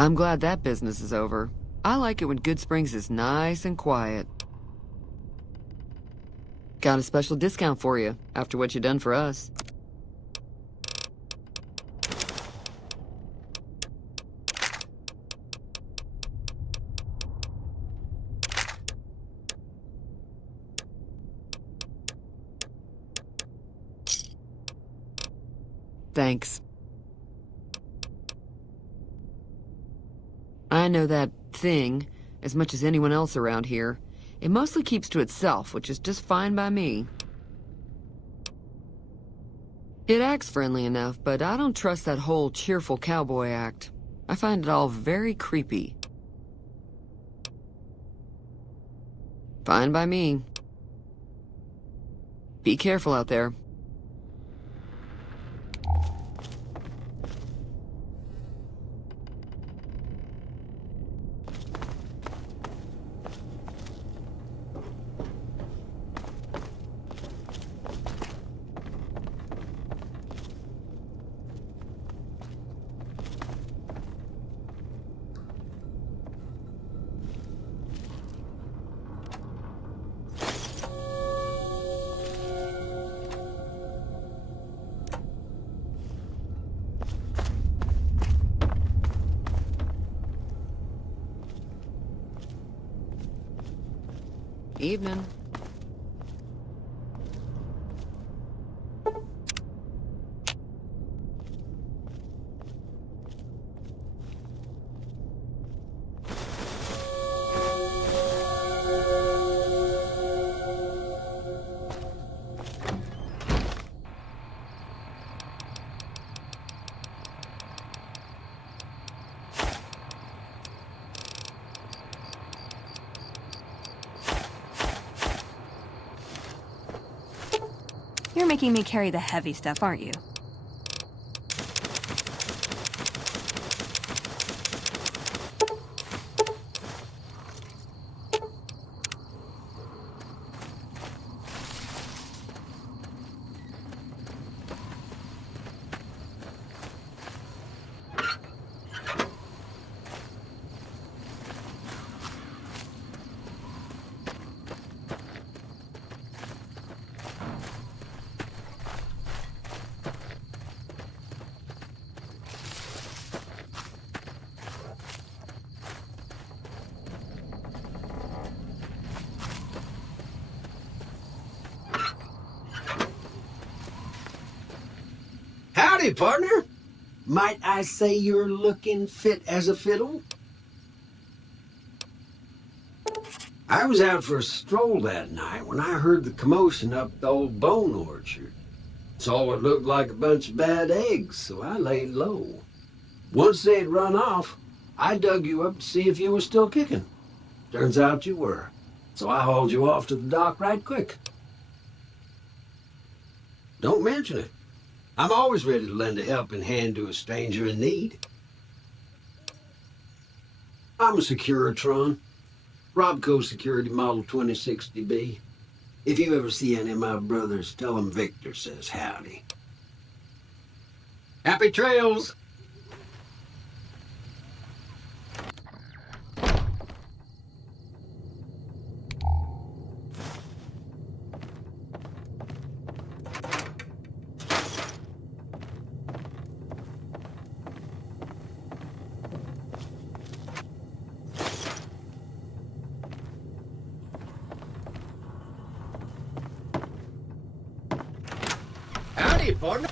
I'm glad that business is over. I like it when Good Springs is nice and quiet. Got a special discount for you after what you done for us. Thanks. I know that thing as much as anyone else around here. It mostly keeps to itself, which is just fine by me. It acts friendly enough, but I don't trust that whole cheerful cowboy act. I find it all very creepy. Fine by me. Be careful out there. Evening. You're making me carry the heavy stuff, aren't you? Howdy, partner. Might I say you're looking fit as a fiddle? I was out for a stroll that night when I heard the commotion up the old bone orchard. Saw what looked like a bunch of bad eggs, so I laid low. Once they'd run off, I dug you up to see if you were still kicking. Turns out you were, so I hauled you off to the dock right quick. Don't mention it. I'm always ready to lend a helping hand to a stranger in need. I'm a Securitron. Robco Security Model 2060B. If you ever see any of my brothers, tell them Victor says howdy. Happy trails! Howdy, partner.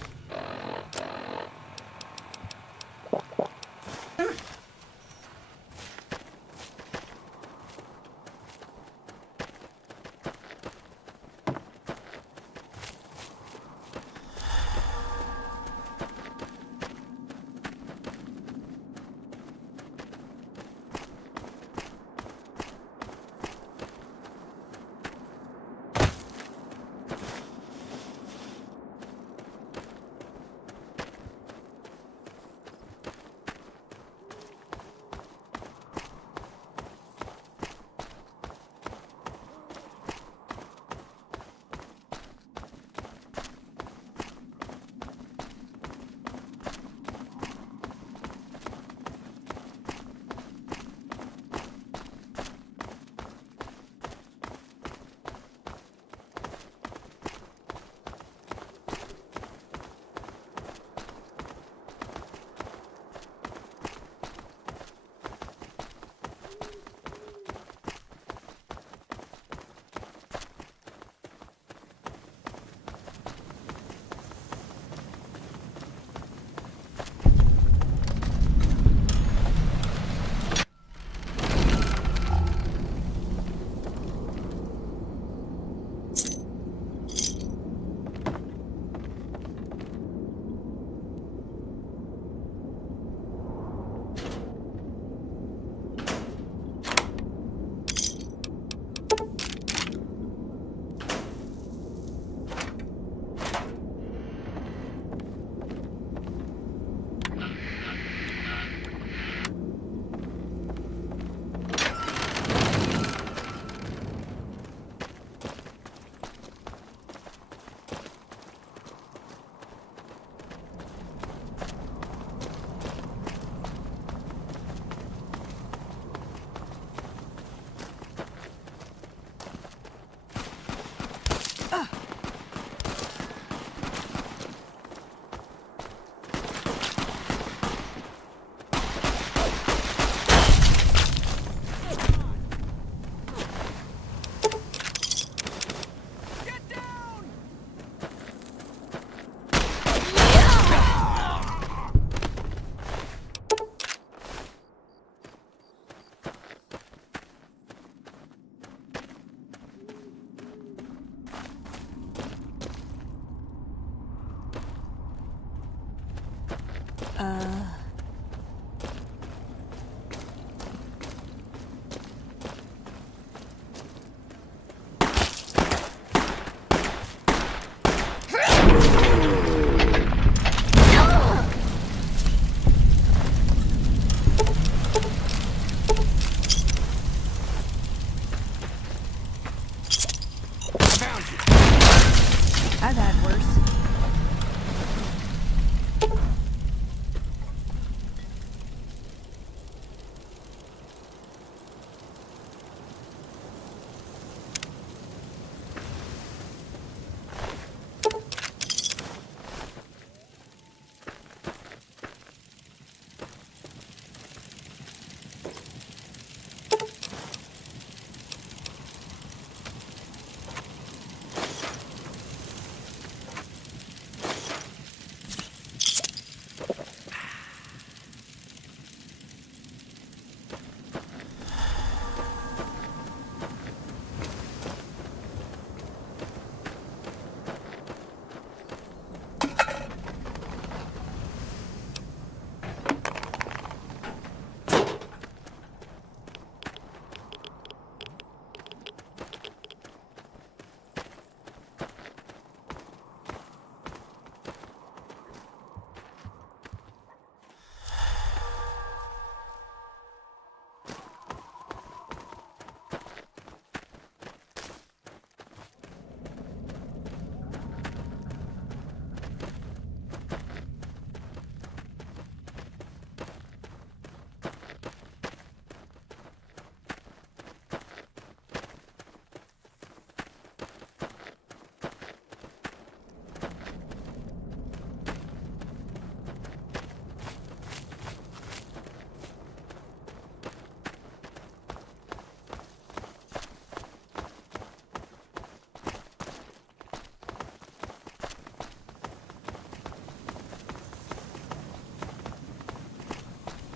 I've had worse.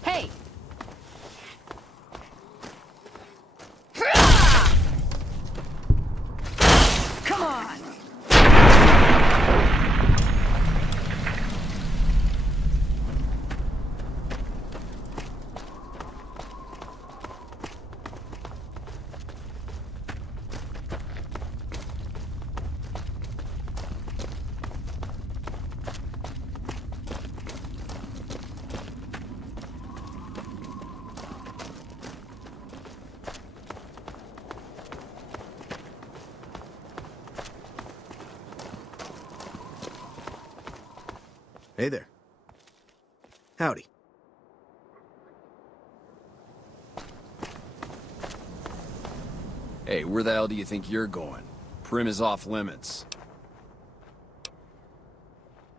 Hey! Come on! Hey there. Howdy. Hey, where the hell do you think you're going? Prim is off limits.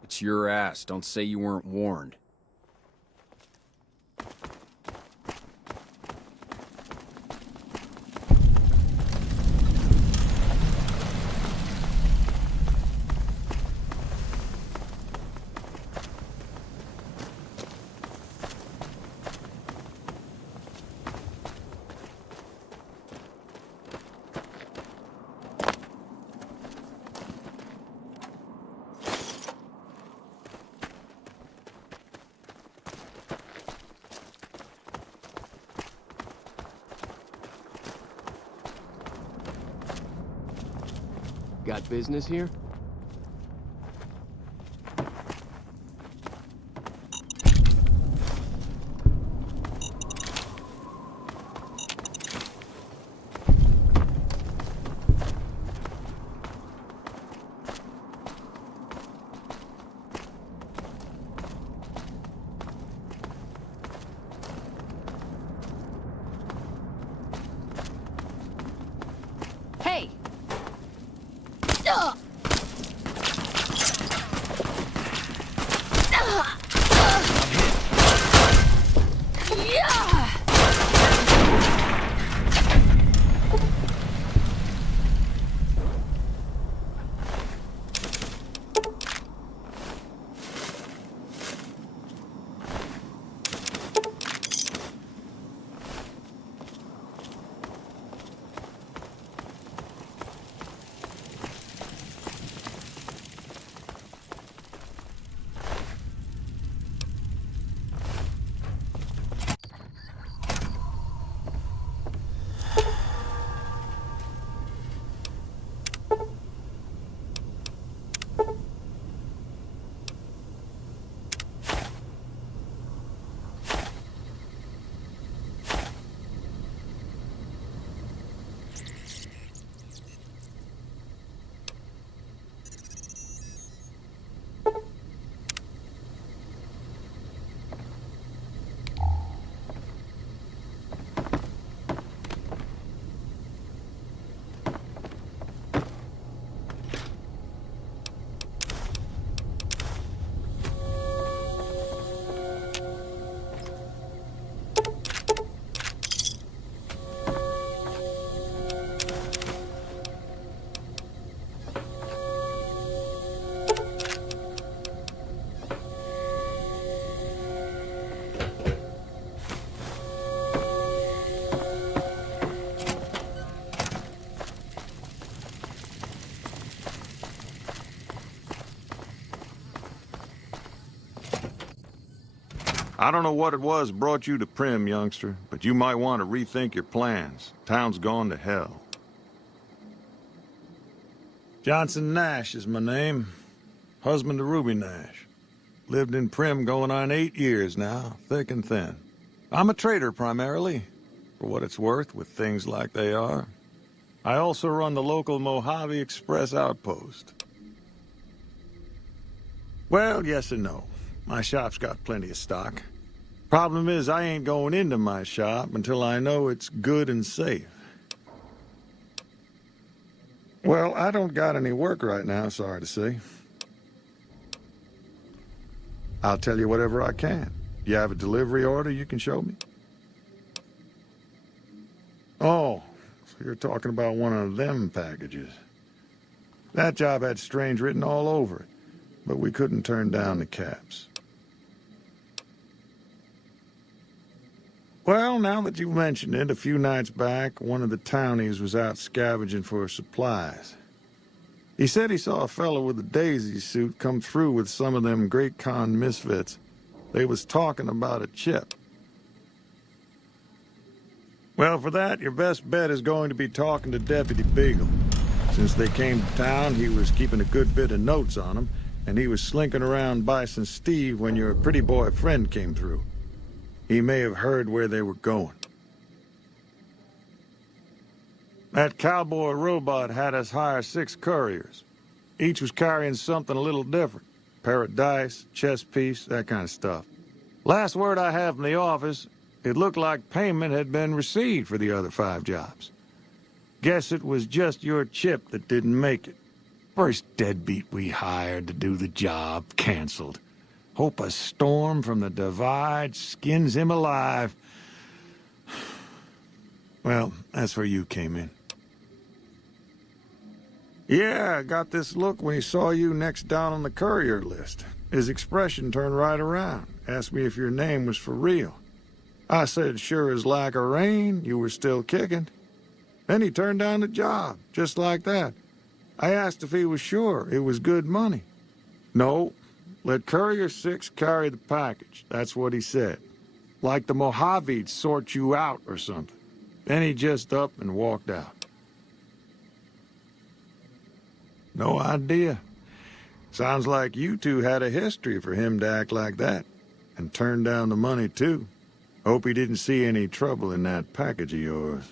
It's your ass. Don't say you weren't warned. Got business here? Hey! I don't know what it was brought you to Prim, youngster, but you might want to rethink your plans. Town's gone to hell. Johnson Nash is my name. Husband to Ruby Nash. Lived in Prim going on 8 years now, thick and thin. I'm a trader primarily, for what it's worth with things like they are. I also run the local Mojave Express outpost. Well, yes and no. My shop's got plenty of stock. Problem is, I ain't going into my shop until I know it's good and safe. Well, I don't got any work right now, sorry to say. I'll tell you whatever I can. You have a delivery order you can show me? Oh, so you're talking about one of them packages. That job had strange written all over it, but we couldn't turn down the caps. Well, now that you mentioned it, a few nights back, one of the townies was out scavenging for supplies. He said he saw a fellow with a daisy suit come through with some of them Great Con misfits. They was talking about a chip. Well, for that, your best bet is going to be talking to Deputy Beagle. Since they came to town, he was keeping a good bit of notes on them, and he was slinking around Bison Steve when your pretty boy friend came through. He may have heard where they were going. That cowboy robot had us hire 6 couriers. Each was carrying something a little different. Pair of dice, chess piece, that kind of stuff. Last word I have from the office, it looked like payment had been received for the other 5 jobs. Guess it was just your chip that didn't make it. First deadbeat we hired to do the job canceled. Hope a storm from the divide skins him alive. Well, that's where you came in. Yeah, I got this look when he saw you next down on the courier list. His expression turned right around, asked me if your name was for real. I said, sure as like a rain, you were still kicking. Then he turned down the job, just like that. I asked if he was sure it was good money. No, let Courier 6 carry the package, that's what he said. Like the Mojave'd sort you out or something. Then he just up and walked out. No idea. Sounds like you two had a history for him to act like that. And turn down the money, too. Hope he didn't see any trouble in that package of yours.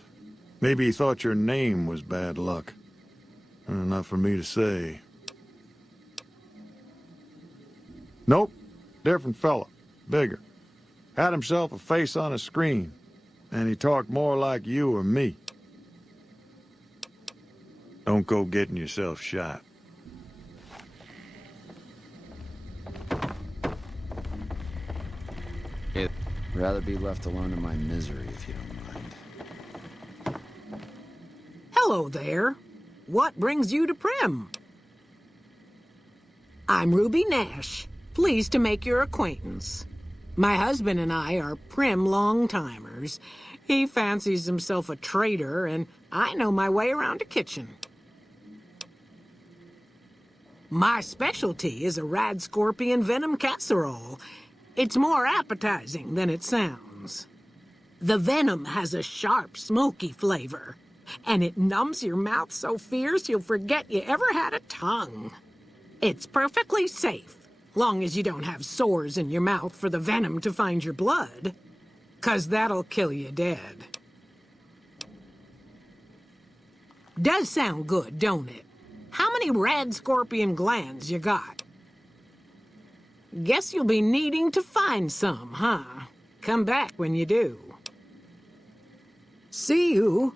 Maybe he thought your name was bad luck. Not for me to say. Nope. Different fella. Bigger. Had himself a face on a screen. And he talked more like you or me. Don't go getting yourself shot. I'd rather be left alone in my misery, if you don't mind. Hello there. What brings you to Prim? I'm Ruby Nash. Pleased to make your acquaintance. My husband and I are Prim long-timers. He fancies himself a trader, and I know my way around a kitchen. My specialty is a rad scorpion venom casserole. It's more appetizing than it sounds. The venom has a sharp, smoky flavor, and it numbs your mouth so fierce you'll forget you ever had a tongue. It's perfectly safe, long as you don't have sores in your mouth for the venom to find your blood, 'cause that'll kill you dead. Does sound good, don't it? How many rad scorpion glands you got? Guess you'll be needing to find some, huh? Come back when you do. See you.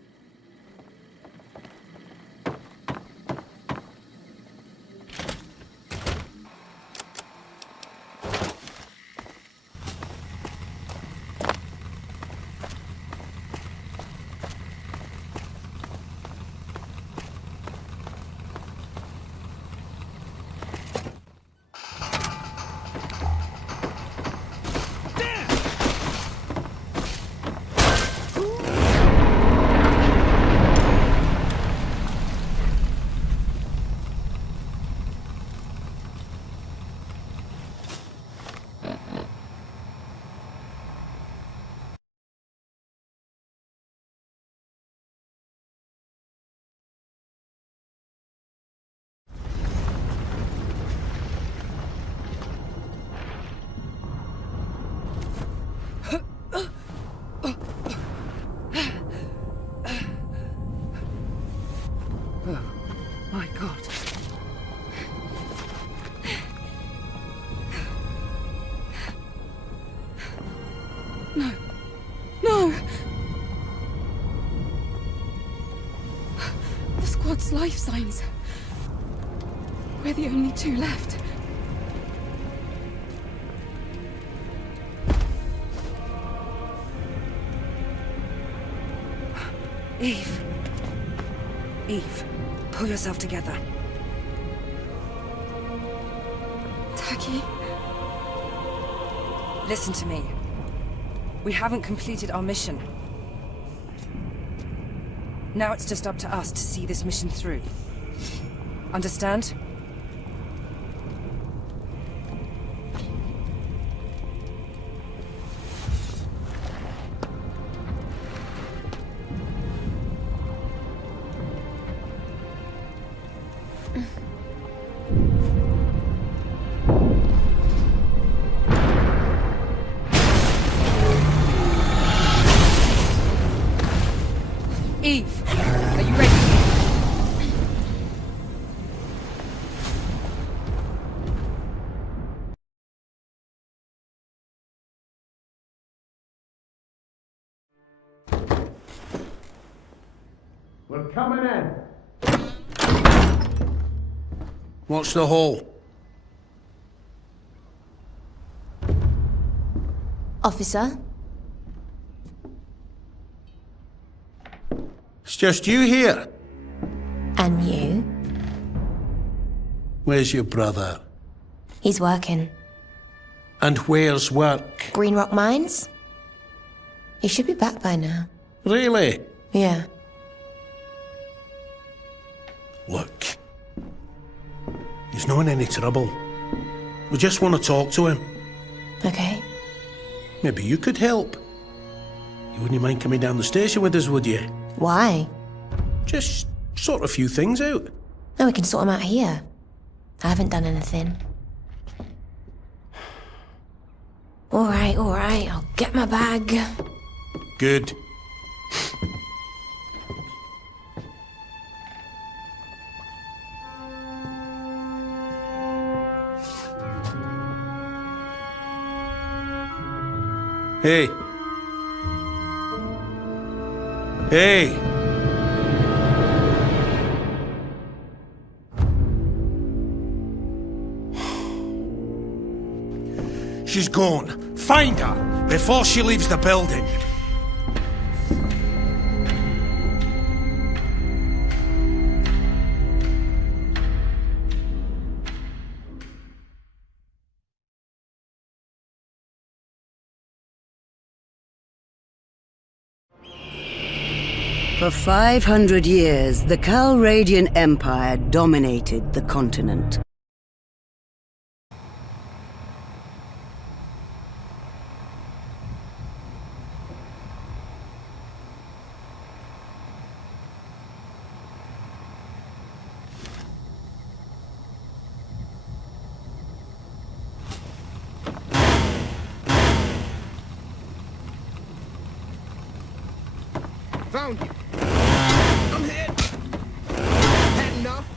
life signs. We're the only two left. Eve. Eve, pull yourself together. Taki? Listen to me. We haven't completed our mission. Now it's just up to us to see this mission through. Understand? Eve, are you ready? We're coming in. What's the hole? Officer? It's just you here. And you? Where's your brother? He's working. And where's work? Green Rock Mines? He should be back by now. Really? Yeah. Look. He's not in any trouble. We just want to talk to him. Okay. Maybe you could help. You wouldn't mind coming down the station with us, would you? Why? Just sort a few things out. No, we can sort him out here. I haven't done anything. All right, I'll get my bag. Good. Hey. Hey. She's gone. Find her before she leaves the building. For 500 years, the Calradian Empire dominated the continent. Found you. I'm hit. Had enough.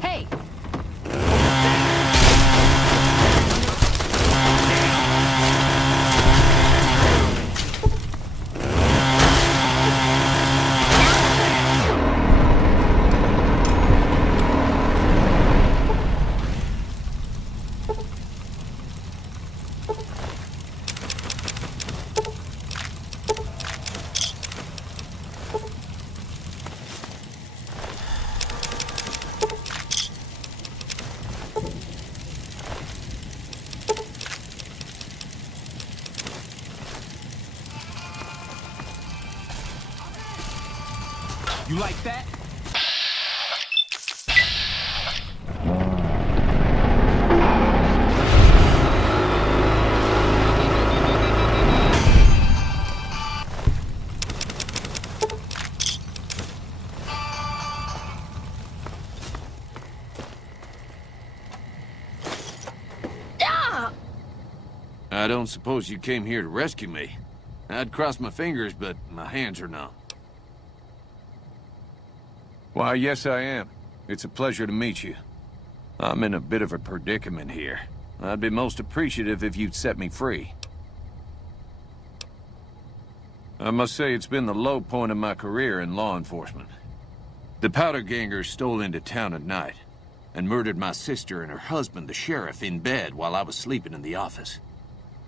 Hey! You like that? I don't suppose you came here to rescue me. I'd cross my fingers, but my hands are numb. Why, yes, I am. It's a pleasure to meet you. I'm in a bit of a predicament here. I'd be most appreciative if you'd set me free. I must say it's been the low point of my career in law enforcement. The powder gangers stole into town at night and murdered my sister and her husband, the sheriff, in bed while I was sleeping in the office.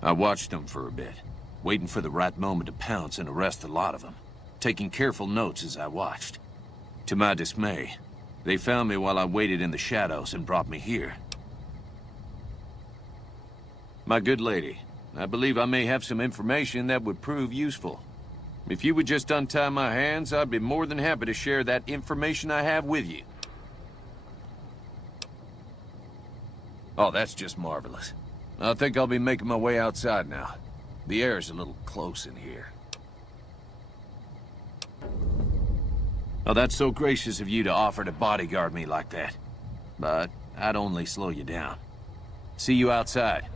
I watched them for a bit, waiting for the right moment to pounce and arrest the lot of them, taking careful notes as I watched. To my dismay, they found me while I waited in the shadows and brought me here. My good lady, I believe I may have some information that would prove useful. If you would just untie my hands, I'd be more than happy to share that information I have with you. Oh, that's just marvelous. I think I'll be making my way outside now. The air's a little close in here. Oh, that's so gracious of you to offer to bodyguard me like that. But I'd only slow you down. See you outside.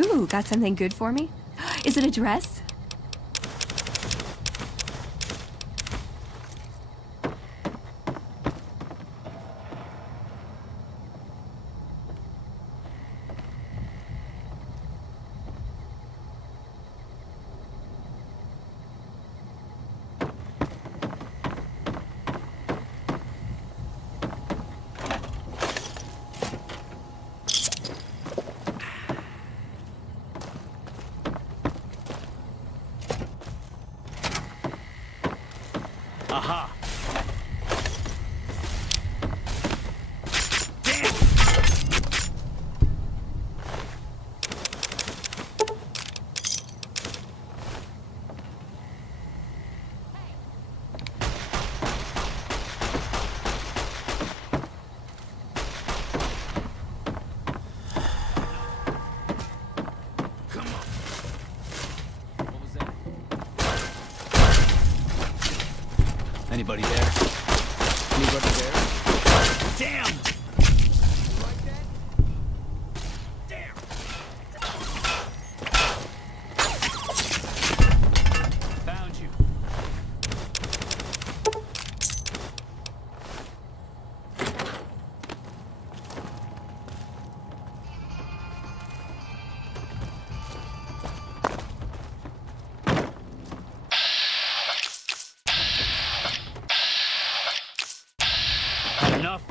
Ooh, got something good for me? Is it a dress? Aha! Anybody there? Anybody there? Damn! Found you. Enough.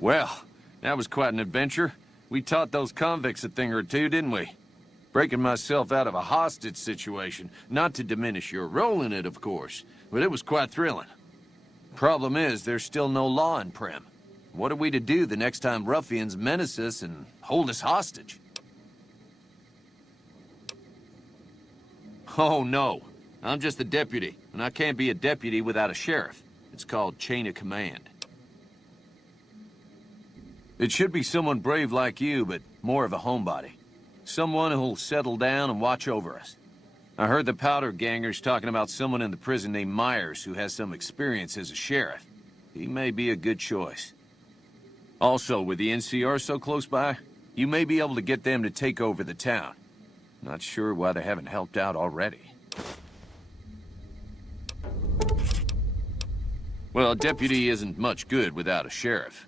Well, that was quite an adventure. We taught those convicts a thing or two, didn't we? Breaking myself out of a hostage situation. Not to diminish your role in it, of course, but it was quite thrilling. Problem is, there's still no law in Primm. What are we to do the next time ruffians menace us and hold us hostage? Oh, no. I'm just the deputy, and I can't be a deputy without a sheriff. It's called chain of command. It should be someone brave like you, but more of a homebody. Someone who'll settle down and watch over us. I heard the powder gangers talking about someone in the prison named Myers who has some experience as a sheriff. He may be a good choice. Also, with the NCR so close by, you may be able to get them to take over the town. Not sure why they haven't helped out already. Well, a deputy isn't much good without a sheriff.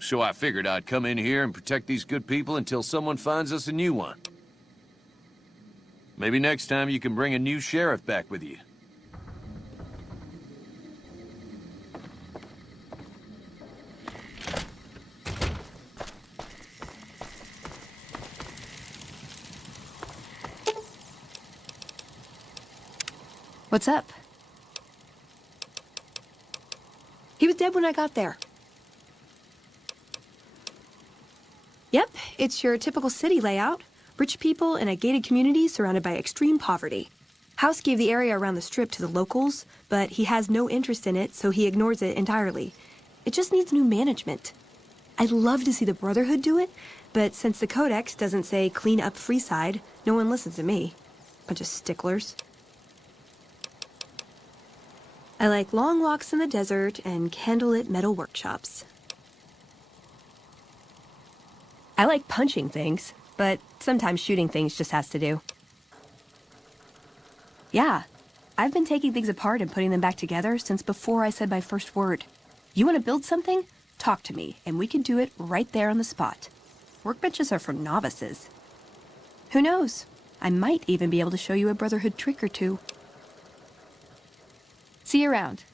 So I figured I'd come in here and protect these good people until someone finds us a new one. Maybe next time you can bring a new sheriff back with you. What's up? He was dead when I got there. Yep, it's your typical city layout. Rich people in a gated community surrounded by extreme poverty. House gave the area around the strip to the locals, but he has no interest in it, so he ignores it entirely. It just needs new management. I'd love to see the Brotherhood do it, but since the Codex doesn't say clean up Freeside, no one listens to me. Bunch of sticklers. I like long walks in the desert and candlelit metal workshops. I like punching things, but sometimes shooting things just has to do. Yeah, I've been taking things apart and putting them back together since before I said my first word. You want to build something? Talk to me, and we can do it right there on the spot. Workbenches are for novices. Who knows? I might even be able to show you a Brotherhood trick or two. See you around.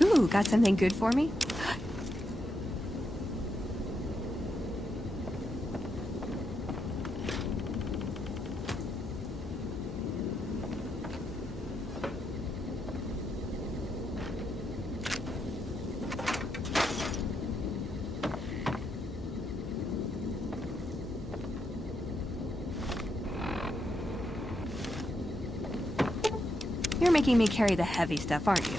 Ooh, got something good for me? You're making me carry the heavy stuff, aren't you?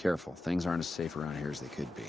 Careful, things aren't as safe around here as they could be.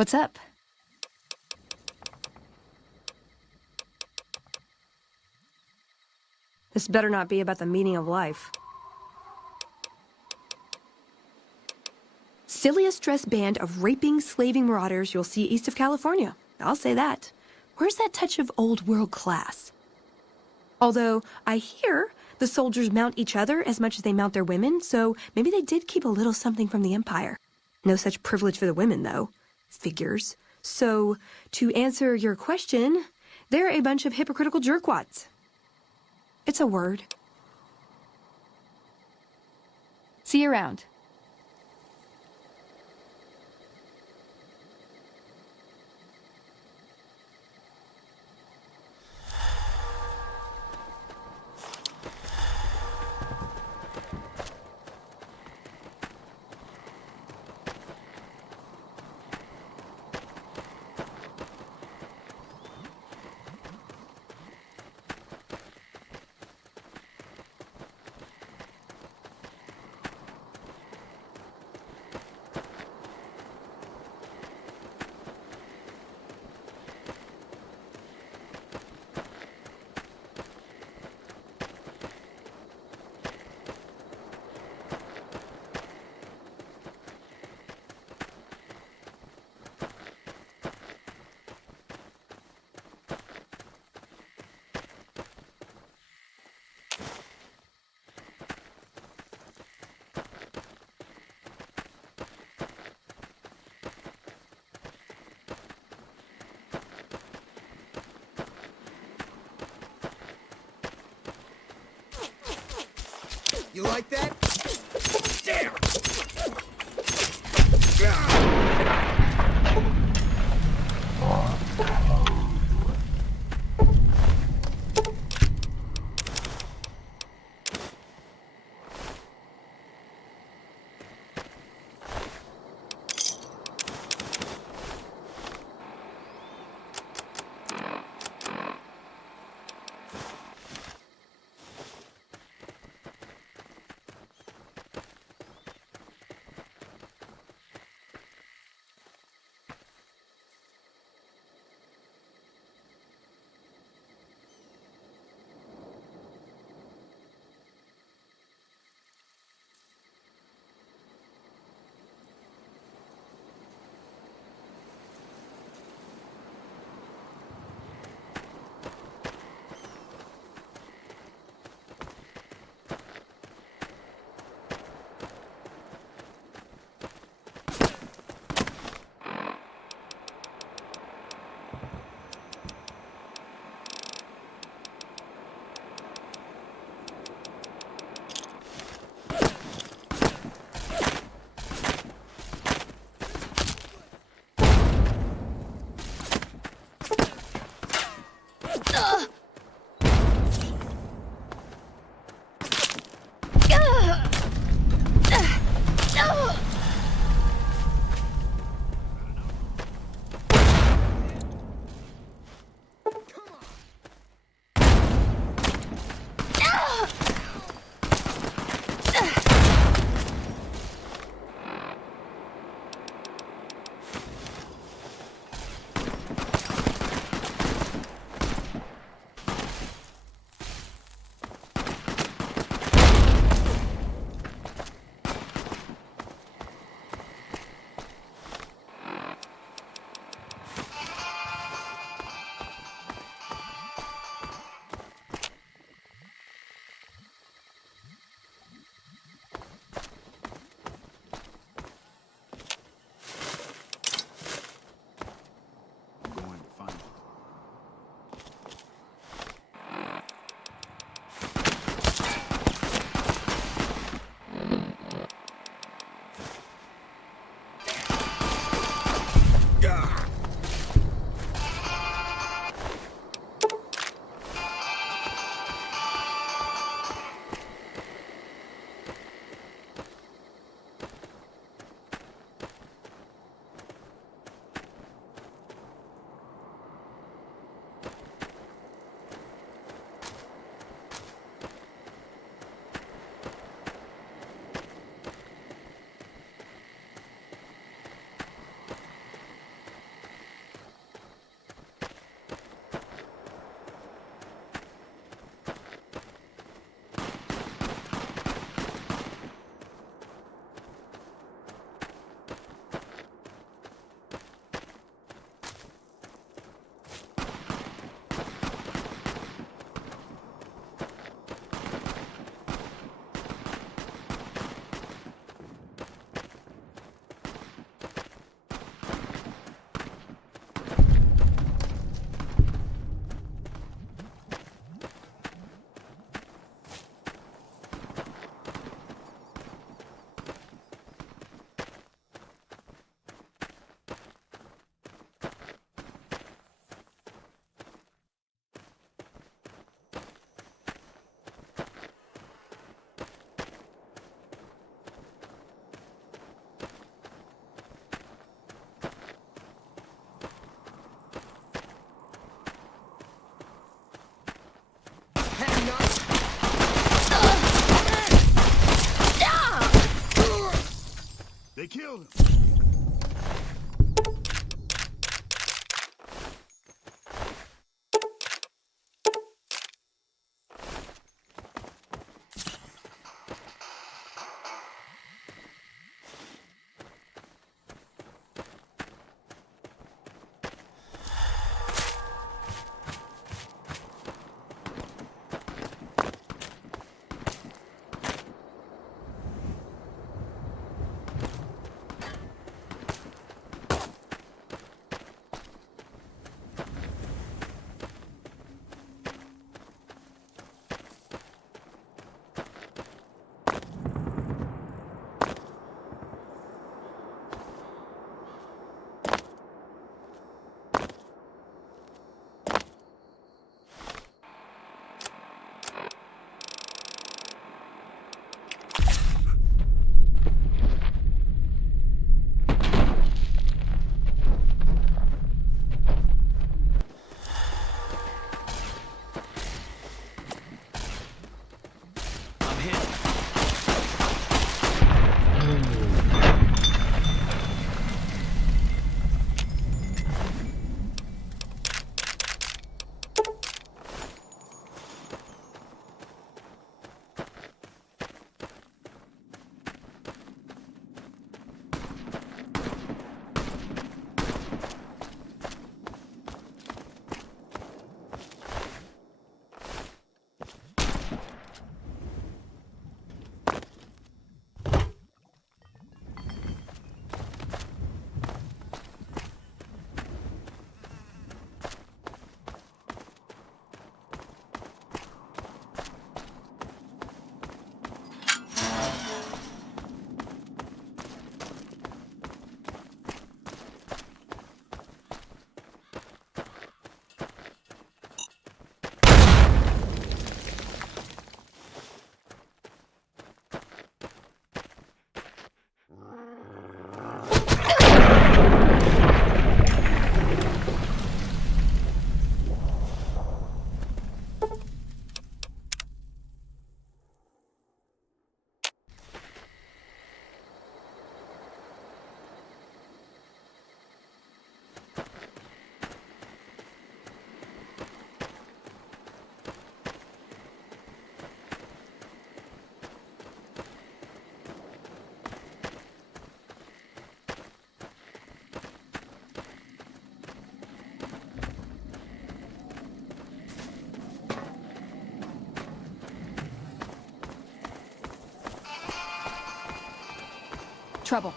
What's up? This better not be about the meaning of life. Silliest dressed band of raping, slaving marauders you'll see east of California. I'll say that. Where's that touch of old world class? Although, I hear the soldiers mount each other as much as they mount their women, so maybe they did keep a little something from the Empire. No such privilege for the women, though. Figures. So, to answer your question, they're a bunch of hypocritical jerkwads. It's a word. See you around. You like that? Damn! killed him. Trouble.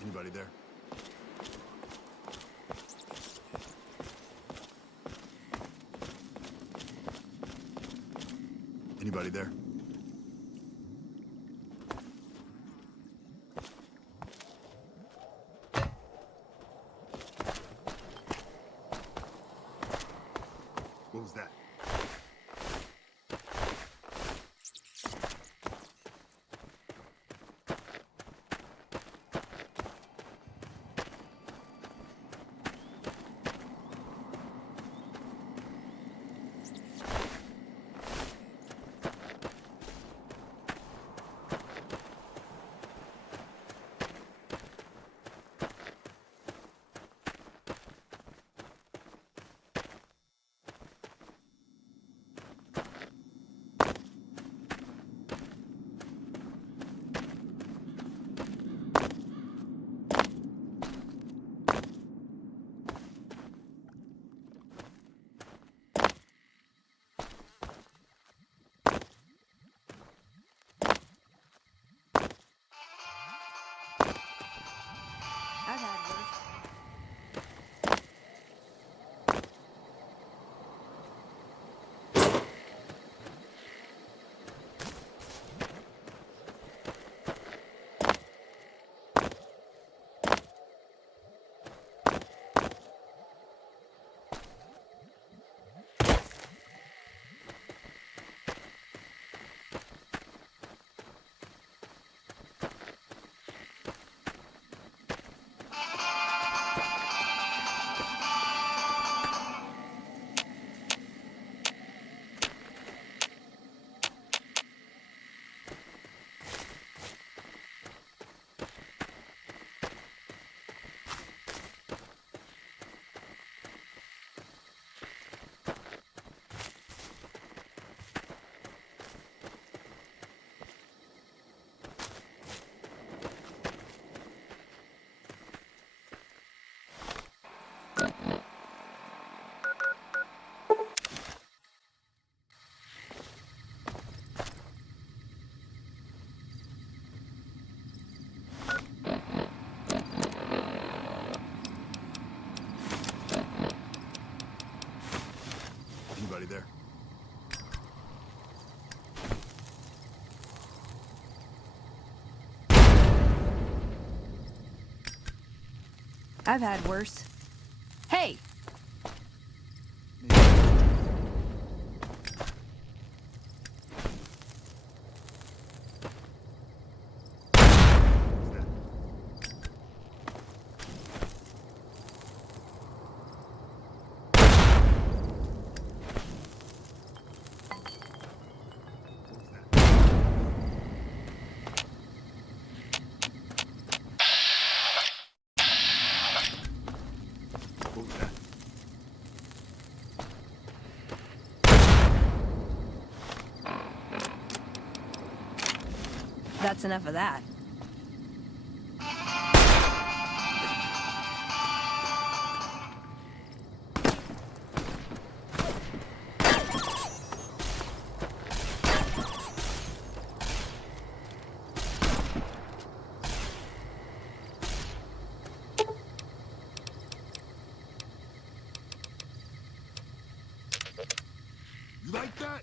Anybody there? Anybody there? What was that? Anybody there? I've had worse. Hey! What was that? That's enough of that. You like that?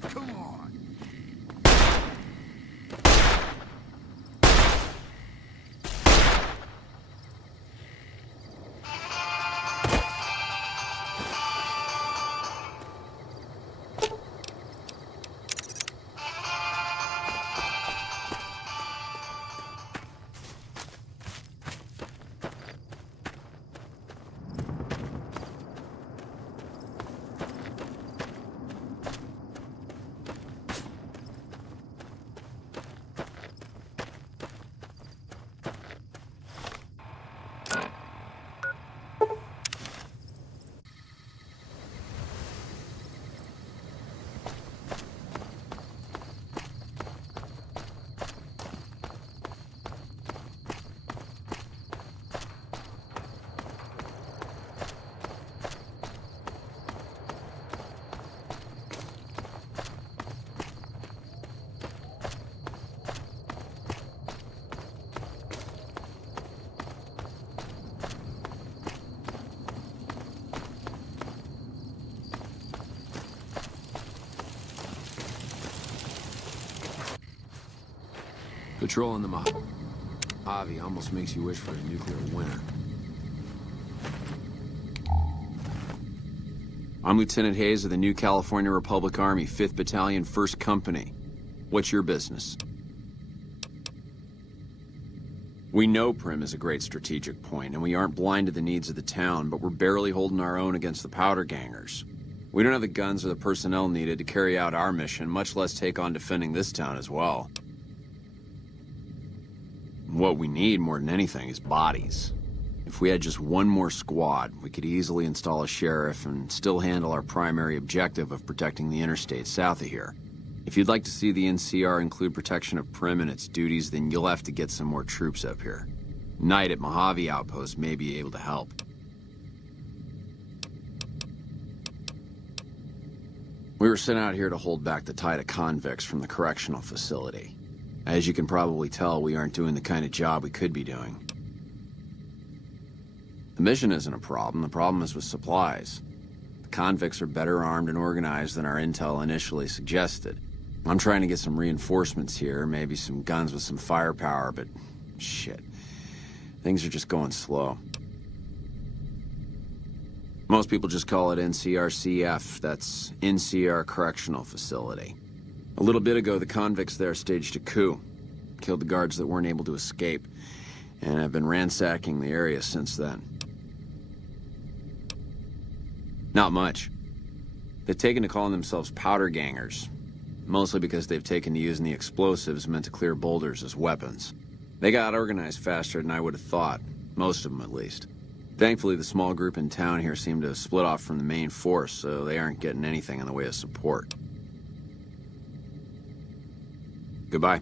Come on. Patrolling the Mojave almost makes you wish for a nuclear winter. I'm Lieutenant Hayes of the New California Republic Army, 5th Battalion, 1st Company. What's your business? We know Prim is a great strategic point, and we aren't blind to the needs of the town, but we're barely holding our own against the powder gangers. We don't have the guns or the personnel needed to carry out our mission, much less take on defending this town as well. What we need more than anything is bodies. If we had just one more squad, we could easily install a sheriff and still handle our primary objective of protecting the interstate south of here. If you'd like to see the NCR include protection of Prim and its duties, then you'll have to get some more troops up here. Knight at Mojave Outpost may be able to help. We were sent out here to hold back the tide of convicts from the correctional facility. As you can probably tell, we aren't doing the kind of job we could be doing. The mission isn't a problem. The problem is with supplies. The convicts are better armed and organized than our intel initially suggested. I'm trying to get some reinforcements here, maybe some guns with some firepower, but shit. Things are just going slow. Most people just call it NCRCF. That's NCR Correctional Facility. A little bit ago, the convicts there staged a coup. Killed the guards that weren't able to escape, and have been ransacking the area since then. Not much. They've taken to calling themselves powder gangers. mostly because they've taken to using the explosives meant to clear boulders as weapons. They got organized faster than I would have thought, most of them at least. Thankfully, the small group in town here seem to have split off from the main force, so they aren't getting anything in the way of support. Goodbye.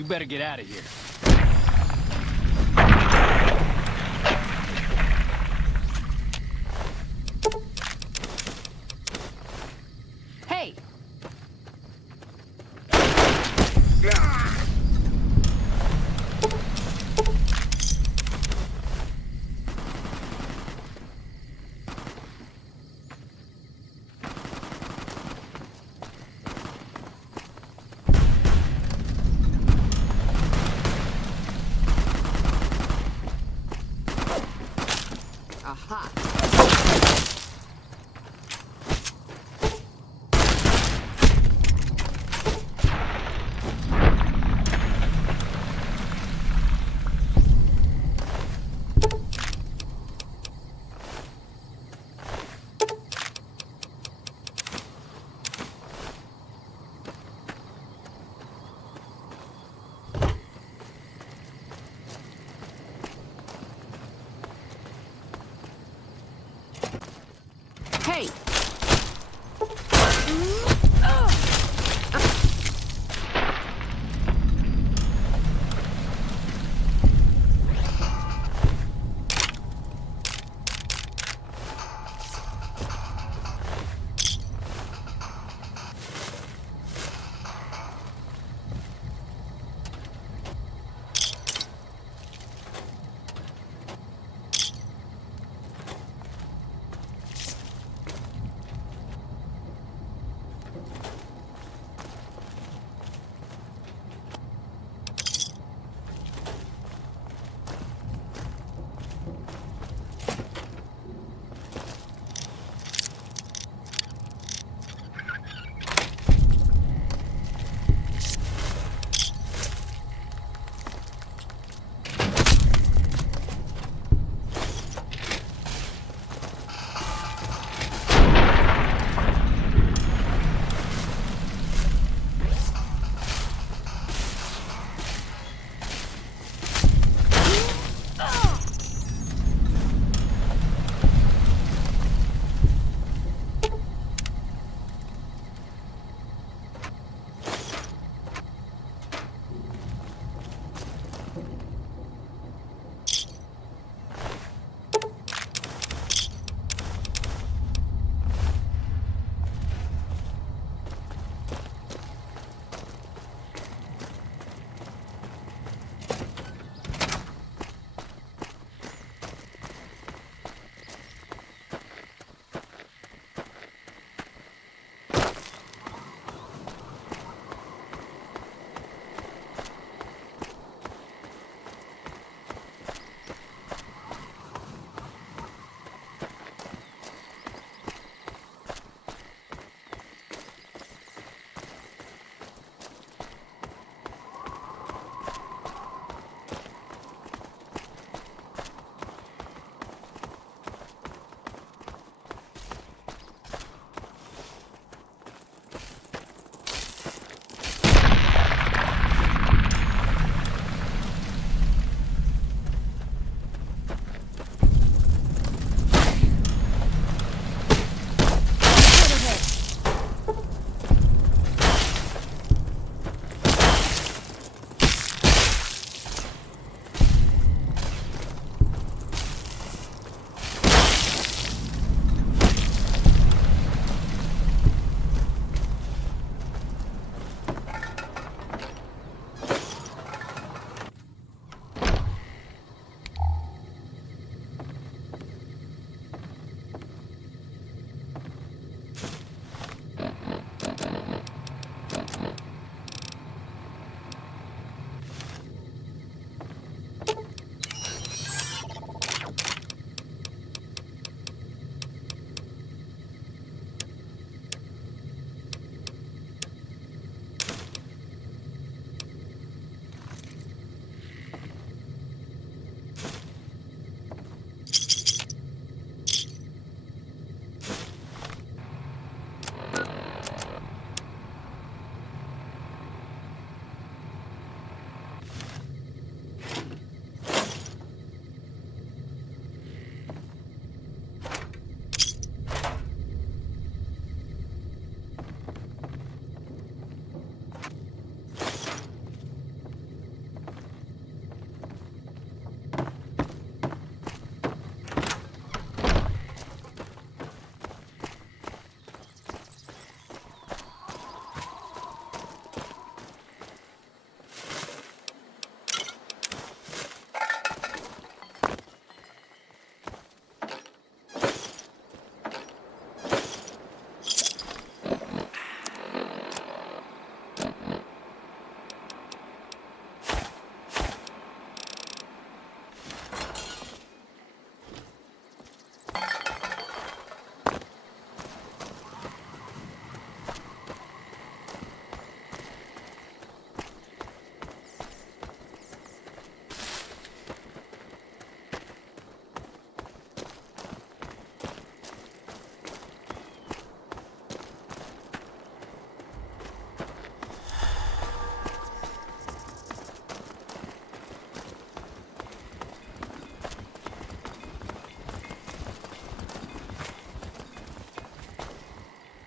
You better get out of here. Hey!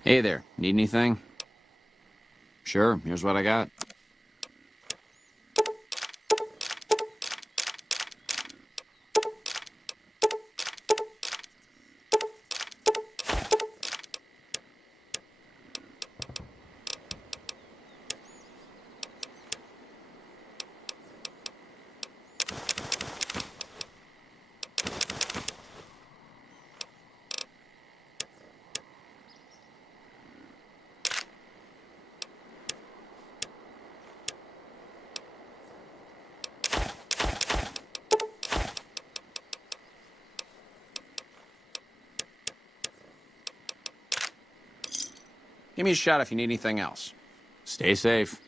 Hey there, need anything? Sure, here's what I got. Give me a shot if you need anything else. Stay safe.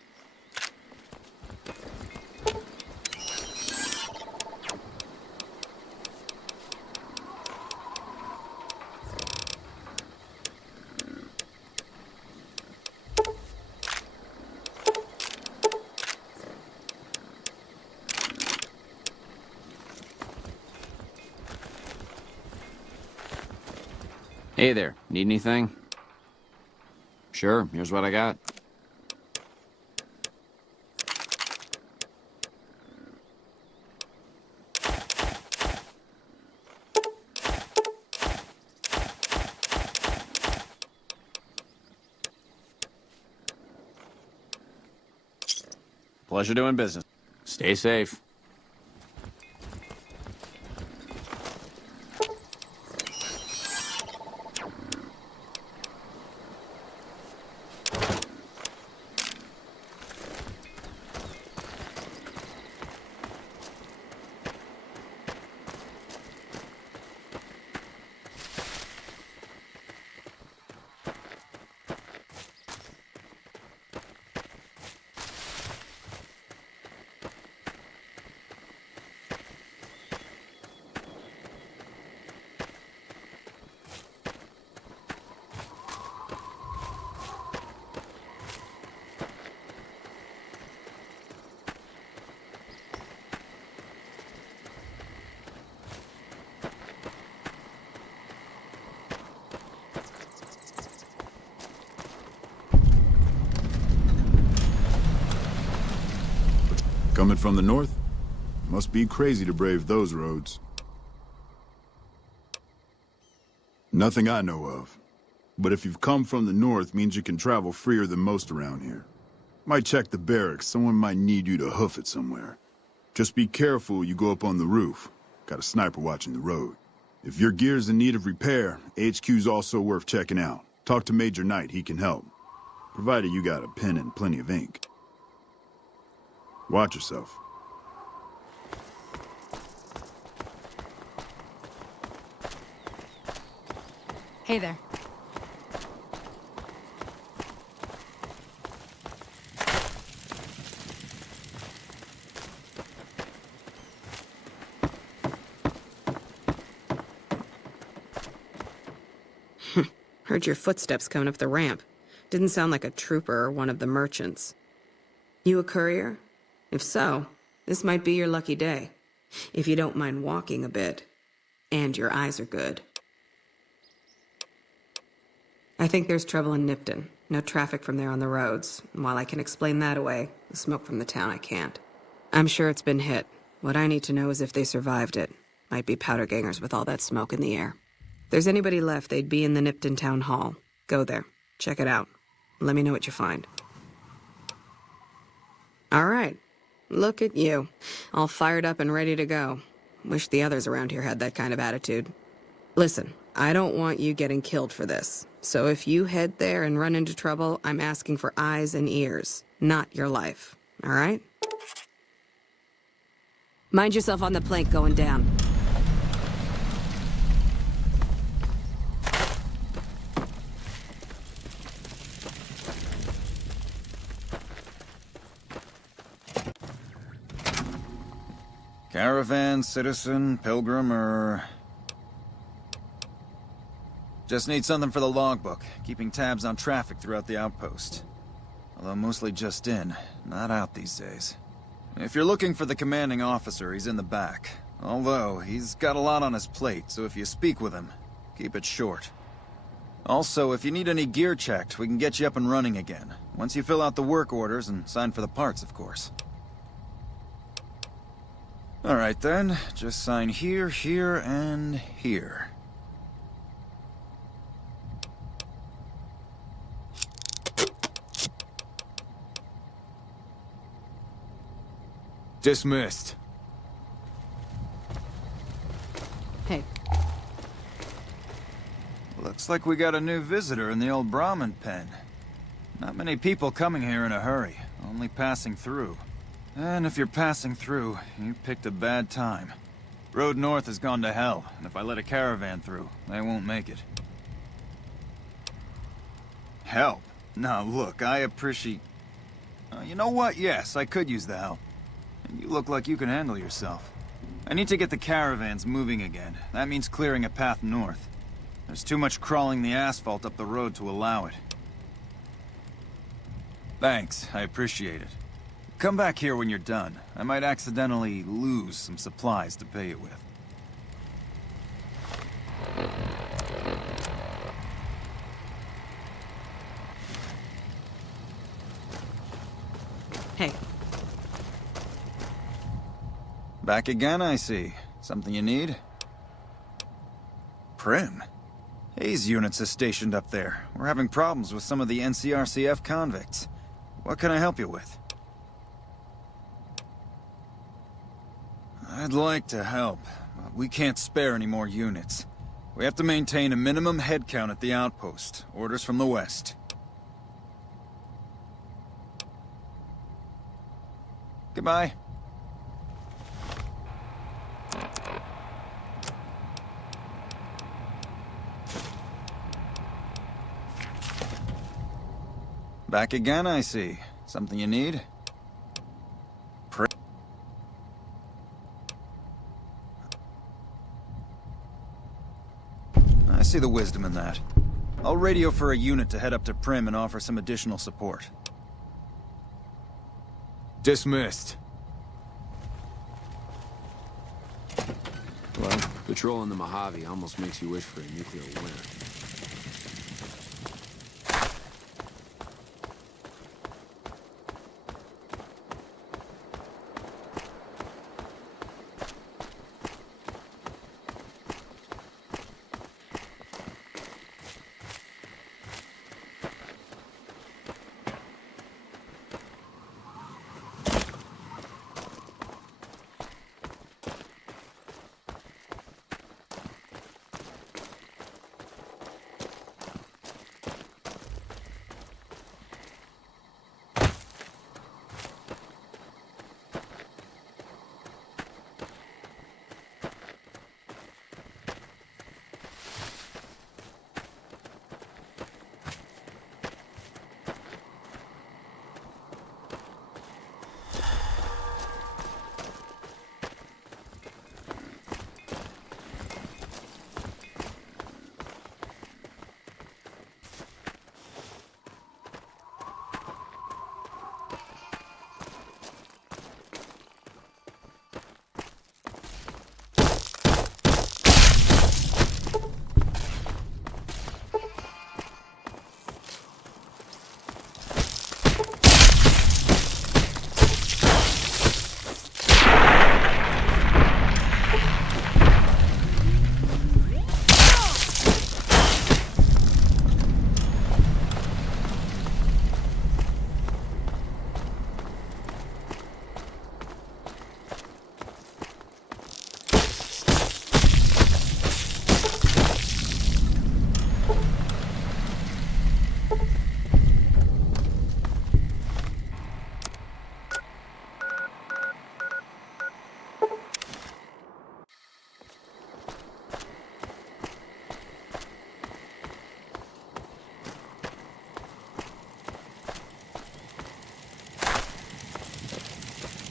Hey there, need anything? Sure, here's what I got. Pleasure doing business. Stay safe. Coming from the north? Must be crazy to brave those roads. Nothing I know of. But if you've come from the north, means you can travel freer than most around here. Might check the barracks, someone might need you to hoof it somewhere. Just be careful you go up on the roof. Got a sniper watching the road. If your gear's in need of repair, HQ's also worth checking out. Talk to Major Knight, he can help. Provided you got a pen and plenty of ink. Watch yourself. Hey there. Heard your footsteps coming up the ramp. Didn't sound like a trooper or one of the merchants. You a courier? If so, this might be your lucky day. If you don't mind walking a bit. And your eyes are good. I think there's trouble in Nipton. No traffic from there on the roads. And while I can explain that away, the smoke from the town I can't. I'm sure it's been hit. What I need to know is if they survived it. Might be powder gangers with all that smoke in the air. If there's anybody left, they'd be in the Nipton Town Hall. Go there. Check it out. Let me know what you find. All right. Look at you. All fired up and ready to go. Wish the others around here had that kind of attitude. Listen, I don't want you getting killed for this. So if you head there and run into trouble, I'm asking for eyes and ears, not your life. All right? Mind yourself on the plank going down. Caravan, citizen, pilgrim, or... Just need something for the logbook, keeping tabs on traffic throughout the outpost. Although mostly just in, not out these days. If you're looking for the commanding officer, he's in the back. Although, he's got a lot on his plate, so if you speak with him, keep it short. Also, if you need any gear checked, we can get you up and running again. Once you fill out the work orders and sign for the parts, of course. Alright then, just sign here, here, and here. Dismissed. Hey. Looks like we got a new visitor in the old Brahmin pen. Not many people coming here in a hurry, only passing through. And if you're passing through, you picked a bad time. Road north has gone to hell, and if I let a caravan through, they won't make it. Help? Now look, I appreciate... you know what? Yes, I could use the help. And you look like you can handle yourself. I need to get the caravans moving again. That means clearing a path north. There's too much crawling the asphalt up the road to allow it. Thanks, I appreciate it. Come back here when you're done. I might accidentally lose some supplies to pay it with. Hey. Back again, I see. Something you need? Prim? Hayes units is stationed up there. We're having problems with some of the NCRCF convicts. What can I help you with? I'd like to help, but we can't spare any more units. We have to maintain a minimum headcount at the outpost. Orders from the west. Goodbye. Back again, I see. Something you need? I see the wisdom in that. I'll radio for a unit to head up to Prim and offer some additional support. Dismissed. Well, patrolling the Mojave almost makes you wish for a nuclear winter.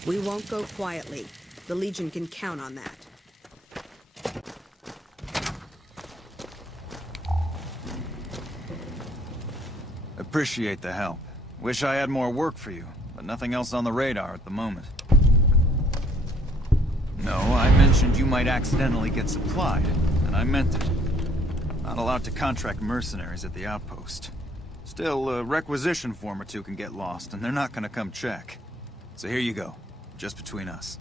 We won't go quietly. The Legion can count on that. Appreciate the help. Wish I had more work for you, but nothing else on the radar at the moment. No, I mentioned you might accidentally get supplied, and I meant it. Not allowed to contract mercenaries at the outpost. Still, a requisition form or two can get lost, and they're not gonna come check. So here you go, just between us.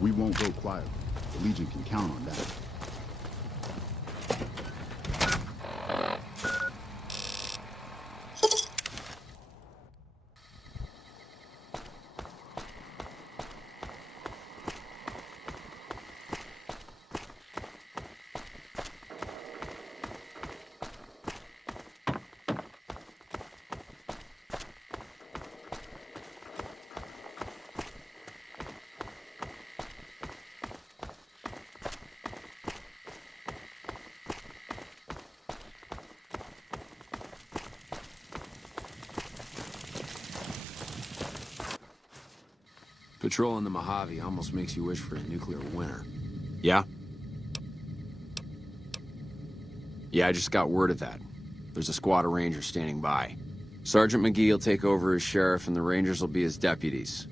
We won't go quietly. The Legion can count on that. Patrolling the Mojave almost makes you wish for a nuclear winter. Yeah? Yeah, I just got word of that. There's a squad of Rangers standing by. Sergeant McGee will take over as sheriff and the Rangers will be his deputies.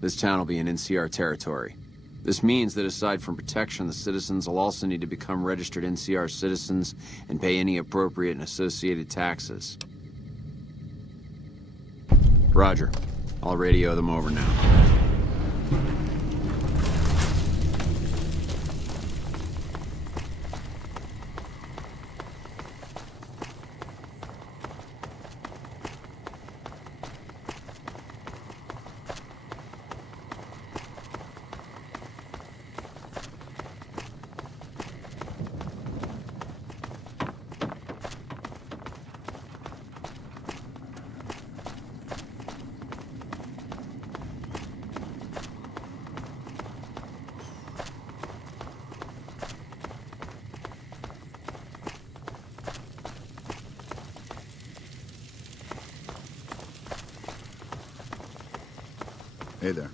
This town will be in NCR territory. This means that aside from protection, the citizens will also need to become registered NCR citizens and pay any appropriate and associated taxes. Roger. I'll radio them over now. Hey there.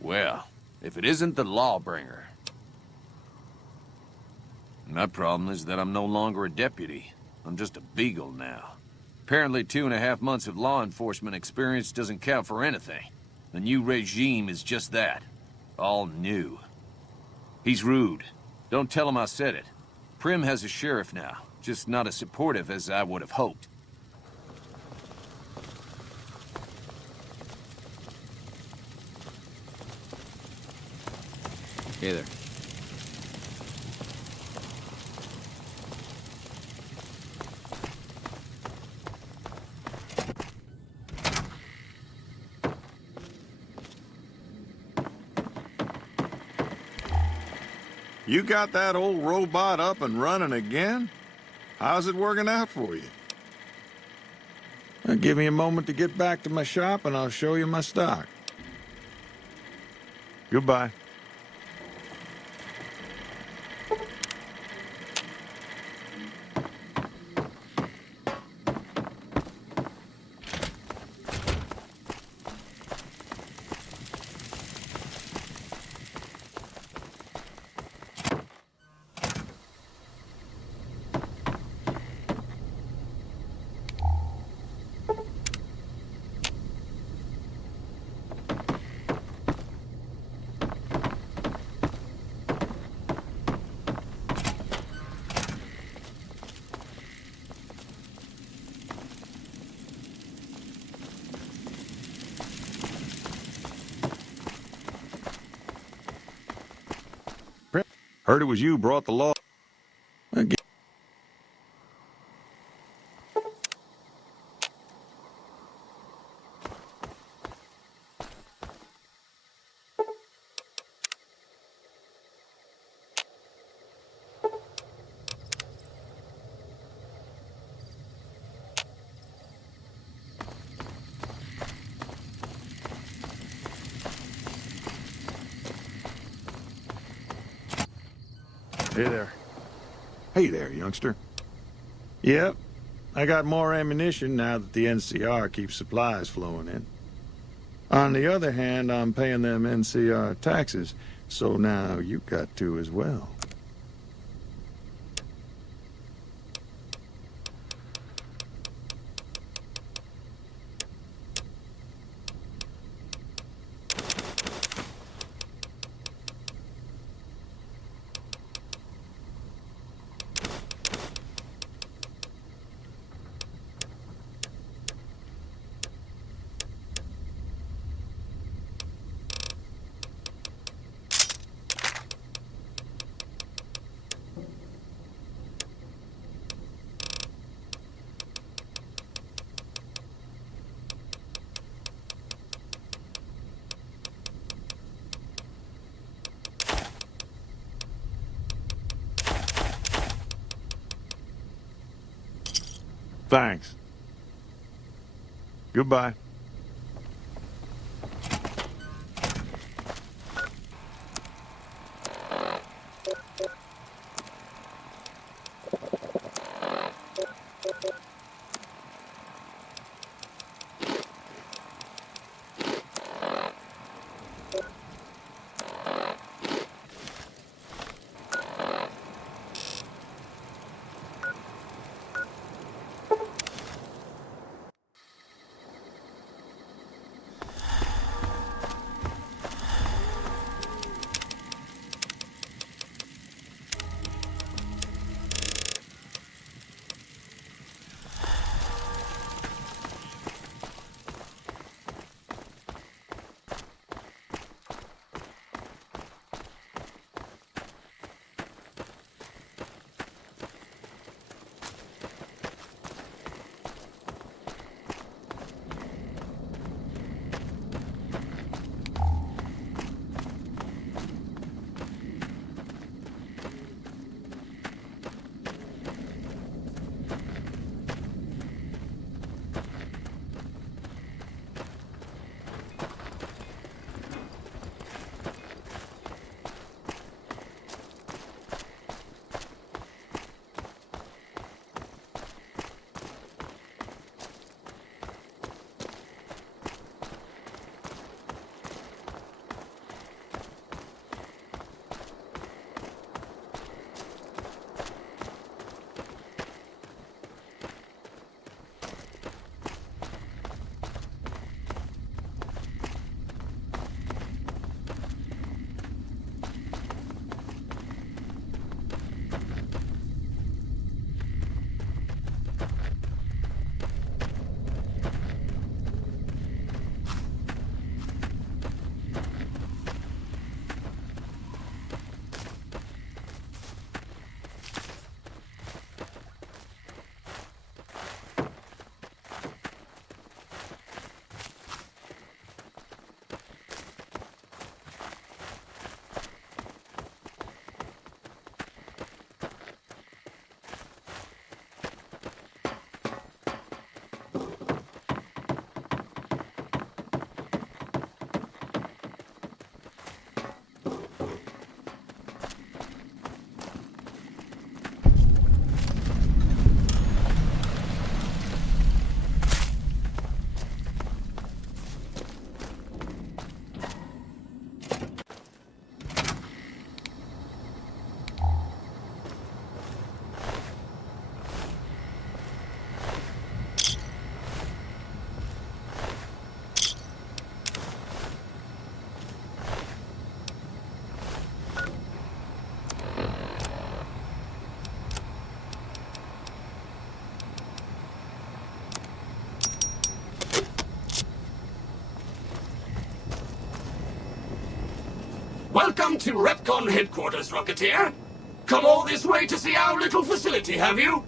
Well, if it isn't the Lawbringer. My problem is that I'm no longer a deputy. I'm just a beagle now. Apparently 2.5 months of law enforcement experience doesn't count for anything. The new regime is just that. All new. He's rude. Don't tell him I said it. Prim has a sheriff now, just not as supportive as I would have hoped. Hey there. You got that old robot up and running again? How's it working out for you? Well, give me a moment to get back to my shop and I'll show you my stock. Goodbye. Heard it was you brought the law. Again. Hey there. Hey there, youngster. Yep. I got more ammunition now that the NCR keeps supplies flowing in. On the other hand, I'm paying them NCR taxes, so now you got to as well. Thanks. Goodbye. Welcome to Repcon headquarters, Rocketeer. Come all this way to see our little facility, have you?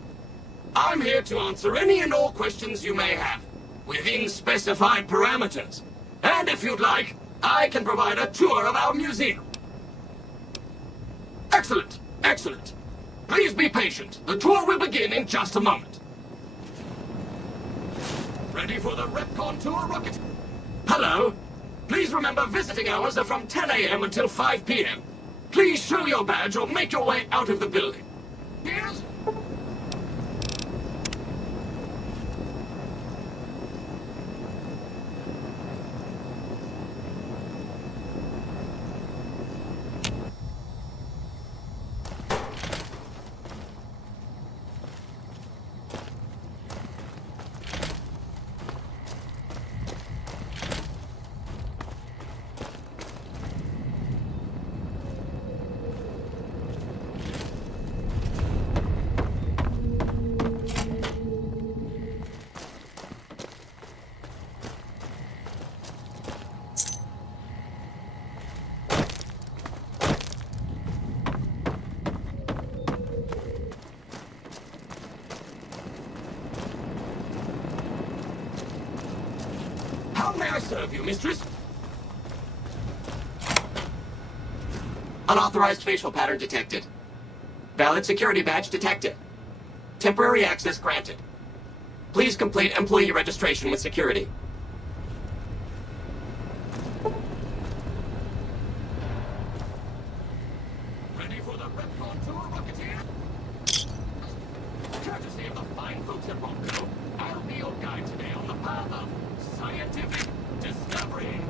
I'm here to answer any and all questions you may have, within specified parameters. And if you'd like, I can provide a tour of our museum. Excellent, excellent. Please be patient. The tour will begin in just a moment. Ready for the Repcon tour, Rocketeer? Hello. Please remember visiting hours are from 10 a.m. until 5 p.m. Please show your badge or make your way out of the building. Cheers! How may I serve you, mistress? Unauthorized facial pattern detected. Valid security badge detected. Temporary access granted. Please complete employee registration with security. Ready for the Redcon tour, Rocketeer? Courtesy of the fine folks at Ronco, I'll be your guide today on the path of scientific discovery.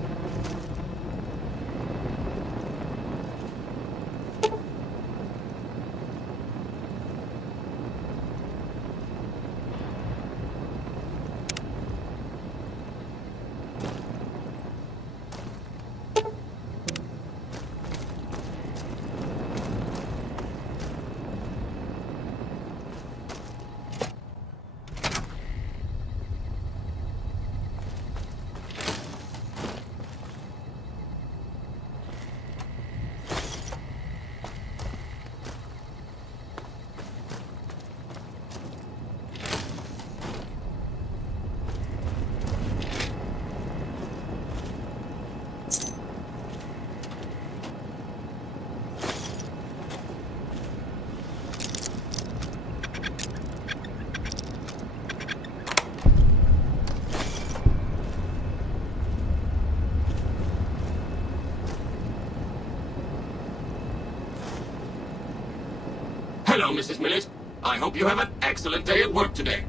Hello, Mrs. Millet. I hope you have an excellent day at work today.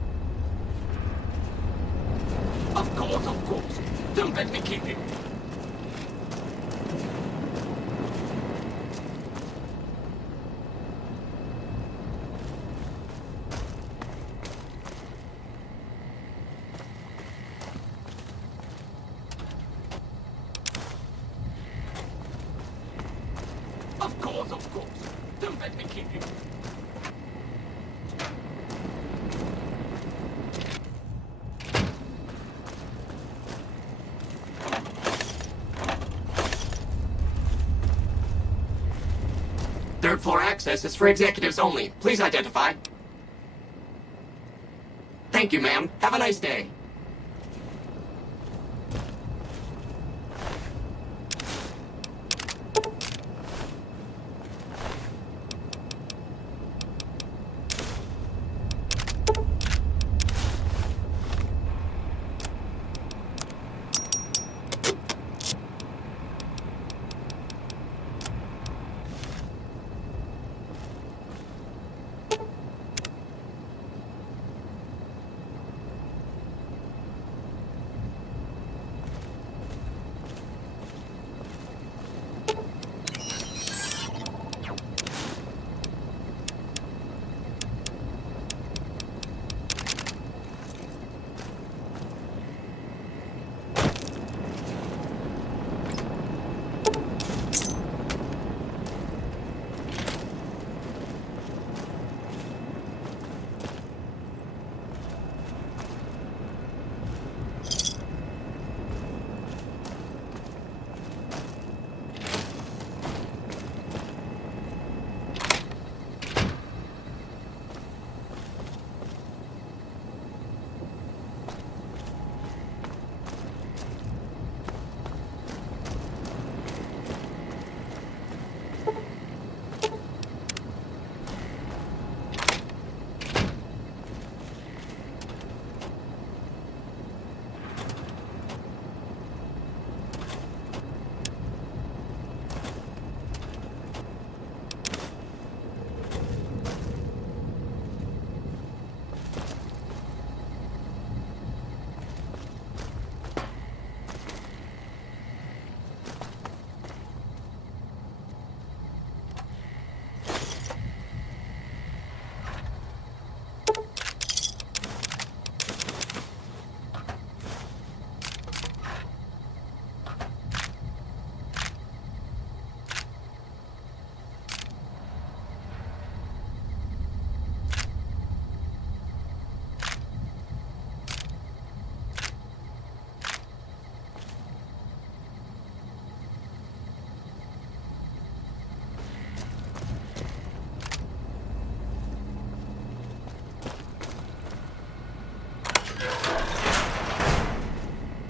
Of course, of course. Don't let me keep you. Of course, of course. Don't let me keep you. Third floor access is for executives only. Please identify. Thank you, ma'am. Have a nice day.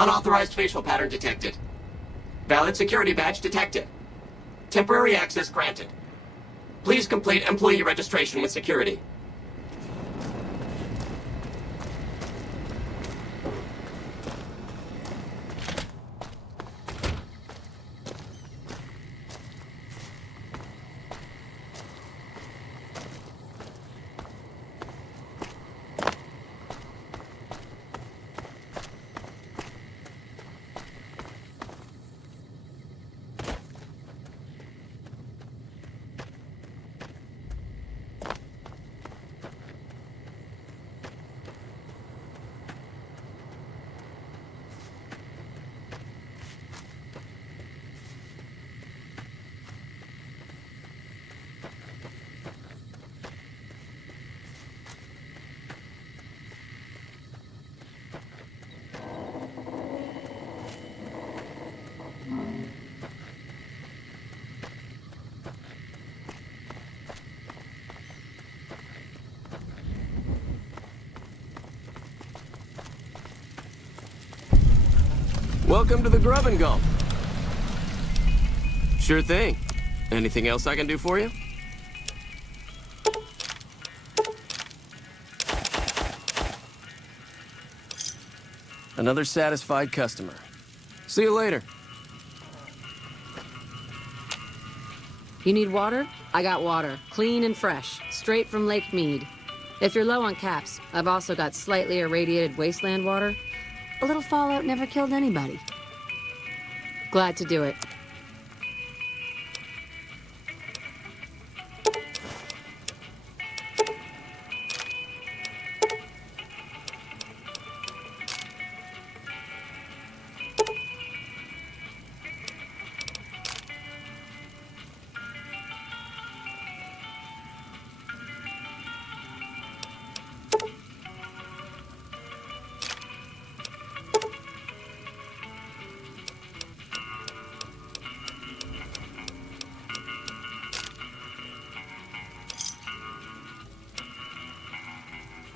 Unauthorized facial pattern detected. Valid security badge detected. Temporary access granted. Please complete employee registration with security. Welcome to the Grub and Gulp. Sure thing. Anything else I can do for you? Another satisfied customer. See you later. You need water? I got water. Clean and fresh. Straight from Lake Mead. If you're low on caps, I've also got slightly irradiated wasteland water. A little fallout never killed anybody. Glad to do it.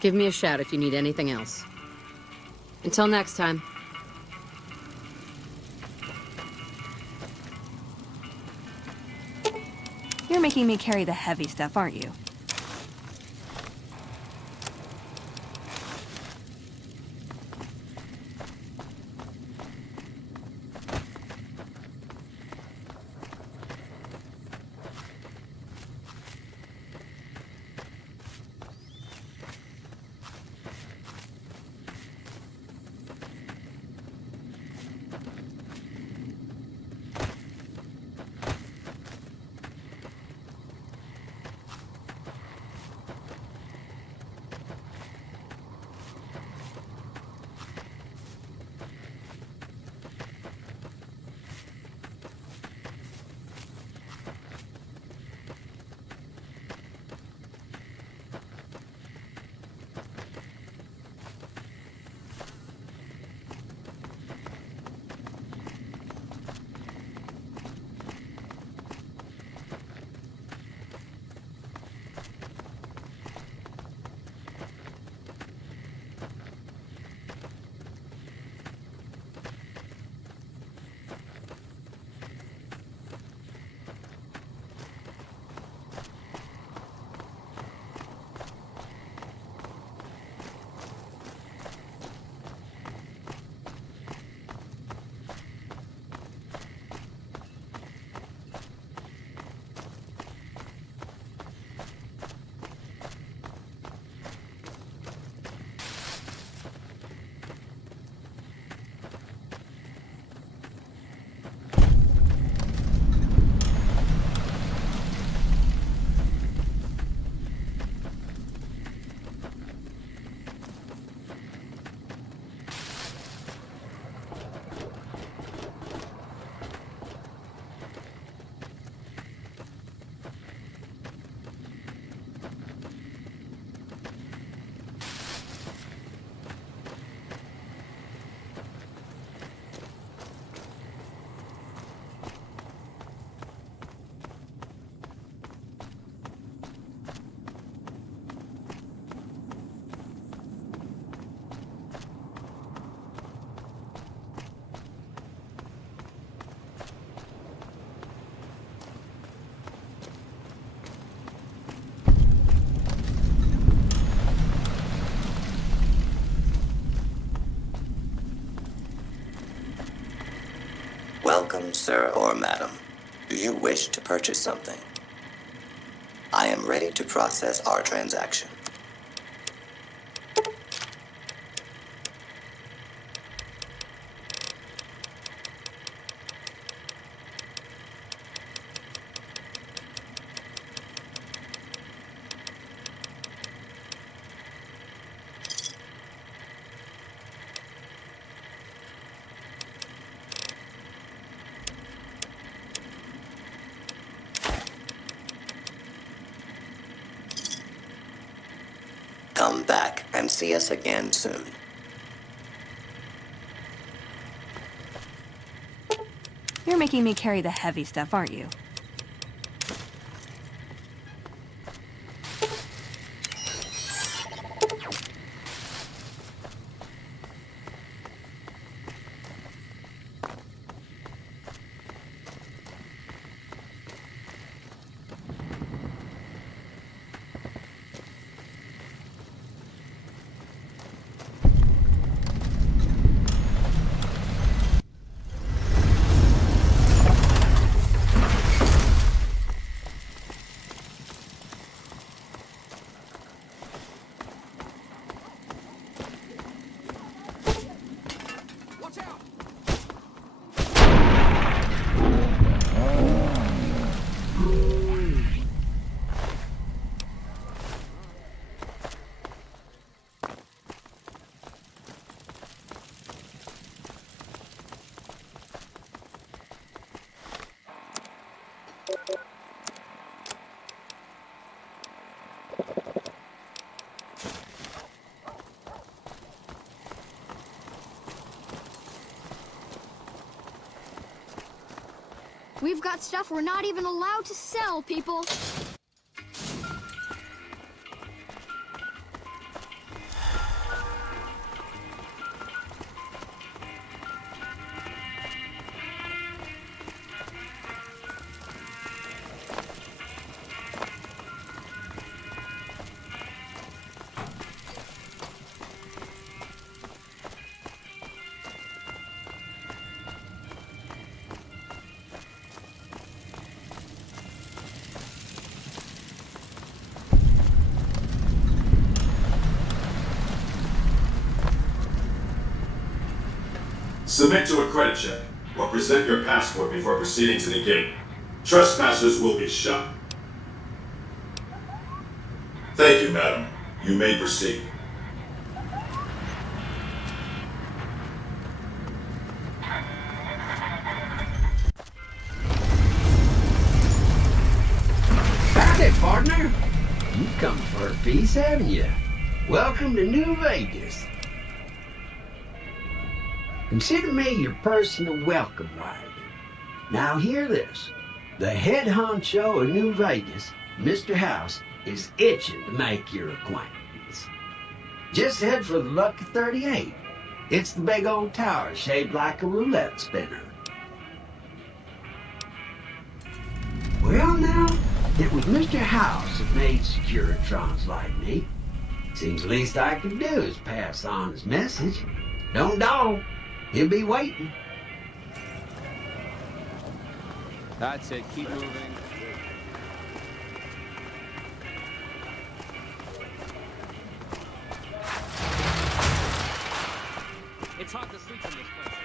Give me a shout if you need anything else. Until next time. You're making me carry the heavy stuff, aren't you? Welcome, sir or madam. Do you wish to purchase something? I am ready to process our transaction. Come back and see us again soon. You're making me carry the heavy stuff, aren't you? We've got stuff we're not even allowed to sell, people. Submit to a credit check, or present your passport before proceeding to the gate. Trespassers will be shot. Thank you, madam. You may proceed. Howdy, partner. You've come for a piece, haven't you? Welcome to New Vegas. Consider me your personal welcome wagon. Now hear this. The head honcho of New Vegas, Mr. House, is itching to make your acquaintance. Just head for the Lucky 38. It's the big old tower shaped like a roulette spinner. Well now, it was Mr. House that made Securitrons like me. Seems the least I can do is pass on his message. Don't dawdle. He'll be waiting. That's it. Keep moving. It's hard to sleep in this place.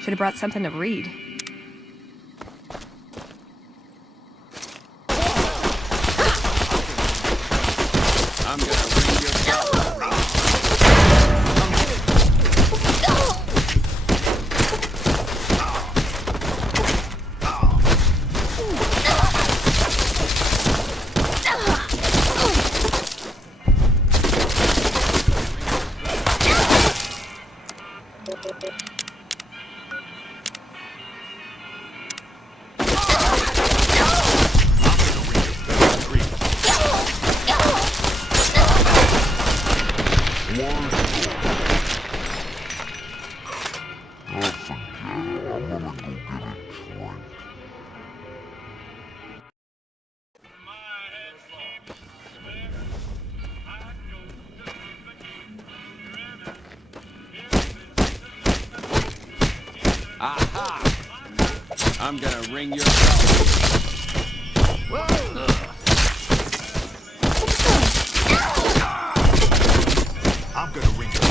Should have brought something to read. I'm gonna ring your bell. Aha! I'm gonna ring your bell. Whoa! I'm gonna ring your bell.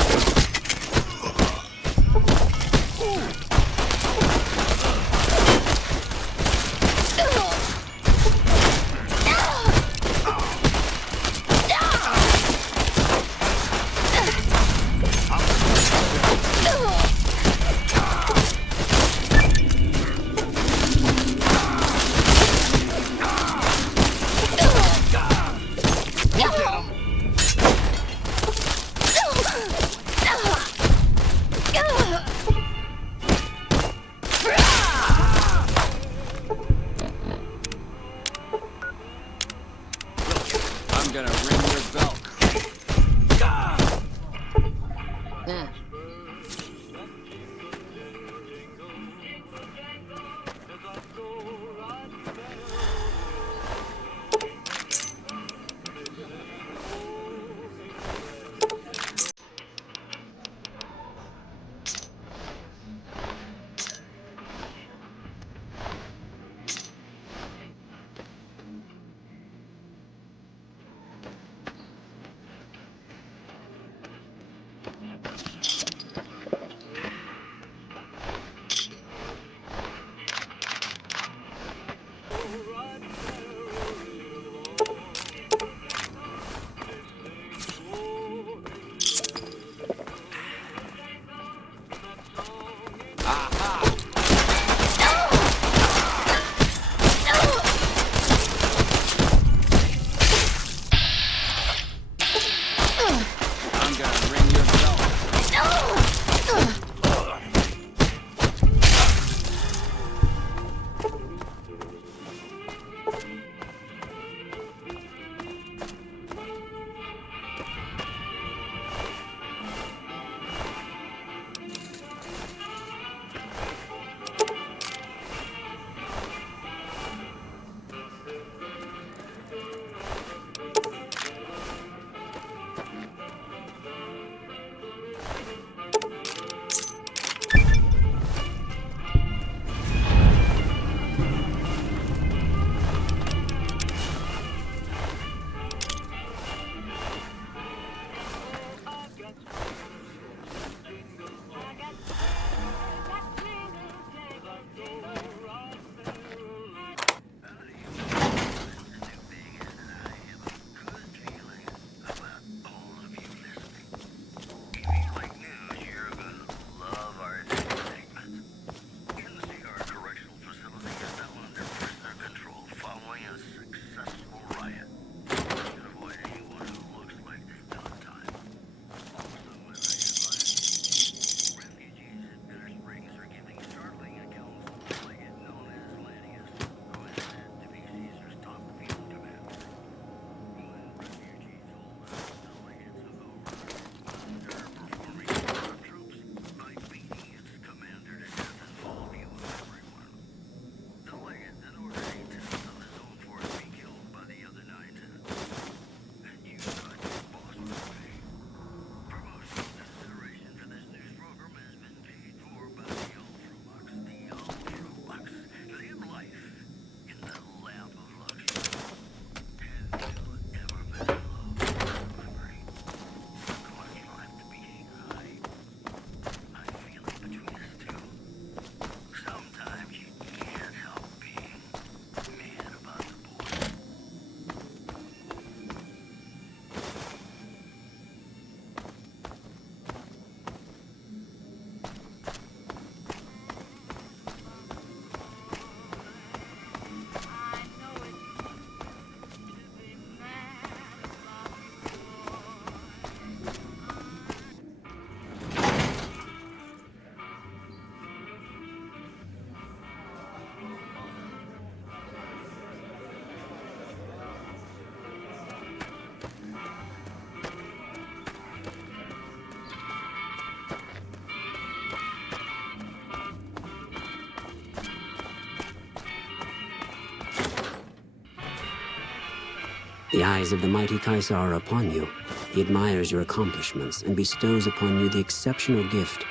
The eyes of the mighty Caesar are upon you. He admires your accomplishments and bestows upon you the exceptional gift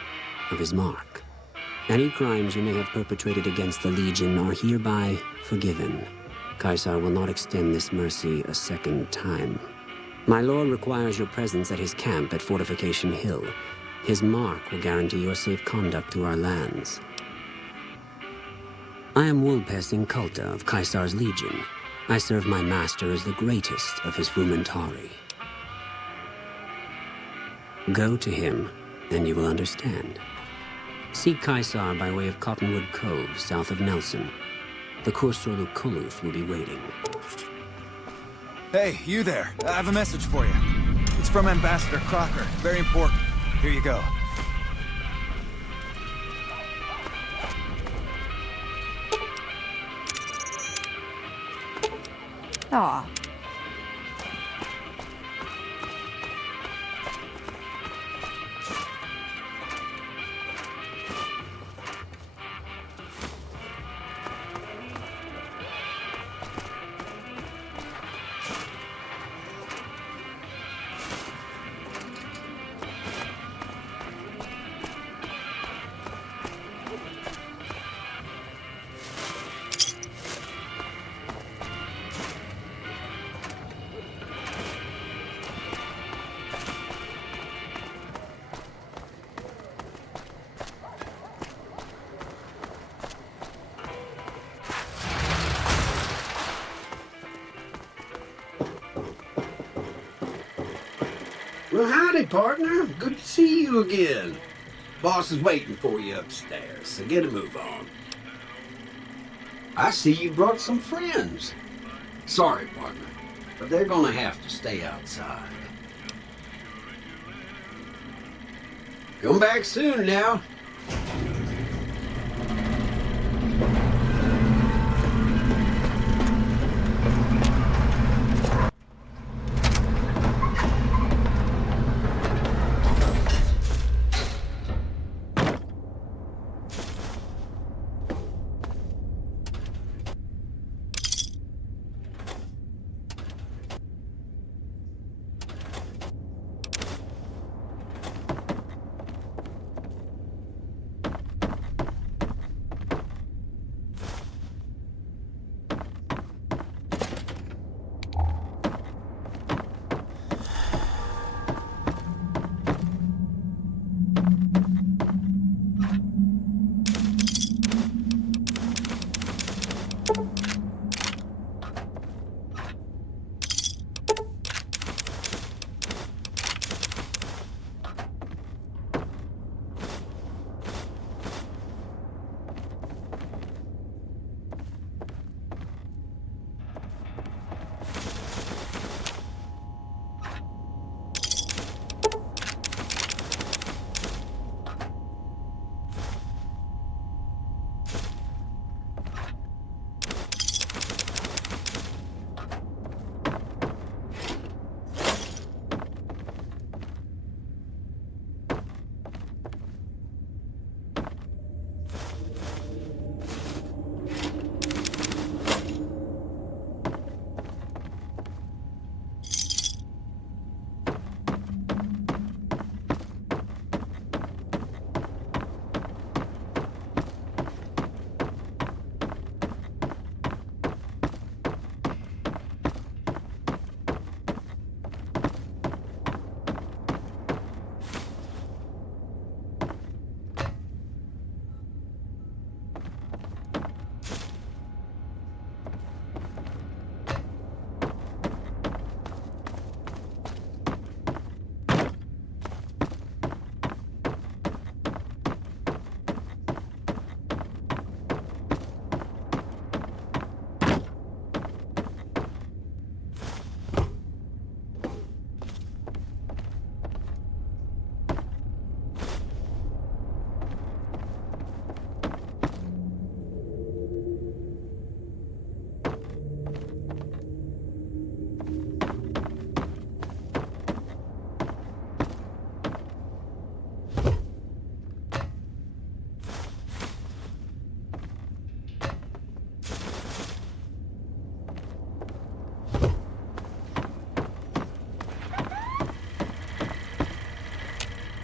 of his mark. Any crimes you may have perpetrated against the Legion are hereby forgiven. Caesar will not extend this mercy a second time. My lord requires your presence at his camp at Fortification Hill. His mark will guarantee your safe conduct through our lands. I am Wulpes Inculta of Caesar's Legion. I serve my master as the greatest of his Frumentari. Go to him, and you will understand. Seek Caesar by way of Cottonwood Cove, south of Nelson. The Cursor Lucullus will be waiting. Hey, you there. I have a message for you. It's from Ambassador Crocker. Very important. Here you go. Aw. Well, howdy, partner. Good to see you again. Boss is waiting for you upstairs, so get a move on. I see you brought some friends. Sorry, partner, but they're gonna have to stay outside. Come back soon now.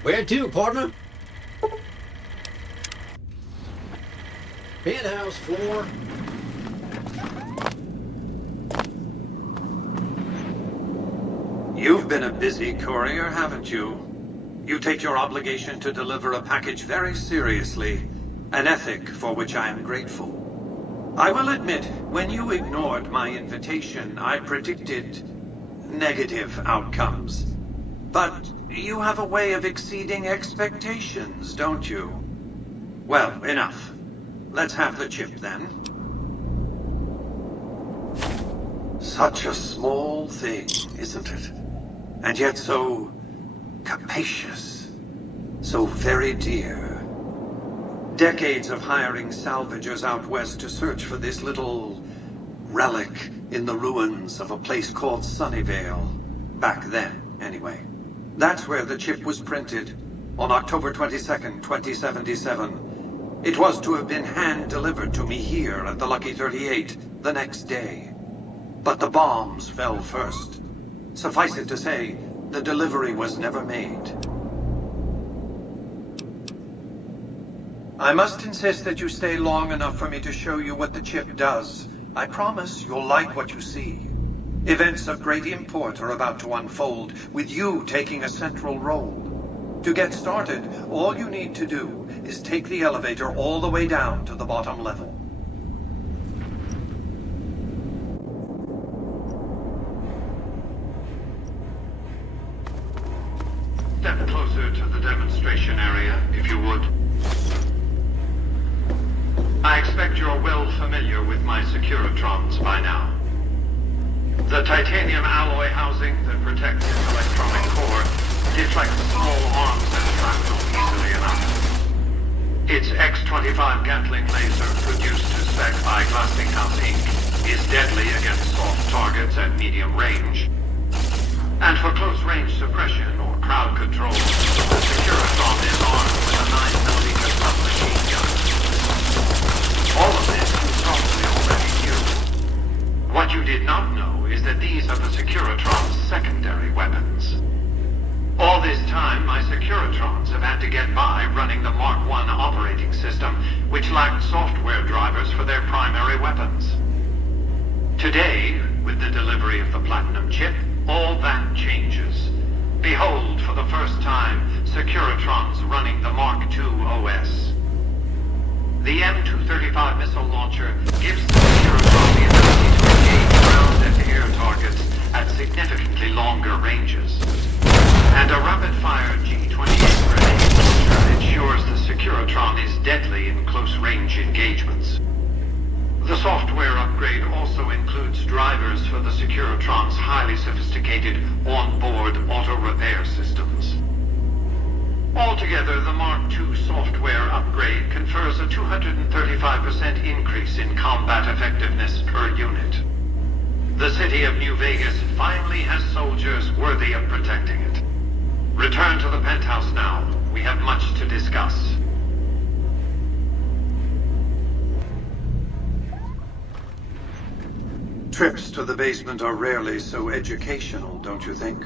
Where to, partner? Penthouse floor. You've been a busy courier, haven't you? You take your obligation to deliver a package very seriously, an ethic for which I am grateful. I will admit, when you ignored my invitation, I predicted negative outcomes. But you have a way of exceeding expectations, don't you? Well, enough. Let's have the chip, then. Such a small thing, isn't it? And yet so capacious, so very dear. Decades of hiring salvagers out west to search for this little relic in the ruins of a place called Sunnyvale. Back then, anyway. That's where the chip was printed, on October 22nd, 2077. It was to have been hand-delivered to me here at the Lucky 38 the next day. But the bombs fell first. Suffice it to say, the delivery was never made. I must insist that you stay long enough for me to show you what the chip does. I promise you'll like what you see. Events of great import are about to unfold, with you taking a central role. To get started, all you need to do is take the elevator all the way down to the bottom level. Step closer to the demonstration area, if you would. I expect you're well familiar with my Securitrons by now. The titanium alloy housing that protects its electronic core deflects small arms and shrapnel easily enough. Its X-25 Gatling laser, produced to spec by Glassinghouse Inc., is deadly against soft targets at medium range. And for close-range suppression or crowd control, the Securitron is armed with a 9mm submachine gun. All of this you probably already knew. What you did not know is that these are the Securitron's secondary weapons. All this time, my Securitrons have had to get by running the Mark I operating system, which lacked software drivers for their primary weapons. Today, with the delivery of the Platinum chip, all that changes. Behold, for the first time, Securitrons running the Mark II OS. The M235 missile launcher gives the Securitron the ability to engage ground and air targets at significantly longer ranges. And a rapid-fire G-28 grenade launcher ensures the Securitron is deadly in close-range engagements. The software upgrade also includes drivers for the Securitron's highly sophisticated on-board auto-repair systems. Altogether, the Mark II software upgrade confers a 235% increase in combat effectiveness per unit. The city of New Vegas finally has soldiers worthy of protecting it. Return to the penthouse now. We have much to discuss. Trips to the basement are rarely so educational, don't you think?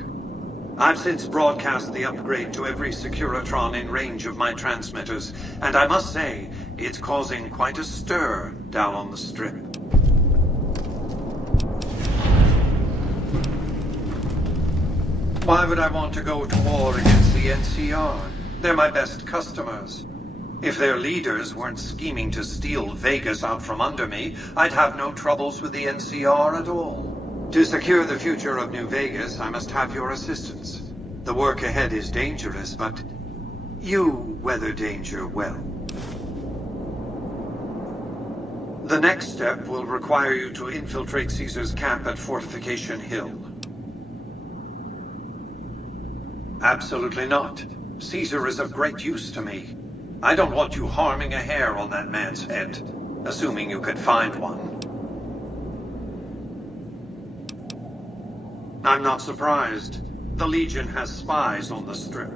I've since broadcast the upgrade to every Securitron in range of my transmitters, and I must say, it's causing quite a stir down on the Strip. Why would I want to go to war against the NCR? They're my best customers. If their leaders weren't scheming to steal Vegas out from under me, I'd have no troubles with the NCR at all. To secure the future of New Vegas, I must have your assistance. The work ahead is dangerous, but you weather danger well. The next step will require you to infiltrate Caesar's camp at Fortification Hill. Absolutely not. Caesar is of great use to me. I don't want you harming a hair on that man's head, assuming you could find one. I'm not surprised. The Legion has spies on the Strip.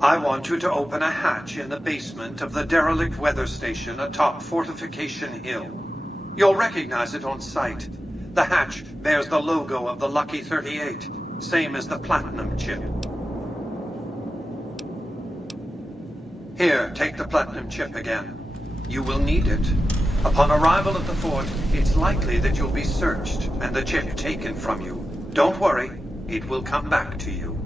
I want you to open a hatch in the basement of the derelict weather station atop Fortification Hill. You'll recognize it on sight. The hatch bears the logo of the Lucky 38. same as the platinum chip. Here, take the platinum chip again. You will need it. Upon arrival at the fort, it's likely that you'll be searched and the chip taken from you. Don't worry, it will come back to you.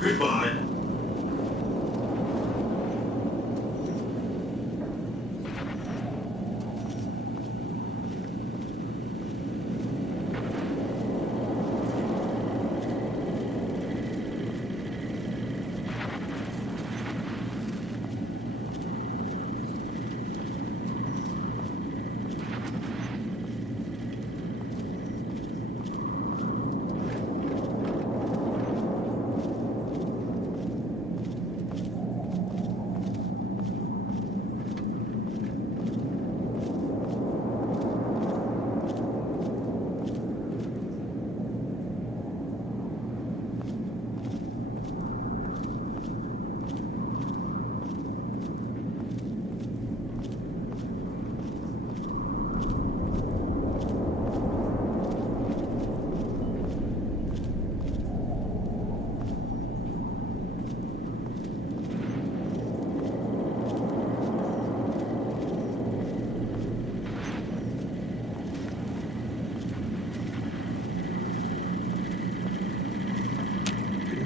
Goodbye.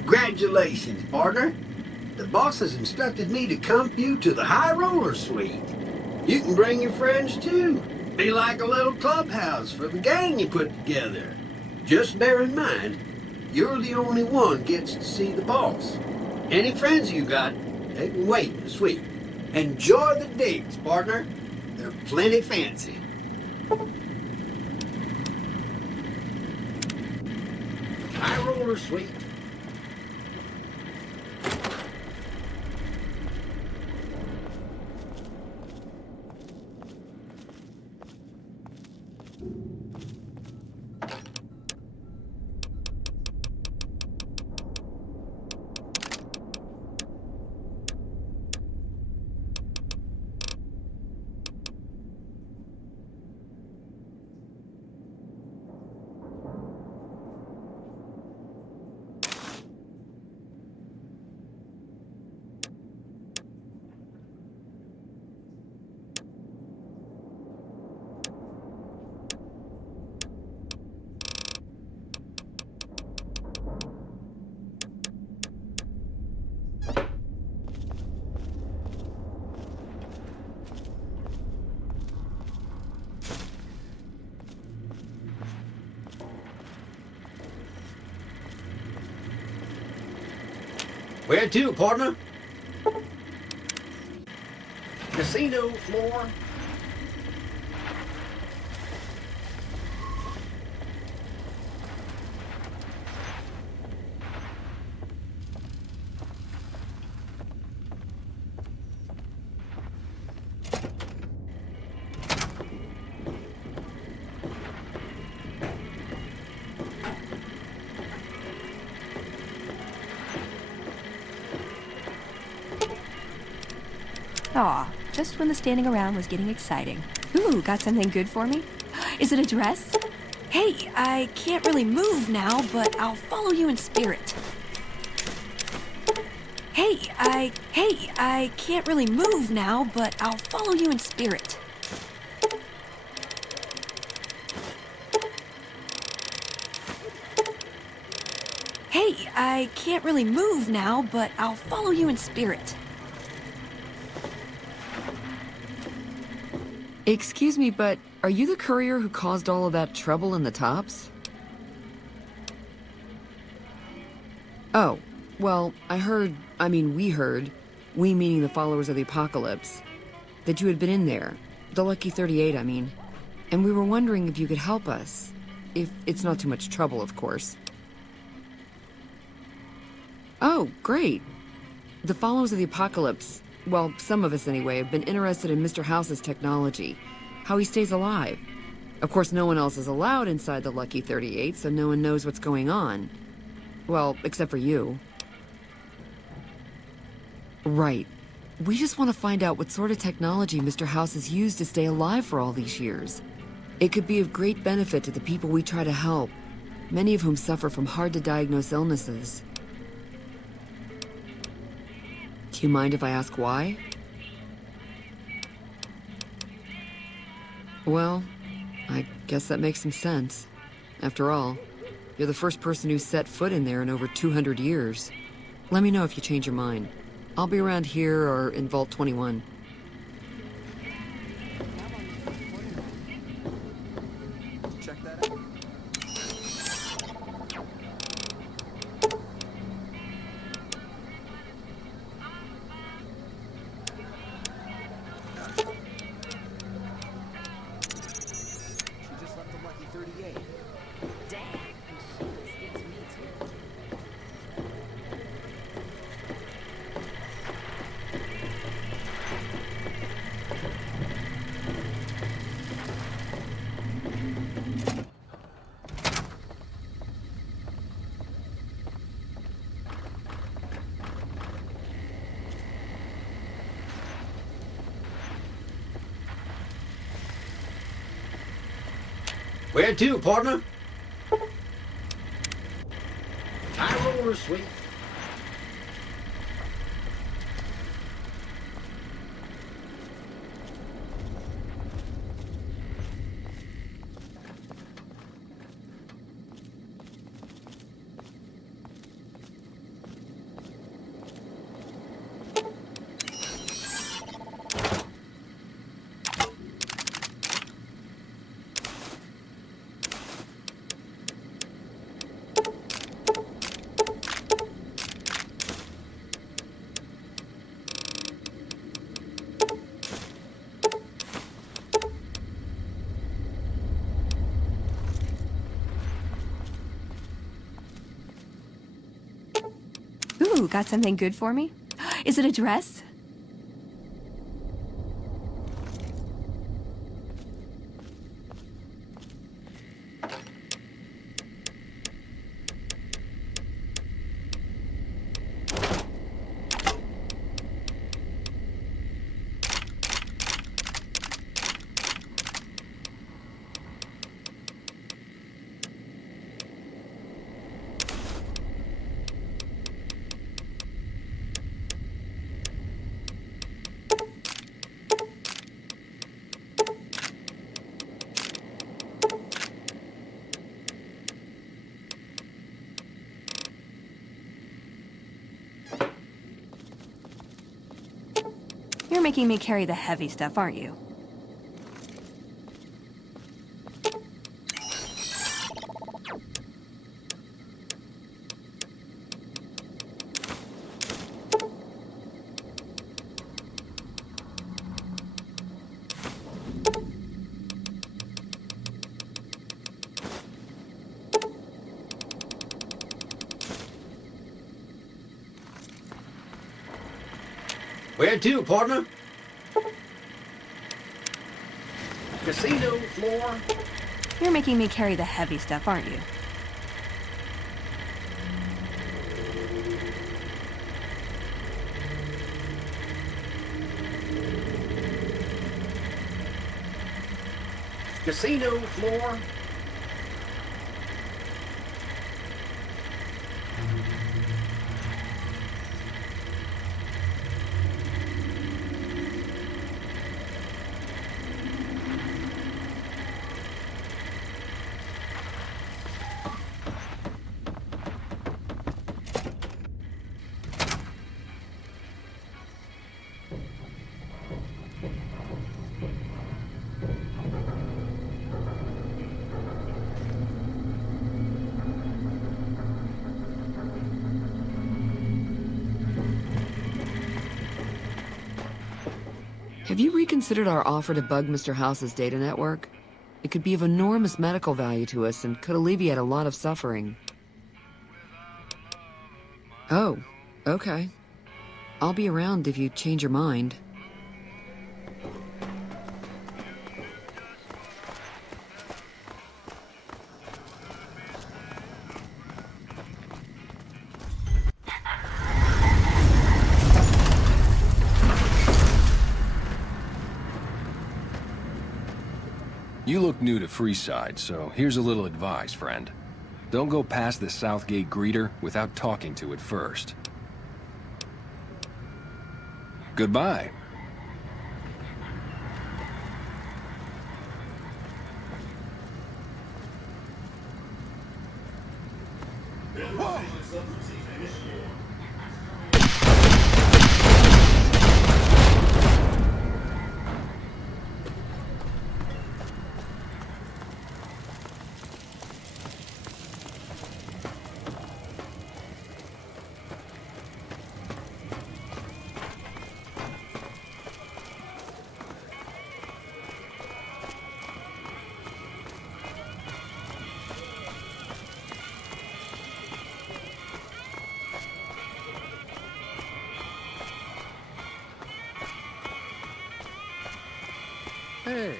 Congratulations, partner. The boss has instructed me to comp you to the High Roller Suite. You can bring your friends too. Be like a little clubhouse for the gang you put together. Just bear in mind, you're the only one gets to see the boss. Any friends you got, they can wait in the suite. Enjoy the digs, partner. They're plenty fancy. High Roller Suite. Where to, partner? Casino floor. Aw, just when the standing around was getting exciting. Ooh, got something good for me? Is it a dress? Hey, I can't really move now, but I'll follow you in spirit. Hey, I can't really move now, but I'll follow you in spirit. Hey, I can't really move now, but I'll follow you in spirit. Excuse me, but are you the courier who caused all of that trouble in the tops? Oh, well, we heard, we meaning the followers of the apocalypse, that you had been in there, the Lucky 38, I mean, and we were wondering if you could help us. If it's not too much trouble, of course. Oh, great. The followers of the apocalypse, well, some of us anyway, have been interested in Mr. House's technology, how he stays alive. Of course, no one else is allowed inside the Lucky 38, so no one knows what's going on. Well, except for you. Right. We just want to find out what sort of technology Mr. House has used to stay alive for all these years. It could be of great benefit to the people we try to help, many of whom suffer from hard-to-diagnose illnesses. Do you mind if I ask why? Well, I guess that makes some sense. After all, you're the first person who's set foot in there in over 200 years. Let me know if you change your mind. I'll be around here or in Vault 21. Check that out. Where to, partner? High Roller Suite. Ooh, got something good for me? Is it a dress? You're making me carry the heavy stuff, aren't you? Where to, partner? Casino floor? You're making me carry the heavy stuff, aren't you? Casino floor? Have you reconsidered our offer to bug Mr. House's data network? It could be of enormous medical value to us and could alleviate a lot of suffering. Oh, okay. I'll be around if you change your mind. You look new to Freeside, so here's a little advice, friend. Don't go past the Southgate greeter without talking to it first. Goodbye. Hey.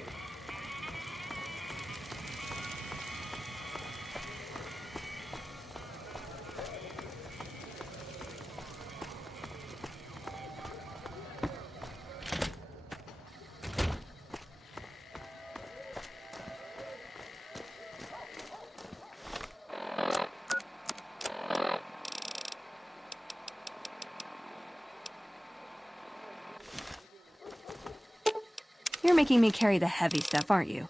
You're making me carry the heavy stuff, aren't you?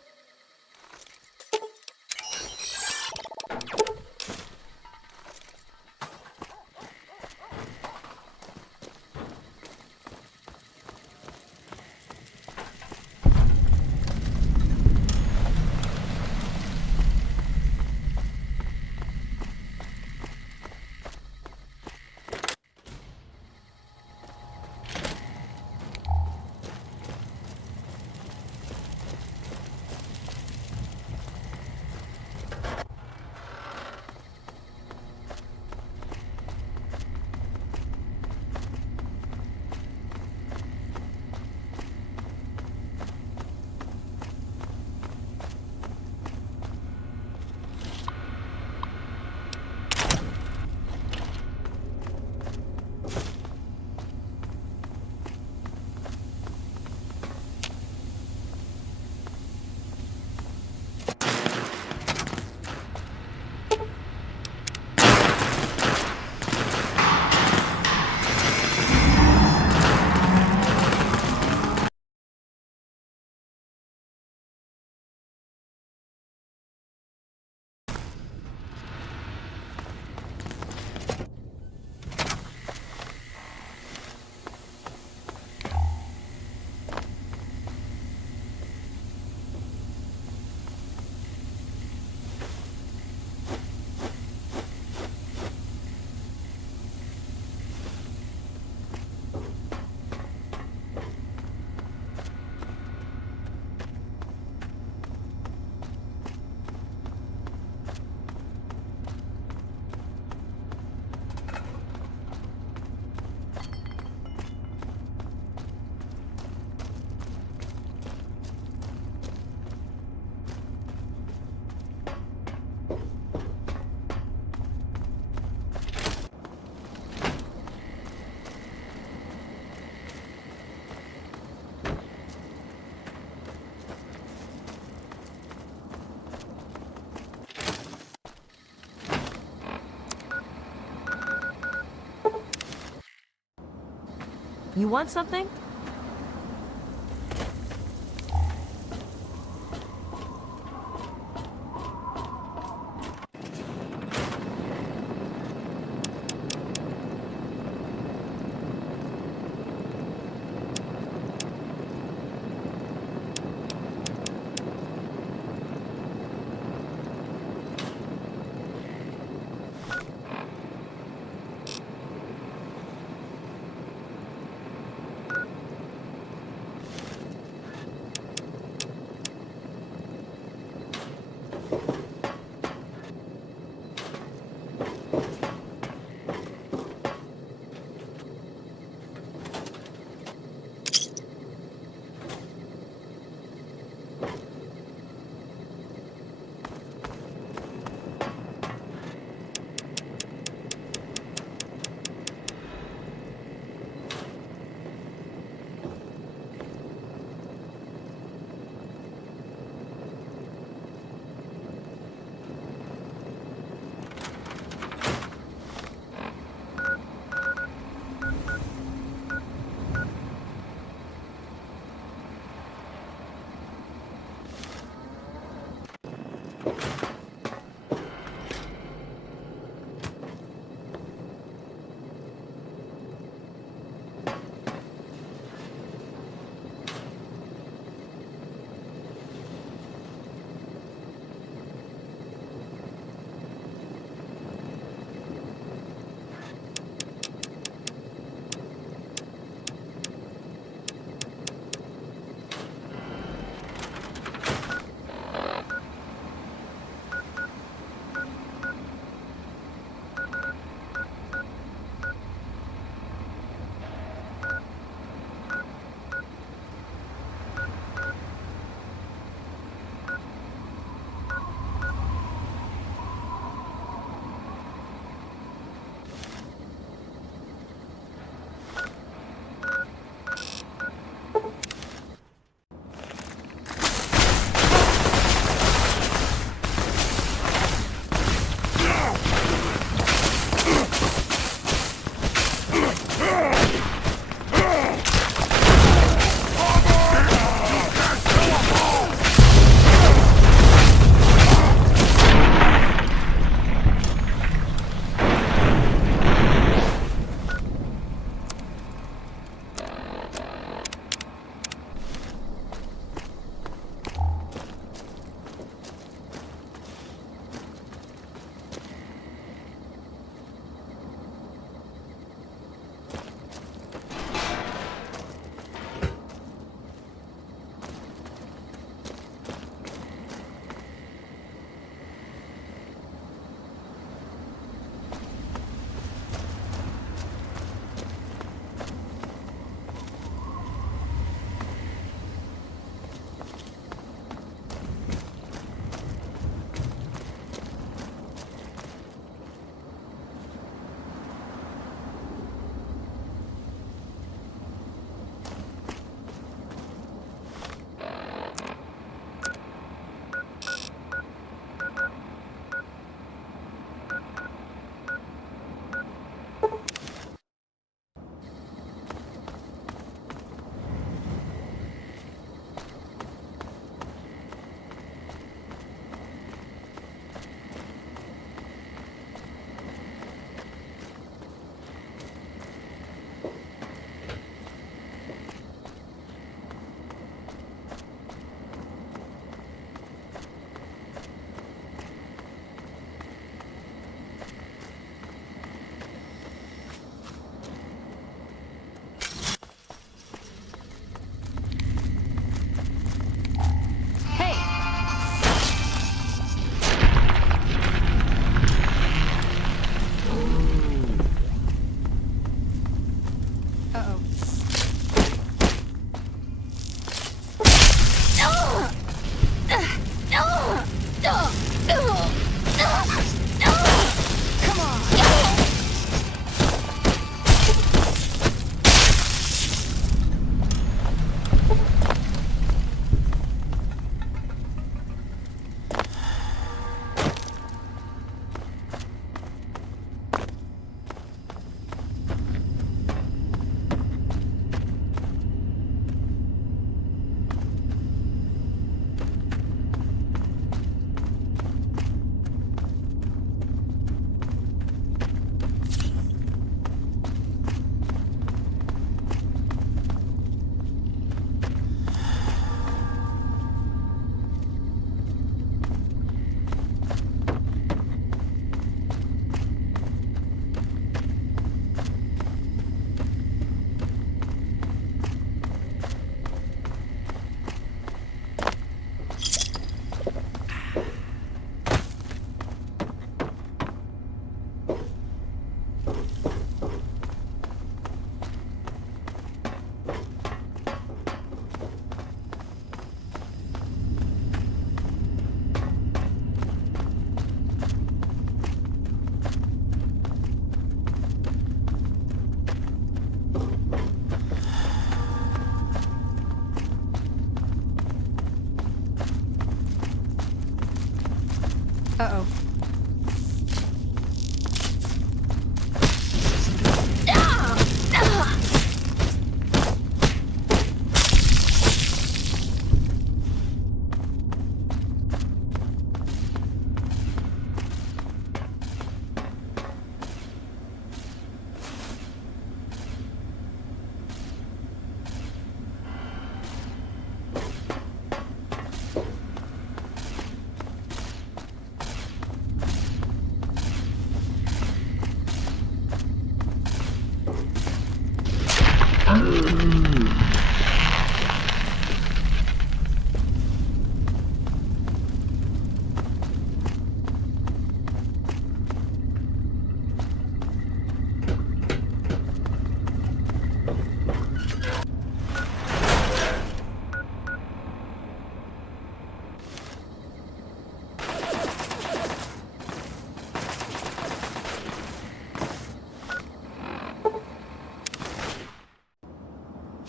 You want something?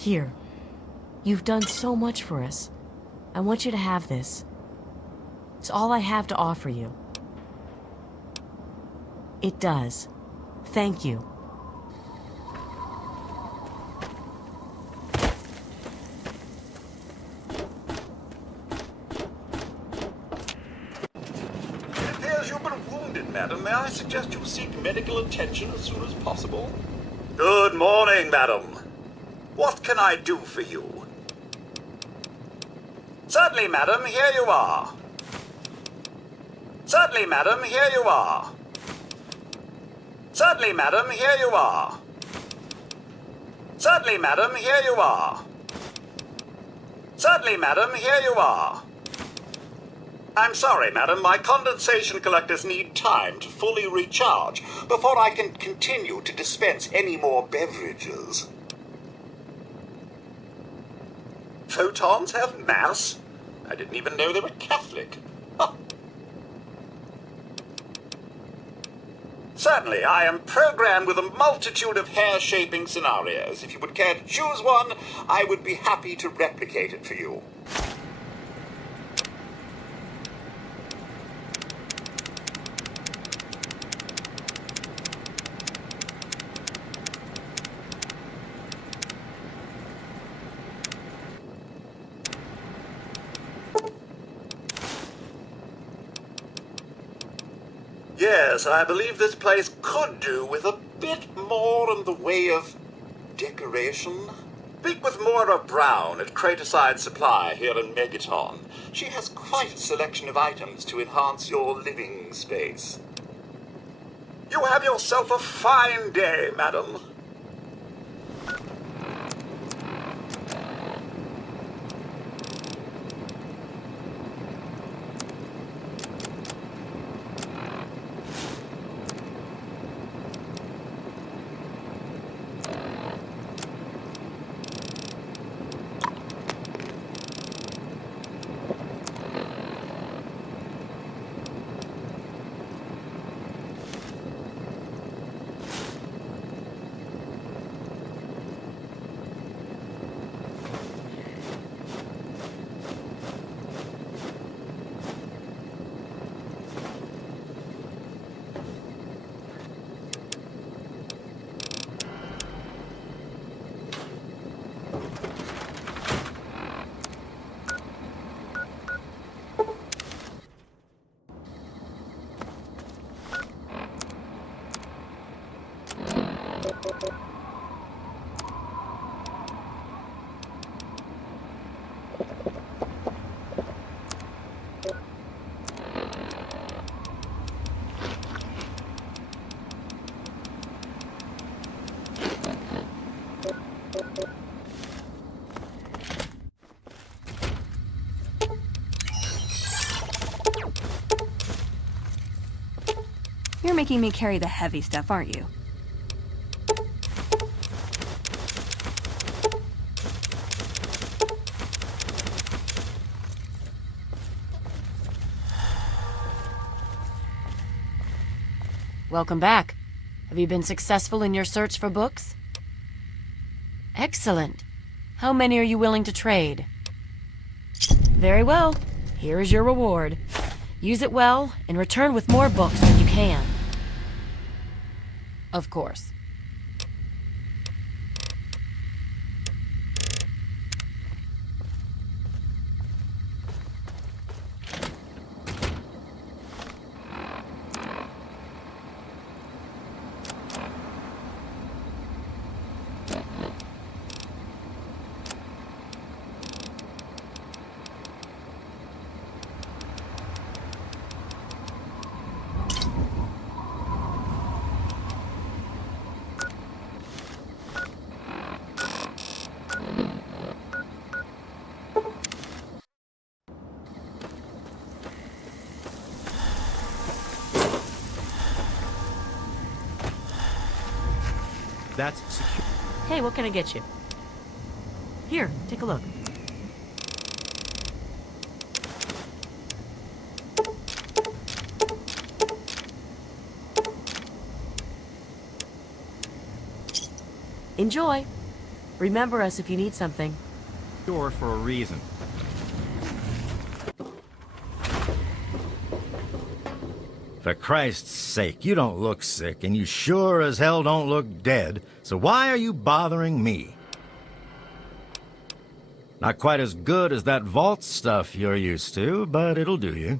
Here. You've done so much for us. I want you to have this. It's all I have to offer you. It does. Thank you. It appears you've been wounded, madam. May I suggest you seek medical attention as soon as possible? Good morning, madam. What can I do for you? Certainly, madam, here you are. Certainly, madam, here you are. Certainly, madam, here you are. Certainly, madam, here you are. Certainly, madam, here you are. I'm sorry, madam, my condensation collectors need time to fully recharge before I can continue to dispense any more beverages. Photons have mass? I didn't even know they were Catholic. Huh. Certainly, I am programmed with a multitude of hair-shaping scenarios. If you would care to choose one, I would be happy to replicate it for you. Yes, I believe this place could do with a bit more in the way of decoration. Speak with Moira Brown at Craterside Supply here in Megaton. She has quite a selection of items to enhance your living space. You have yourself a fine day, madam. You're making me carry the heavy stuff, aren't you? Welcome back. Have you been successful in your search for books? Excellent. How many are you willing to trade? Very well. Here is your reward. Use it well, and return with more books when you can. Of course. That's secure. Hey, what can I get you? Here, take a look. Enjoy. Remember us if you need something. Sure, for a reason. For Christ's sake, you don't look sick, and you sure as hell don't look dead, so why are you bothering me? Not quite as good as that vault stuff you're used to, but it'll do you.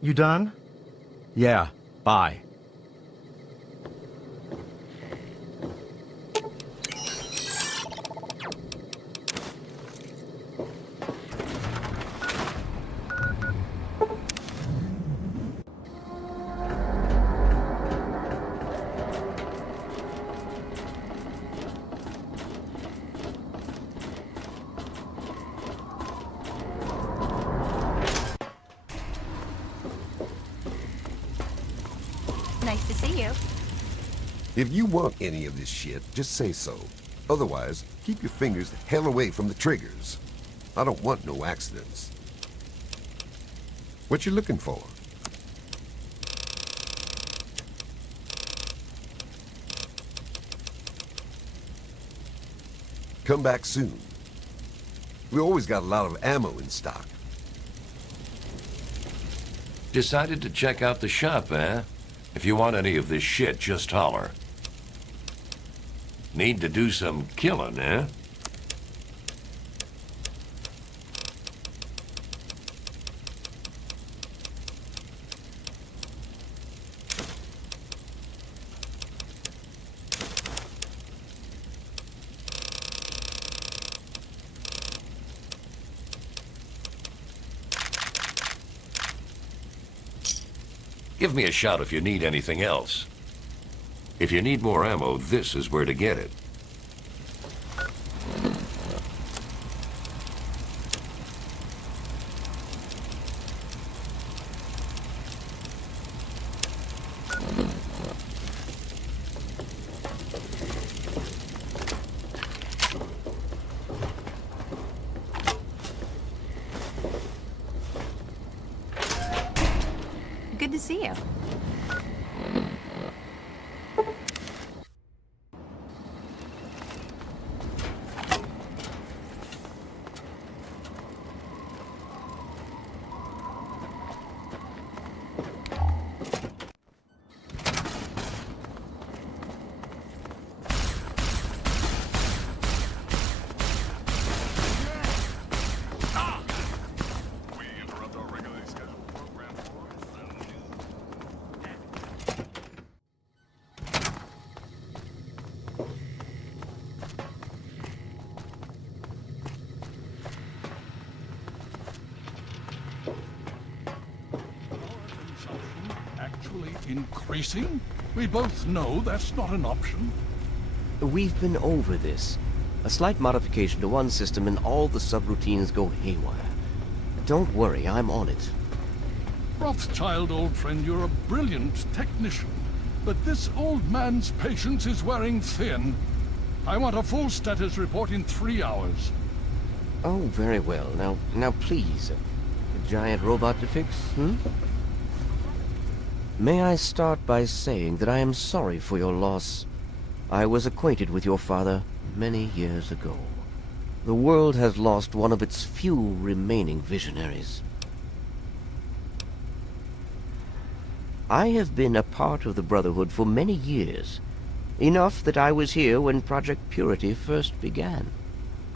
You done? Yeah, bye. Nice to see you. If you want any of this shit, just say so. Otherwise, keep your fingers the hell away from the triggers. I don't want no accidents. What you looking for? Come back soon. We always got a lot of ammo in stock. Decided to check out the shop, eh? If you want any of this shit, just holler. Need to do some killing, eh? Give me a shout if you need anything else. If you need more ammo, this is where to get it. Good to see you. Actually increasing? We both know that's not an option. We've been over this. A slight modification to one system and all the subroutines go haywire. Don't worry, I'm on it. Rothschild, old friend, you're a brilliant technician. But this old man's patience is wearing thin. I want a full status report in 3 hours. Oh, very well. Now please. A giant robot to fix, May I start by saying that I am sorry for your loss. I was acquainted with your father many years ago. The world has lost one of its few remaining visionaries. I have been a part of the Brotherhood for many years, enough that I was here when Project Purity first began.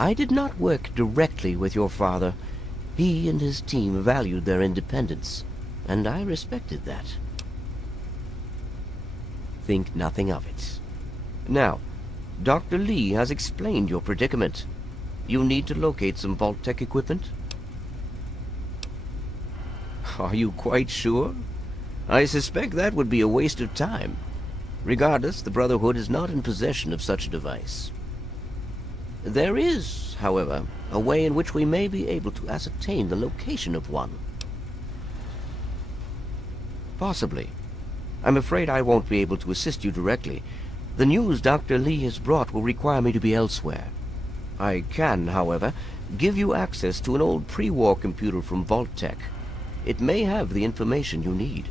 I did not work directly with your father. He and his team valued their independence, and I respected that. Think nothing of it. Now, Dr. Lee has explained your predicament. You need to locate some Vault-Tec equipment? Are you quite sure? I suspect that would be a waste of time. Regardless, the Brotherhood is not in possession of such a device. There is, however, a way in which we may be able to ascertain the location of one. Possibly. I'm afraid I won't be able to assist you directly. The news Dr. Lee has brought will require me to be elsewhere. I can, however, give you access to an old pre-war computer from Vault Tech. It may have the information you need.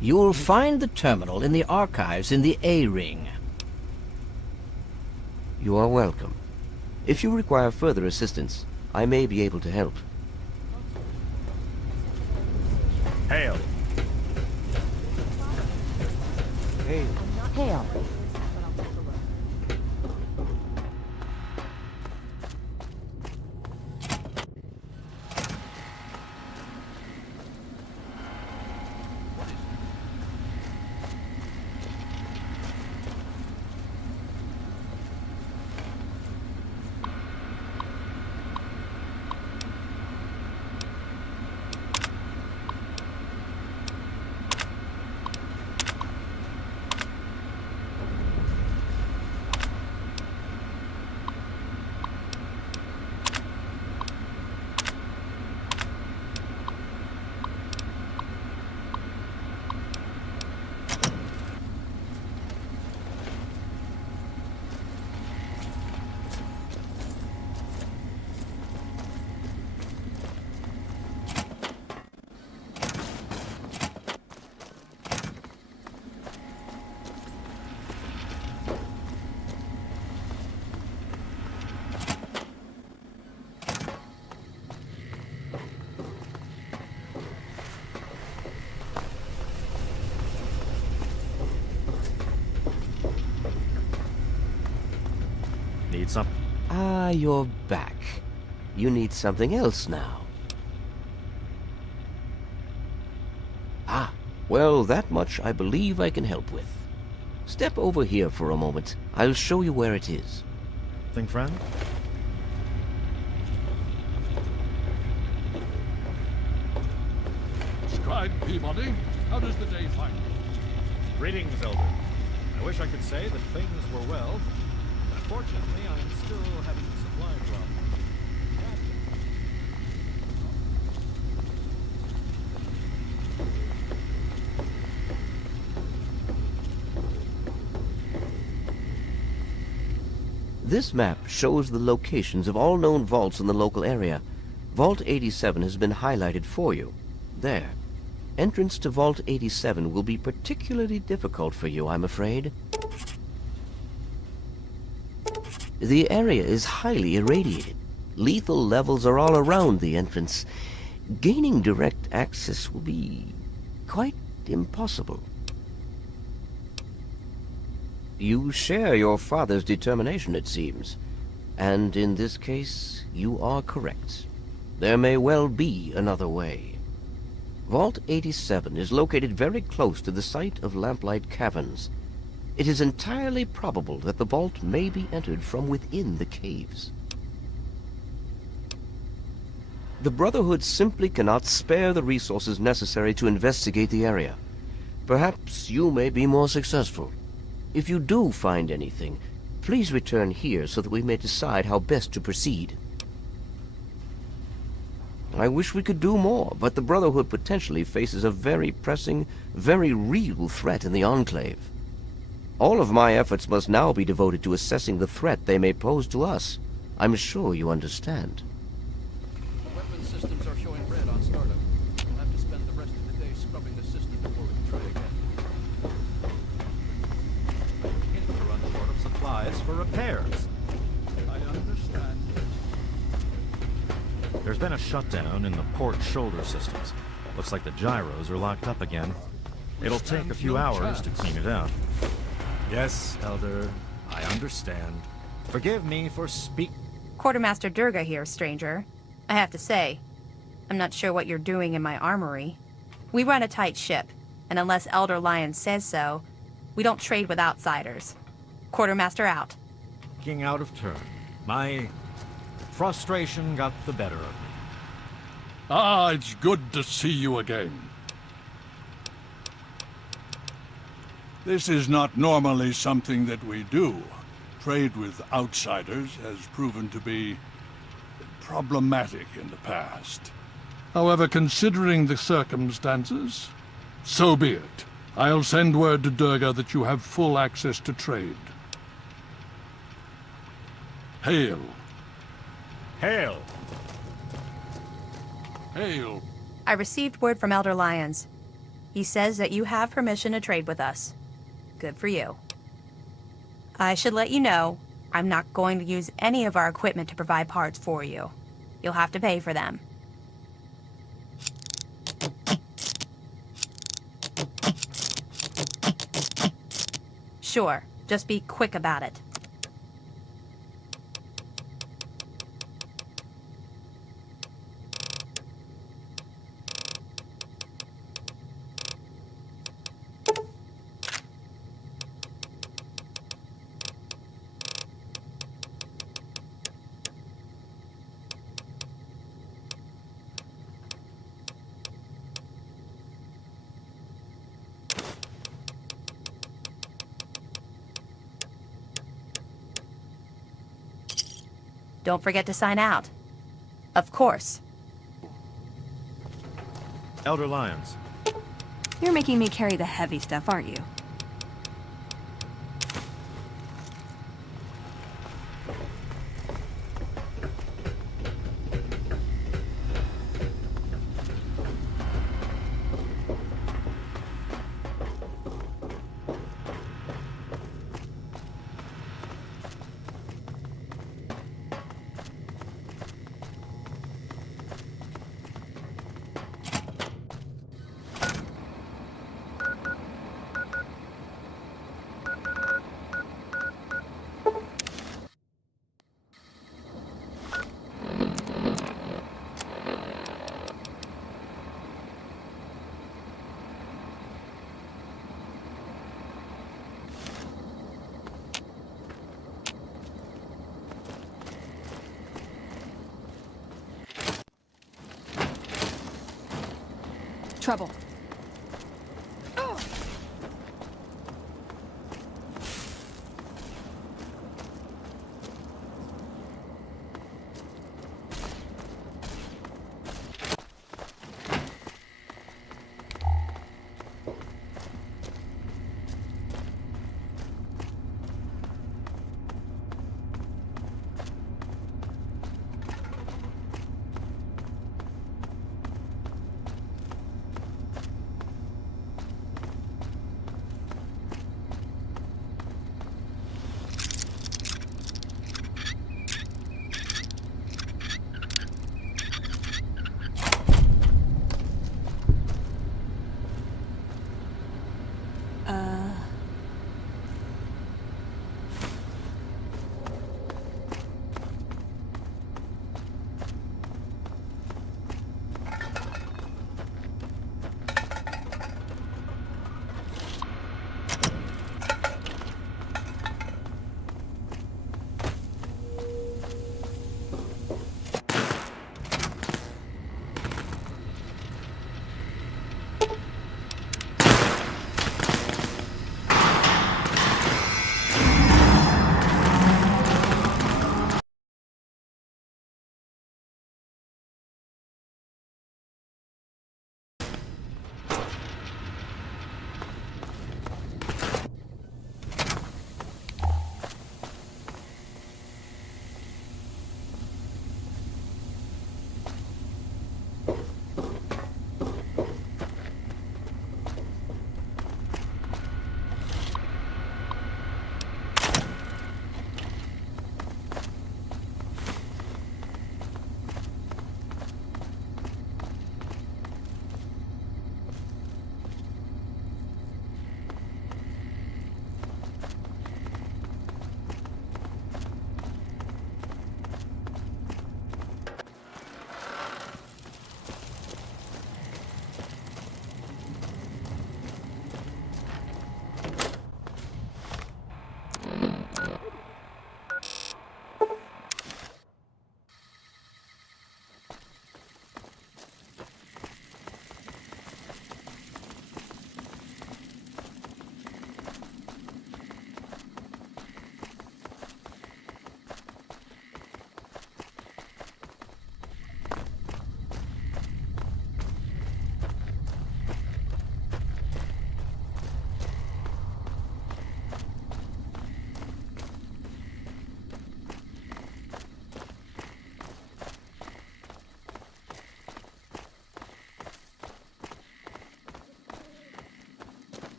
You'll find the terminal in the archives in the A-Ring. You are welcome. If you require further assistance, I may be able to help. Hail. Hail. Hail. Need some? Ah, you're back. You need something else now. Ah, well, that much I believe I can help with. Step over here for a moment. I'll show you where it is. Thing, friend? Scribe Peabody, how does the day find you? Greetings, Elder. I wish I could say that things were well. Unfortunately, I am still having supply problems. This map shows the locations of all known vaults in the local area. Vault 87 has been highlighted for you. There. Entrance to Vault 87 will be particularly difficult for you, I'm afraid. The area is highly irradiated. Lethal levels are all around the entrance. Gaining direct access will be quite impossible. You share your father's determination, it seems. And in this case, you are correct. There may well be another way. Vault 87 is located very close to the site of Lamplight Caverns. It is entirely probable that the vault may be entered from within the caves. The Brotherhood simply cannot spare the resources necessary to investigate the area. Perhaps you may be more successful. If you do find anything, please return here so that we may decide how best to proceed. I wish we could do more, but the Brotherhood potentially faces a very pressing, very real threat in the Enclave. All of my efforts must now be devoted to assessing the threat they may pose to us. I'm sure you understand. The weapon systems are showing red on startup. We'll have to spend the rest of the day scrubbing the system before we can try again. I begin to run short of supplies for repairs. I understand. There's been a shutdown in the port shoulder systems. Looks like the gyros are locked up again. It'll take a few hours to clean it out. Yes, Elder, I understand. Forgive me for Quartermaster Durga here, stranger. I have to say, I'm not sure what you're doing in my armory. We run a tight ship, and unless Elder Lion says so, we don't trade with outsiders. Quartermaster out. speaking out of turn. My frustration got the better of me. Ah, it's good to see you again. This is not normally something that we do. Trade with outsiders has proven to be problematic in the past. However, considering the circumstances, so be it. I'll send word to Durga that you have full access to trade. Hail. Hail! Hail. I received word from Elder Lyons. He says that you have permission to trade with us. Good for you. I should let you know, I'm not going to use any of our equipment to provide parts for you. You'll have to pay for them. Sure, just be quick about it. Don't forget to sign out. Of course. Elder Lyons. You're making me carry the heavy stuff, aren't you? Trouble.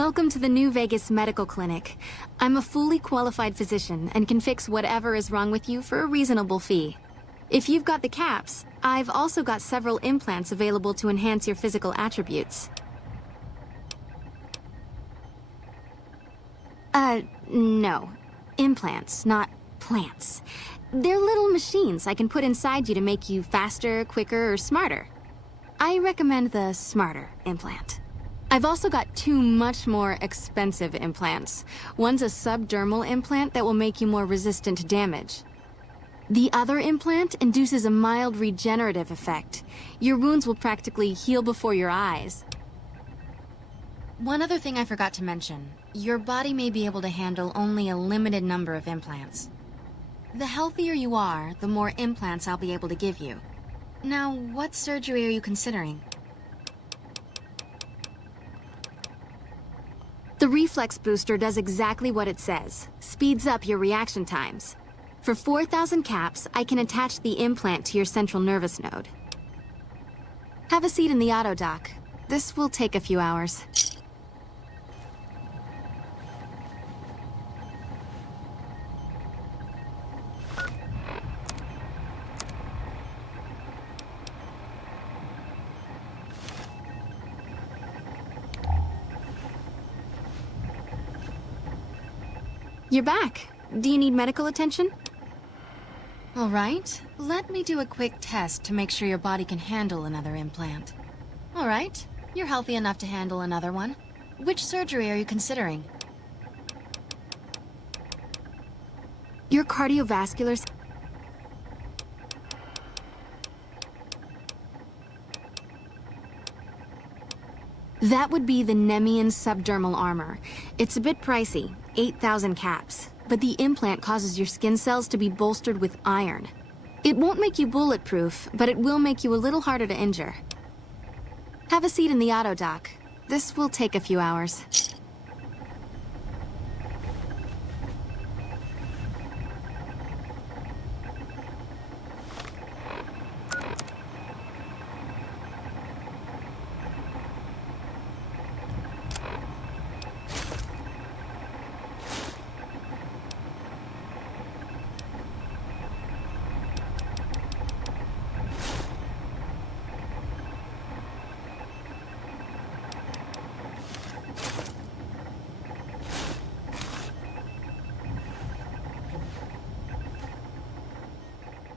Welcome to the New Vegas Medical Clinic. I'm a fully qualified physician and can fix whatever is wrong with you for a reasonable fee. If you've got the caps, I've also got several implants available to enhance your physical attributes. No. Implants, not plants. They're little machines I can put inside you to make you faster, quicker, or smarter. I recommend the smarter implant. I've also got two much more expensive implants. One's a subdermal implant that will make you more resistant to damage. The other implant induces a mild regenerative effect. Your wounds will practically heal before your eyes. One other thing I forgot to mention. Your body may be able to handle only a limited number of implants. The healthier you are, the more implants I'll be able to give you. Now, what surgery are you considering? The Reflex Booster does exactly what it says. Speeds up your reaction times. For 4,000 caps, I can attach the implant to your central nervous node. Have a seat in the auto dock. This will take a few hours. You're back. Do you need medical attention? All right. Let me do a quick test to make sure your body can handle another implant. All right. You're healthy enough to handle another one. Which surgery are you considering? Your cardiovascular... That would be the Nemean subdermal armor. It's a bit pricey, 8,000 caps, but the implant causes your skin cells to be bolstered with iron. It won't make you bulletproof, but it will make you a little harder to injure. Have a seat in the auto dock. This will take a few hours.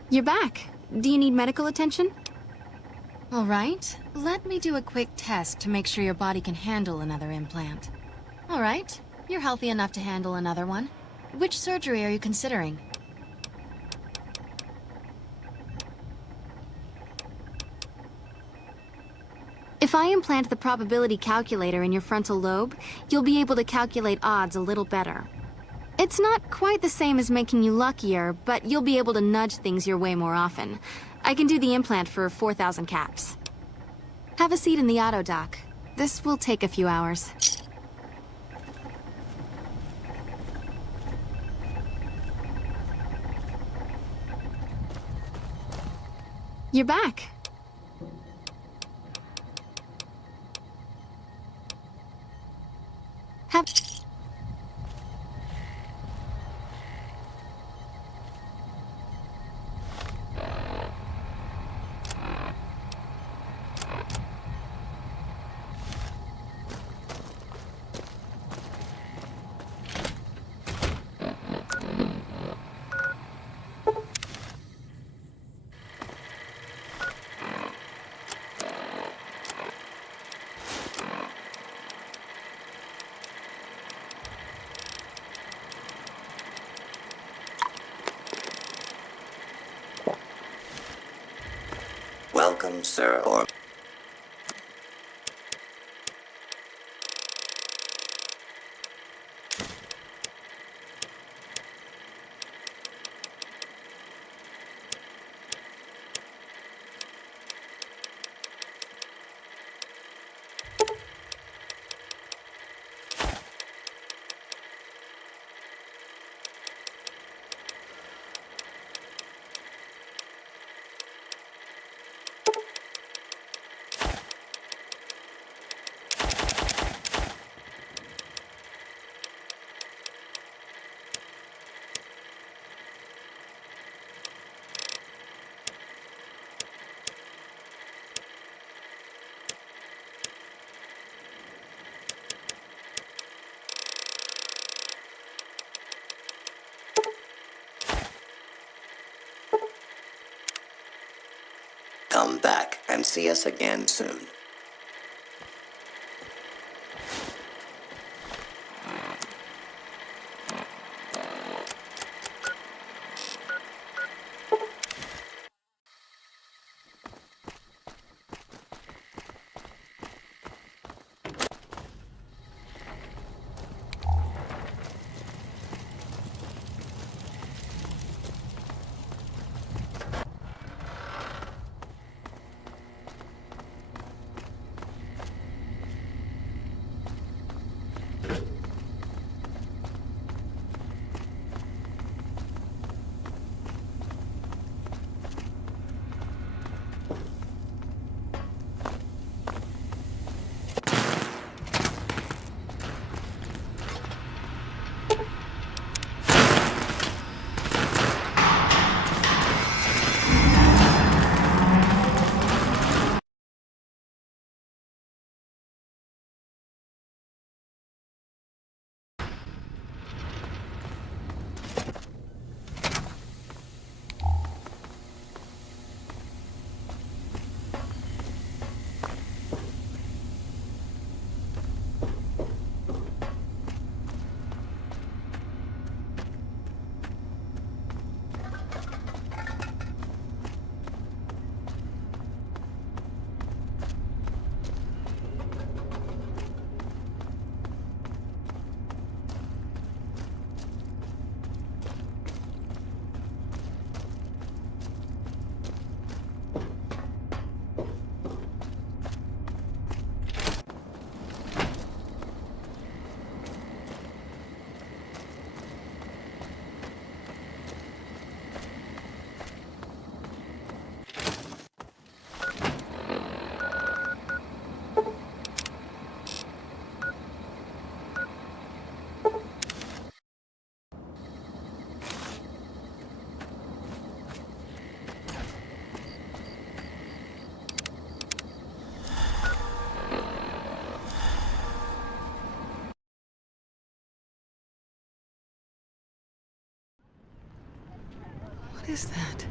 You're back. Do you need medical attention? All right. Let me do a quick test to make sure your body can handle another implant. All right. You're healthy enough to handle another one. Which surgery are you considering? If I implant the probability calculator in your frontal lobe, you'll be able to calculate odds a little better. It's not quite the same as making you luckier, but you'll be able to nudge things your way more often. I can do the implant for 4,000 caps. Have a seat in the auto dock. This will take a few hours. You're back. Have... Welcome, sir, or... come back and see us again soon. What is that?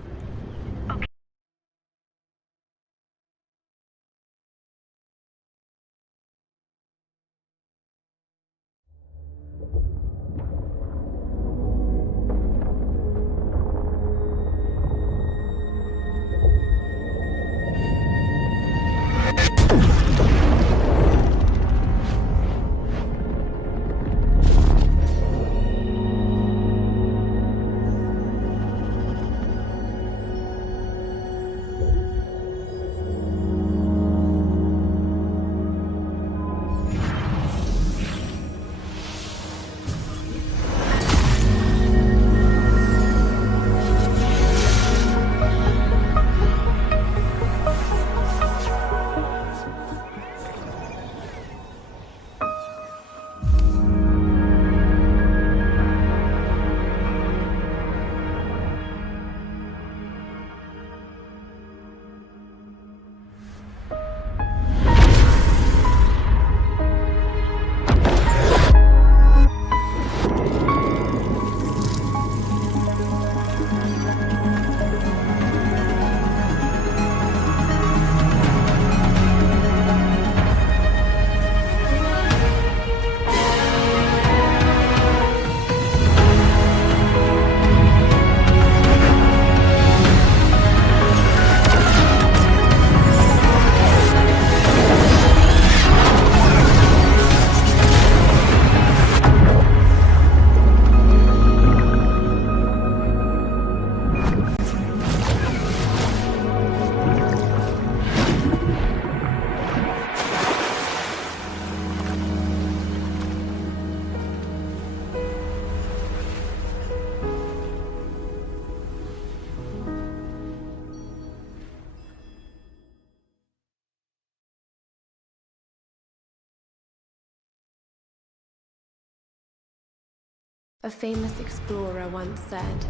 A famous explorer once said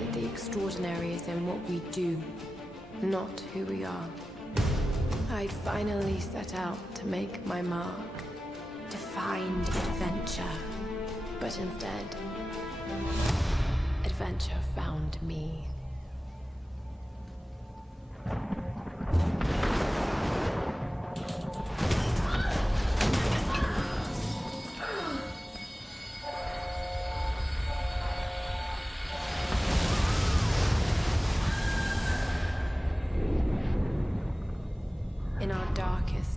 that the extraordinary is in what we do, not who we are. I finally set out to make my mark, to find adventure. But instead, adventure found me.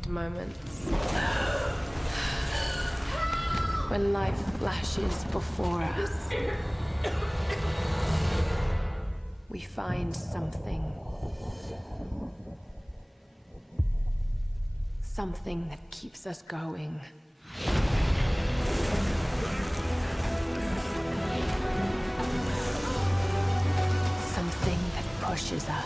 moments. When life flashes before us. We find something. Something that keeps us going. Something that pushes us.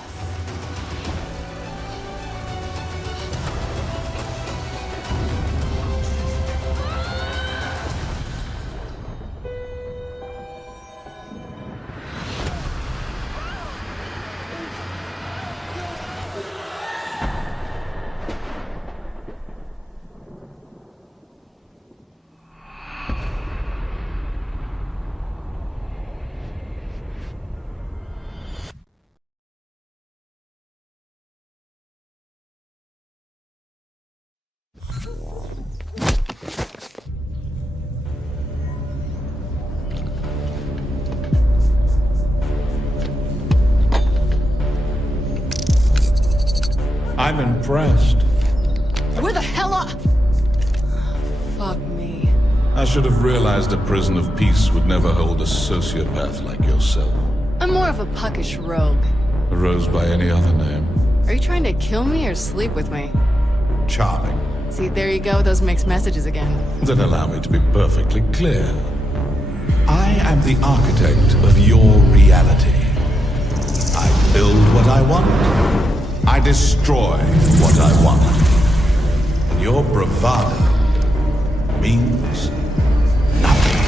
I'm impressed. Where the hell are... Fuck me. I should have realized a prison of peace would never hold a sociopath like yourself. I'm more of a puckish rogue. A rose by any other name. Are you trying to kill me or sleep with me? Charming. See, there you go, those mixed messages again. Then allow me to be perfectly clear. I am the architect of your reality. I build what I want. I destroy what I want. And your bravado means nothing.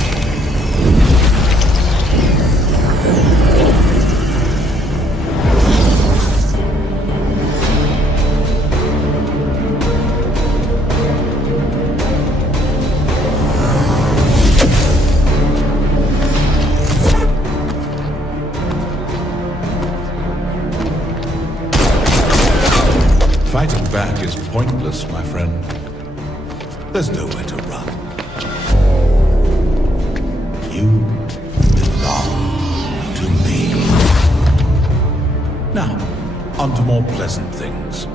Fighting back is pointless, my friend. There's nowhere to run. You belong to me. Now, on to more pleasant things.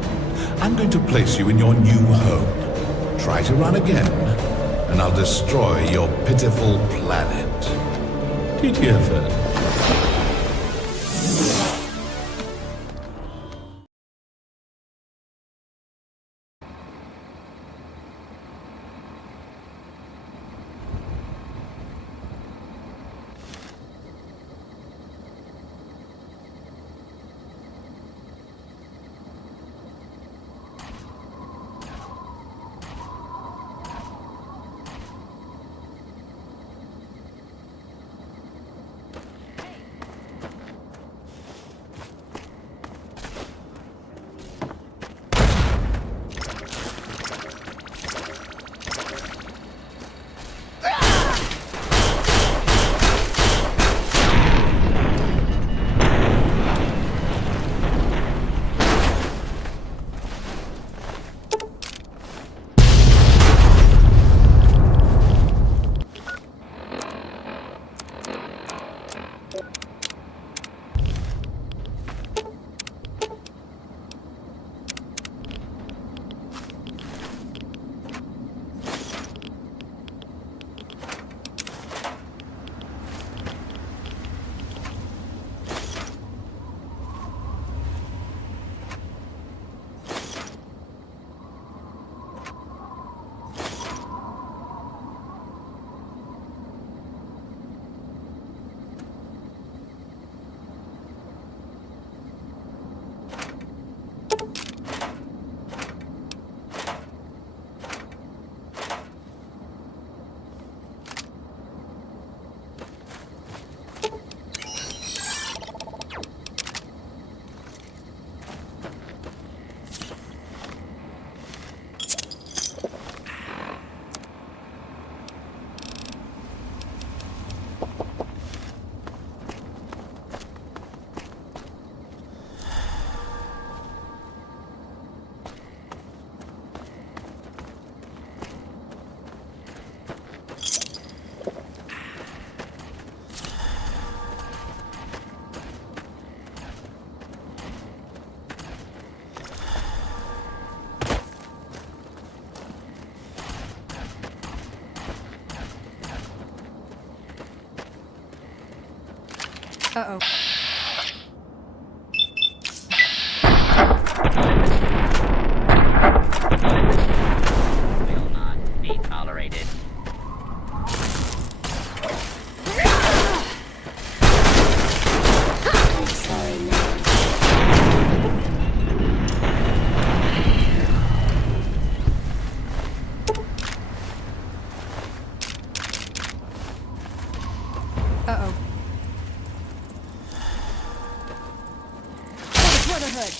I'm going to place you in your new home. Try to run again, and I'll destroy your pitiful planet. Did you ever? Uh-oh. Will not be tolerated. Uh-oh. Brotherhood.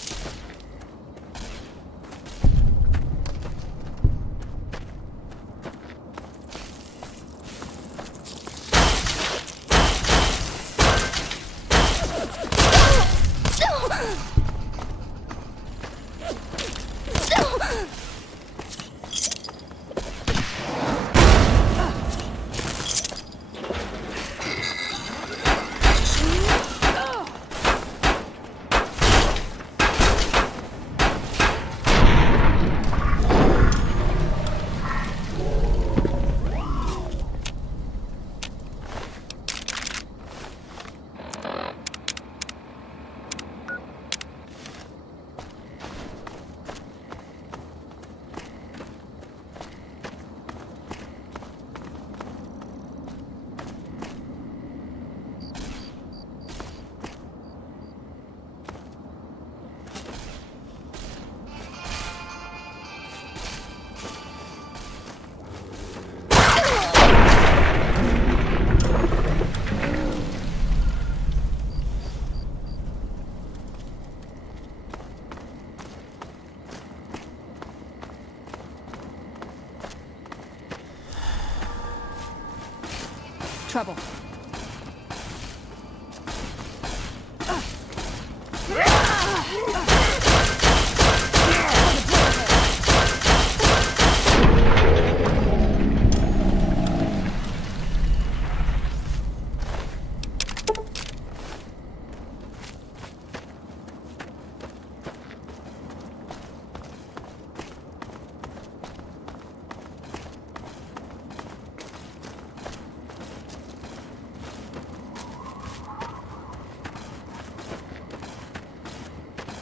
Trouble.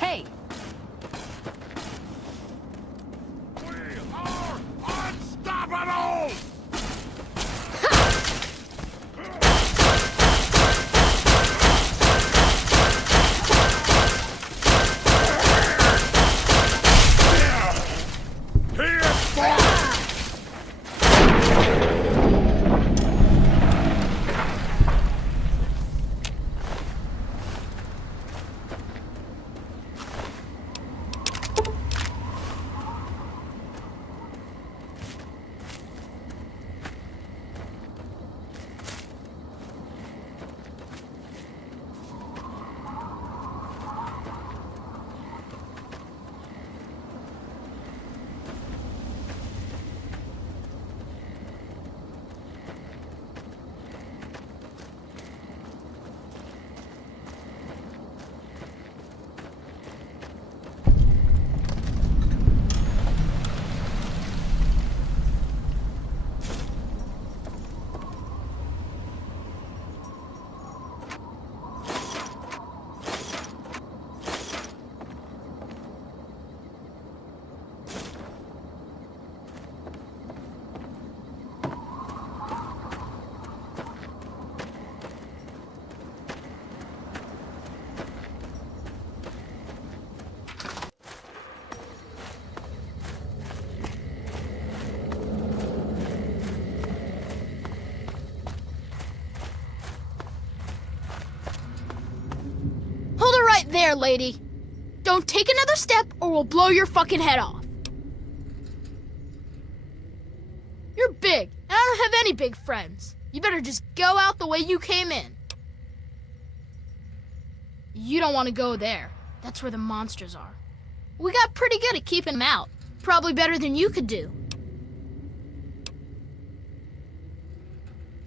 Hey! Unstoppable! Hold it right there, lady. Don't take another step or we'll blow your fucking head off. You're big, and I don't have any big friends. You better just go out the way you came in. You don't want to go there. That's where the monsters are. We got pretty good at keeping them out. Probably better than you could do.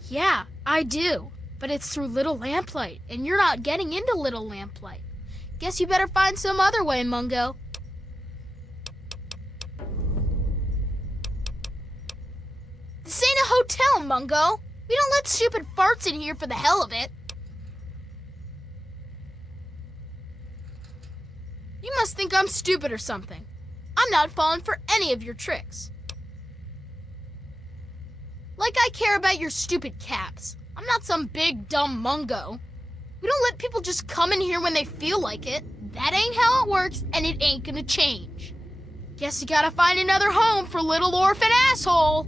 Yeah, I do. But it's through Little Lamplight, and you're not getting into Little Lamplight. Guess you better find some other way, Mungo. This ain't a hotel, Mungo. We don't let stupid farts in here for the hell of it. You must think I'm stupid or something. I'm not falling for any of your tricks. Like I care about your stupid caps. I'm not some big, dumb mungo. We don't let people just come in here when they feel like it. That ain't how it works, and it ain't gonna change. Guess you gotta find another home for little orphan asshole.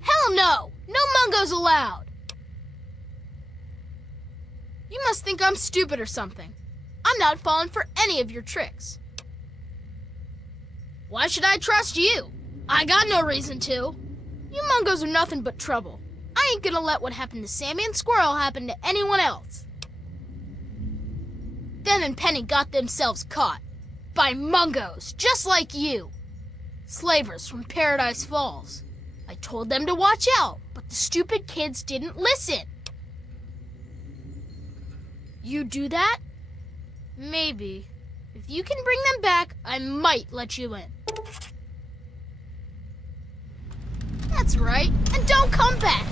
Hell no! No mungos allowed! You must think I'm stupid or something. I'm not falling for any of your tricks. Why should I trust you? I got no reason to. You mungos are nothing but trouble. I ain't gonna let what happened to Sammy and Squirrel happen to anyone else. Them and Penny got themselves caught. By mungos, just like you. Slavers from Paradise Falls. I told them to watch out, but the stupid kids didn't listen. You do that? Maybe. If you can bring them back, I might let you in. That's right, and don't come back.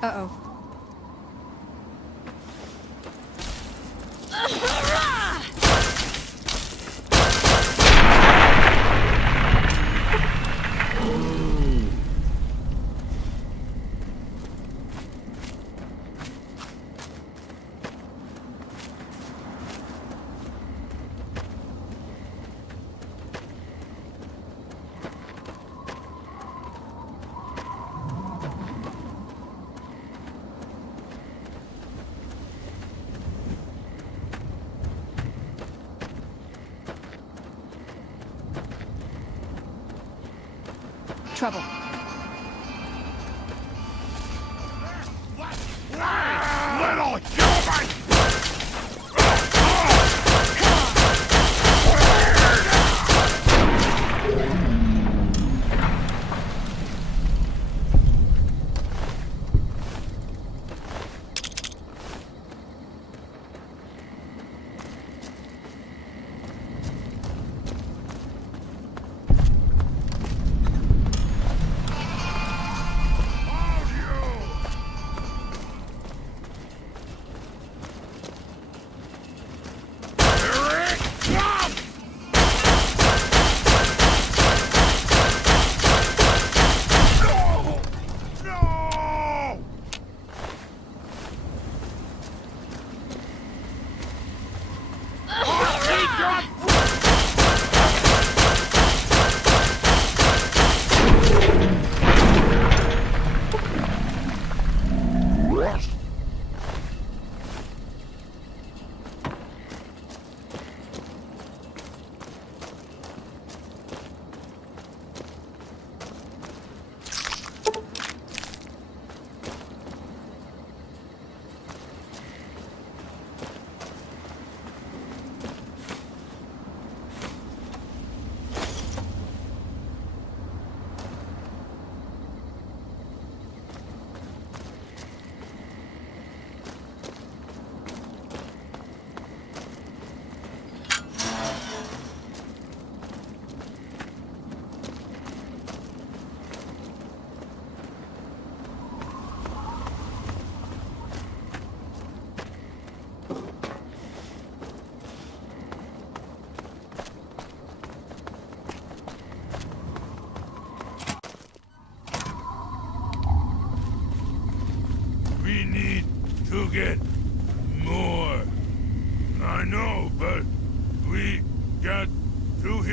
Uh-oh. Trouble. Little human!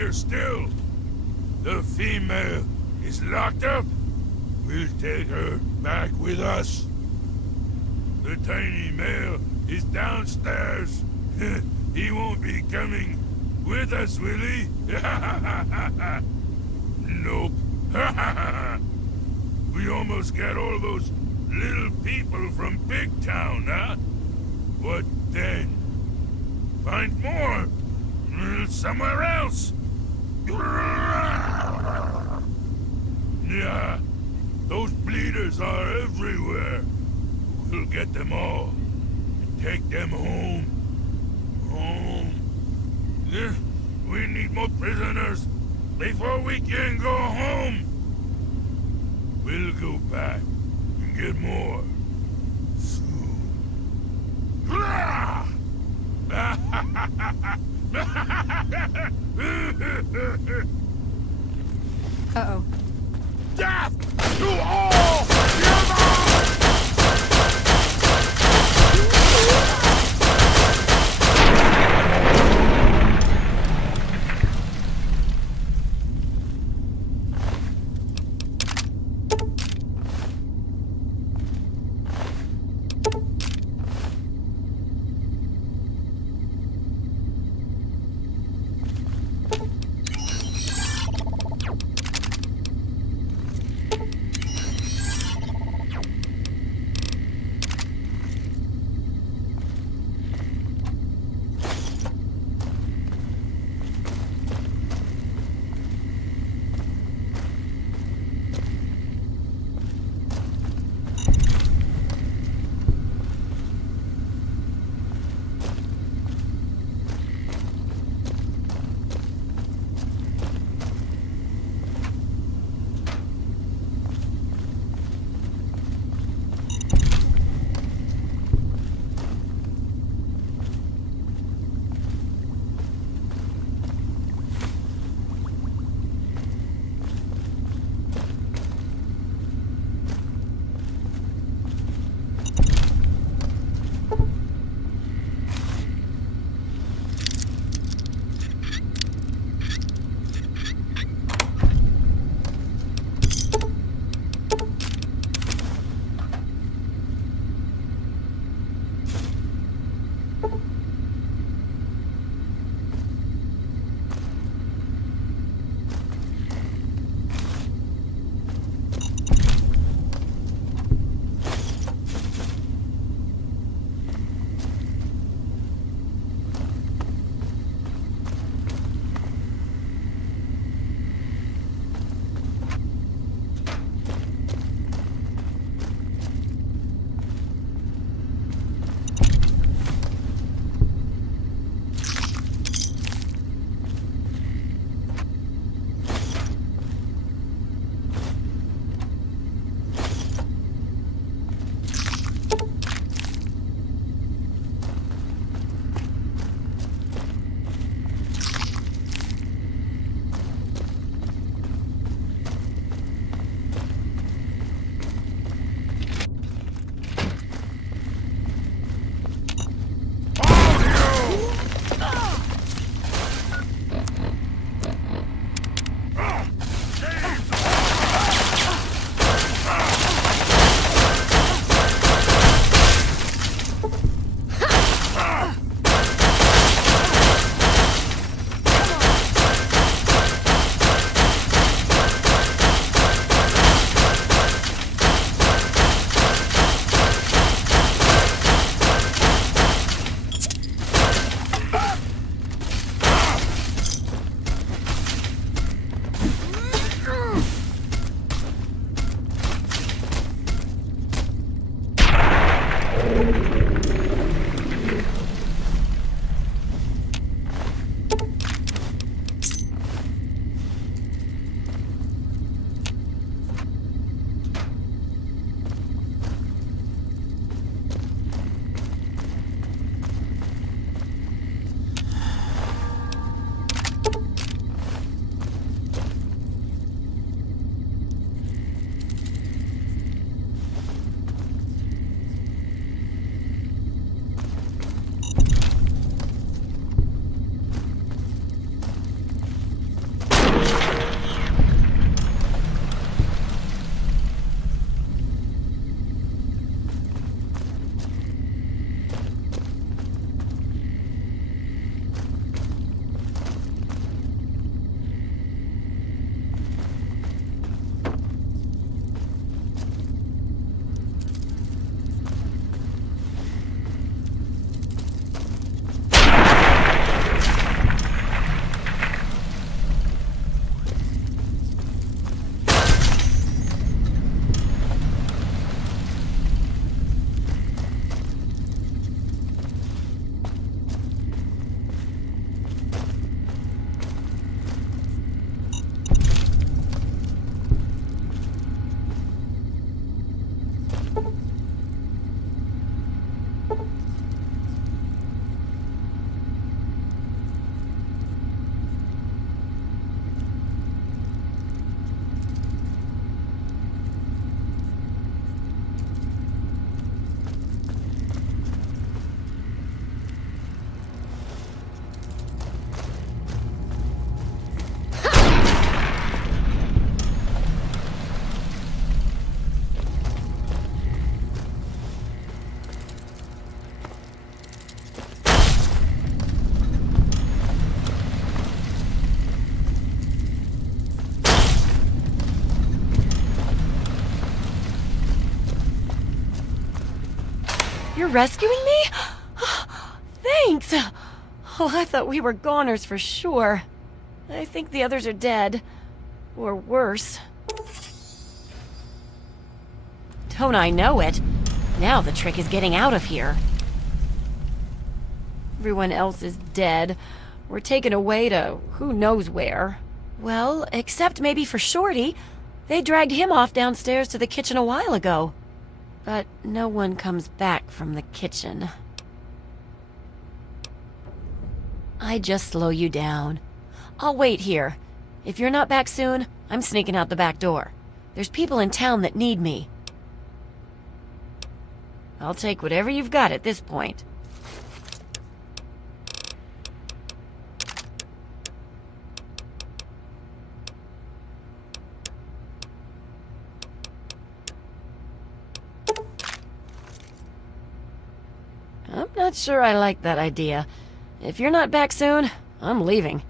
here still. The female is locked up. We'll take her back with us. The tiny male is downstairs. He won't be coming with us, will he? Nope. We almost got all those little people from Big Town, huh? What then? Find more? Somewhere else? Yeah, those bleeders are everywhere. We'll get them all and take them home. Home. We need more prisoners before we can go home. We'll go back and get more soon. Uh-oh. Death to all humans! rescuing me? Thanks! Oh, I thought we were goners for sure. I think the others are dead. Or worse. Don't I know it? Now the trick is getting out of here. Everyone else is dead. We're taken away to who knows where. Well, except maybe for Shorty. They dragged him off downstairs to the kitchen a while ago. But no one comes back from the kitchen. I just slow you down. I'll wait here. If you're not back soon, I'm sneaking out the back door. There's people in town that need me. I'll take whatever you've got at this point. I'm not sure I like that idea. If you're not back soon, I'm leaving.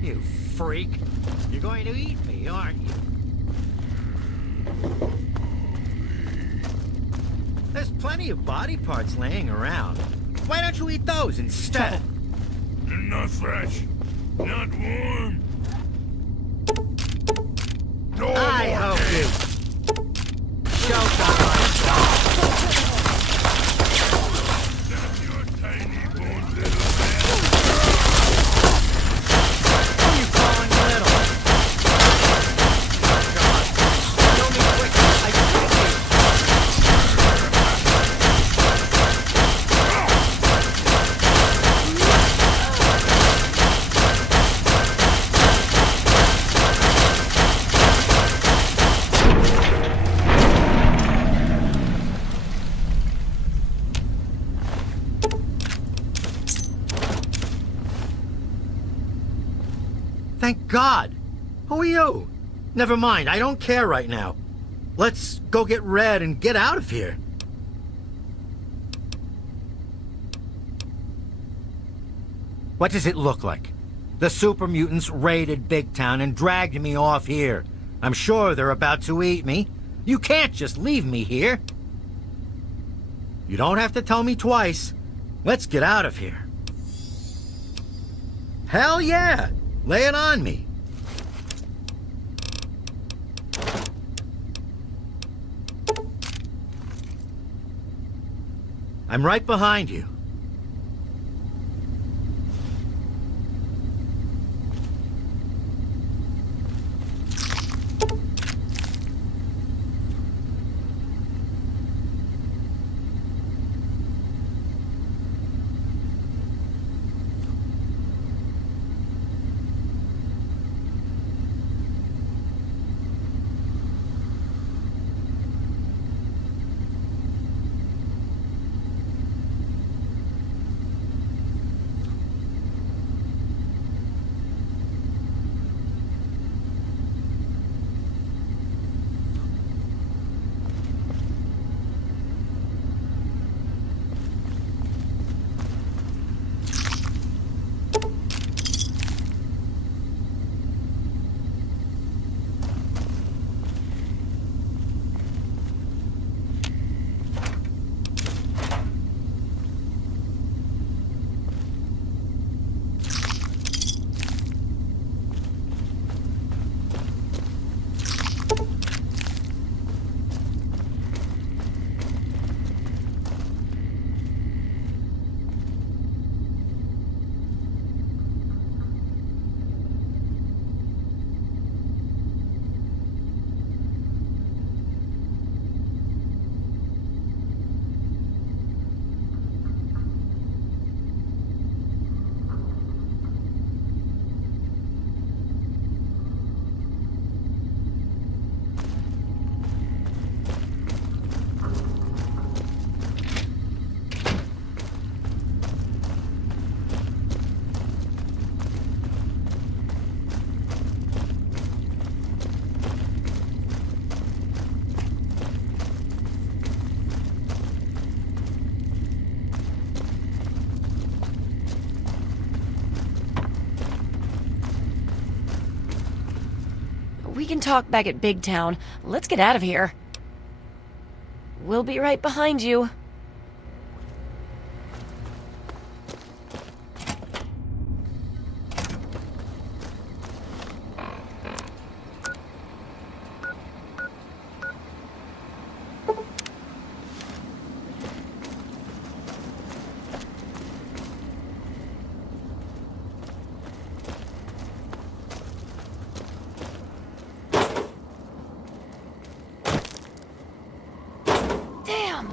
You freak. You're going to eat me, aren't you? There's plenty of body parts laying around. Why don't you eat those instead? They're not fresh. Not warm. I hope you choke on my That's your tiny bone, little man. Who are you calling little? God, show me quick. I tricked you. Thank God. Who are you? Never mind, I don't care right now. Let's go get Red and get out of here. What does it look like? The super mutants raided Big Town and dragged me off here. I'm sure they're about to eat me. You can't just leave me here. You don't have to tell me twice. Let's get out of here. Hell yeah! Lay it on me. I'm right behind you. can talk back at Big Town. Let's get out of here. We'll be right behind you. Damn!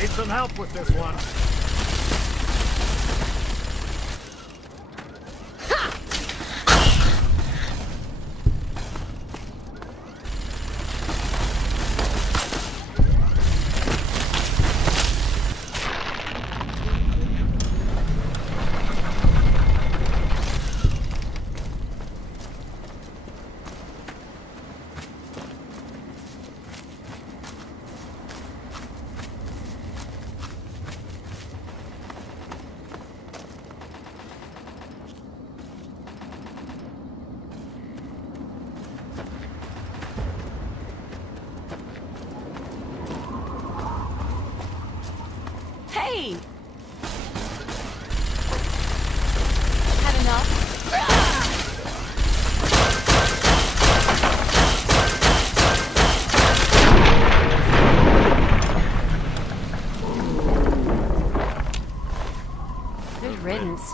Need some help with this one. Hey! Had enough? Good riddance.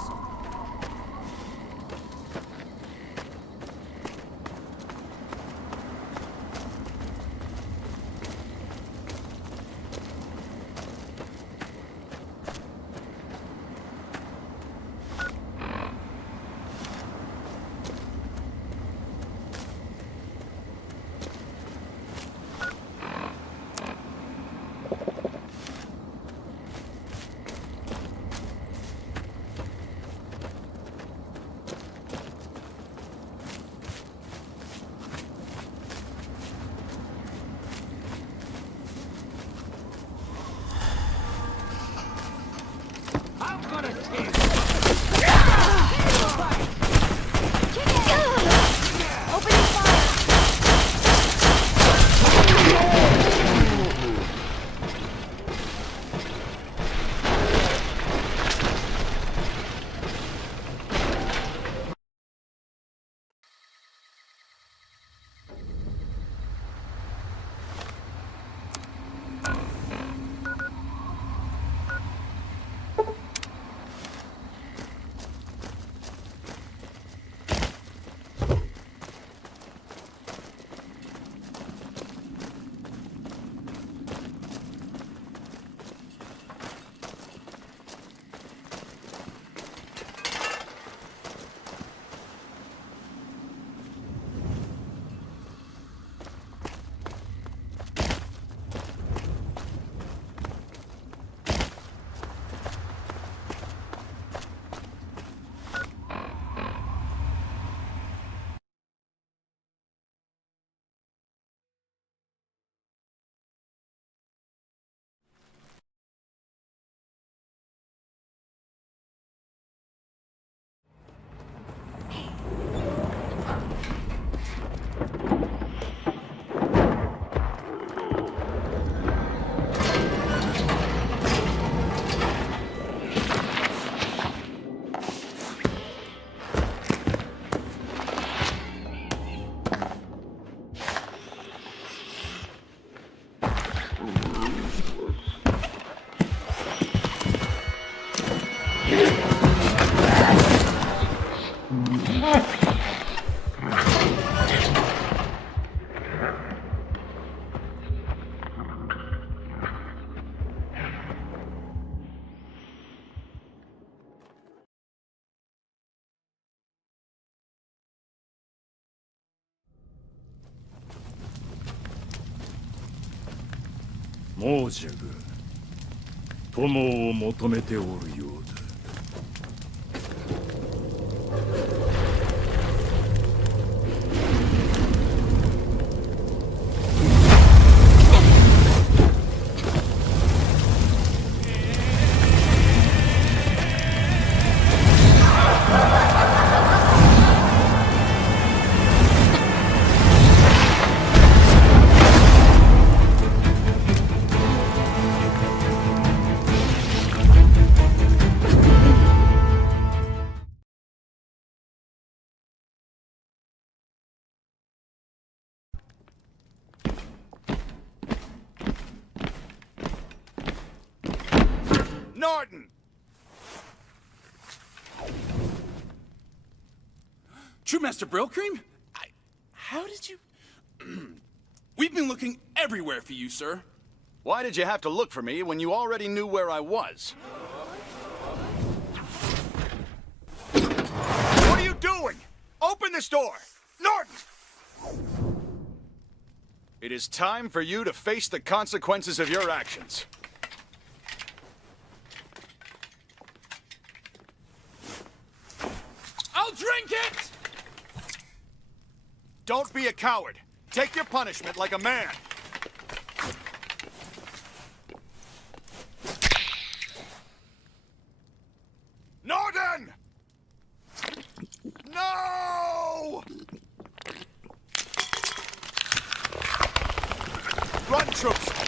もうじゃが友を求めておるようだ。Norton! True Master Brillcream? How did you... We've been looking everywhere for you, sir. Why did you have to look for me when you already knew where I was? What are you doing? Open this door! Norton! It is time for you to face the consequences of your actions. I'll drink it! Don't be a coward. Take your punishment like a man. Norton! No! Run, troops!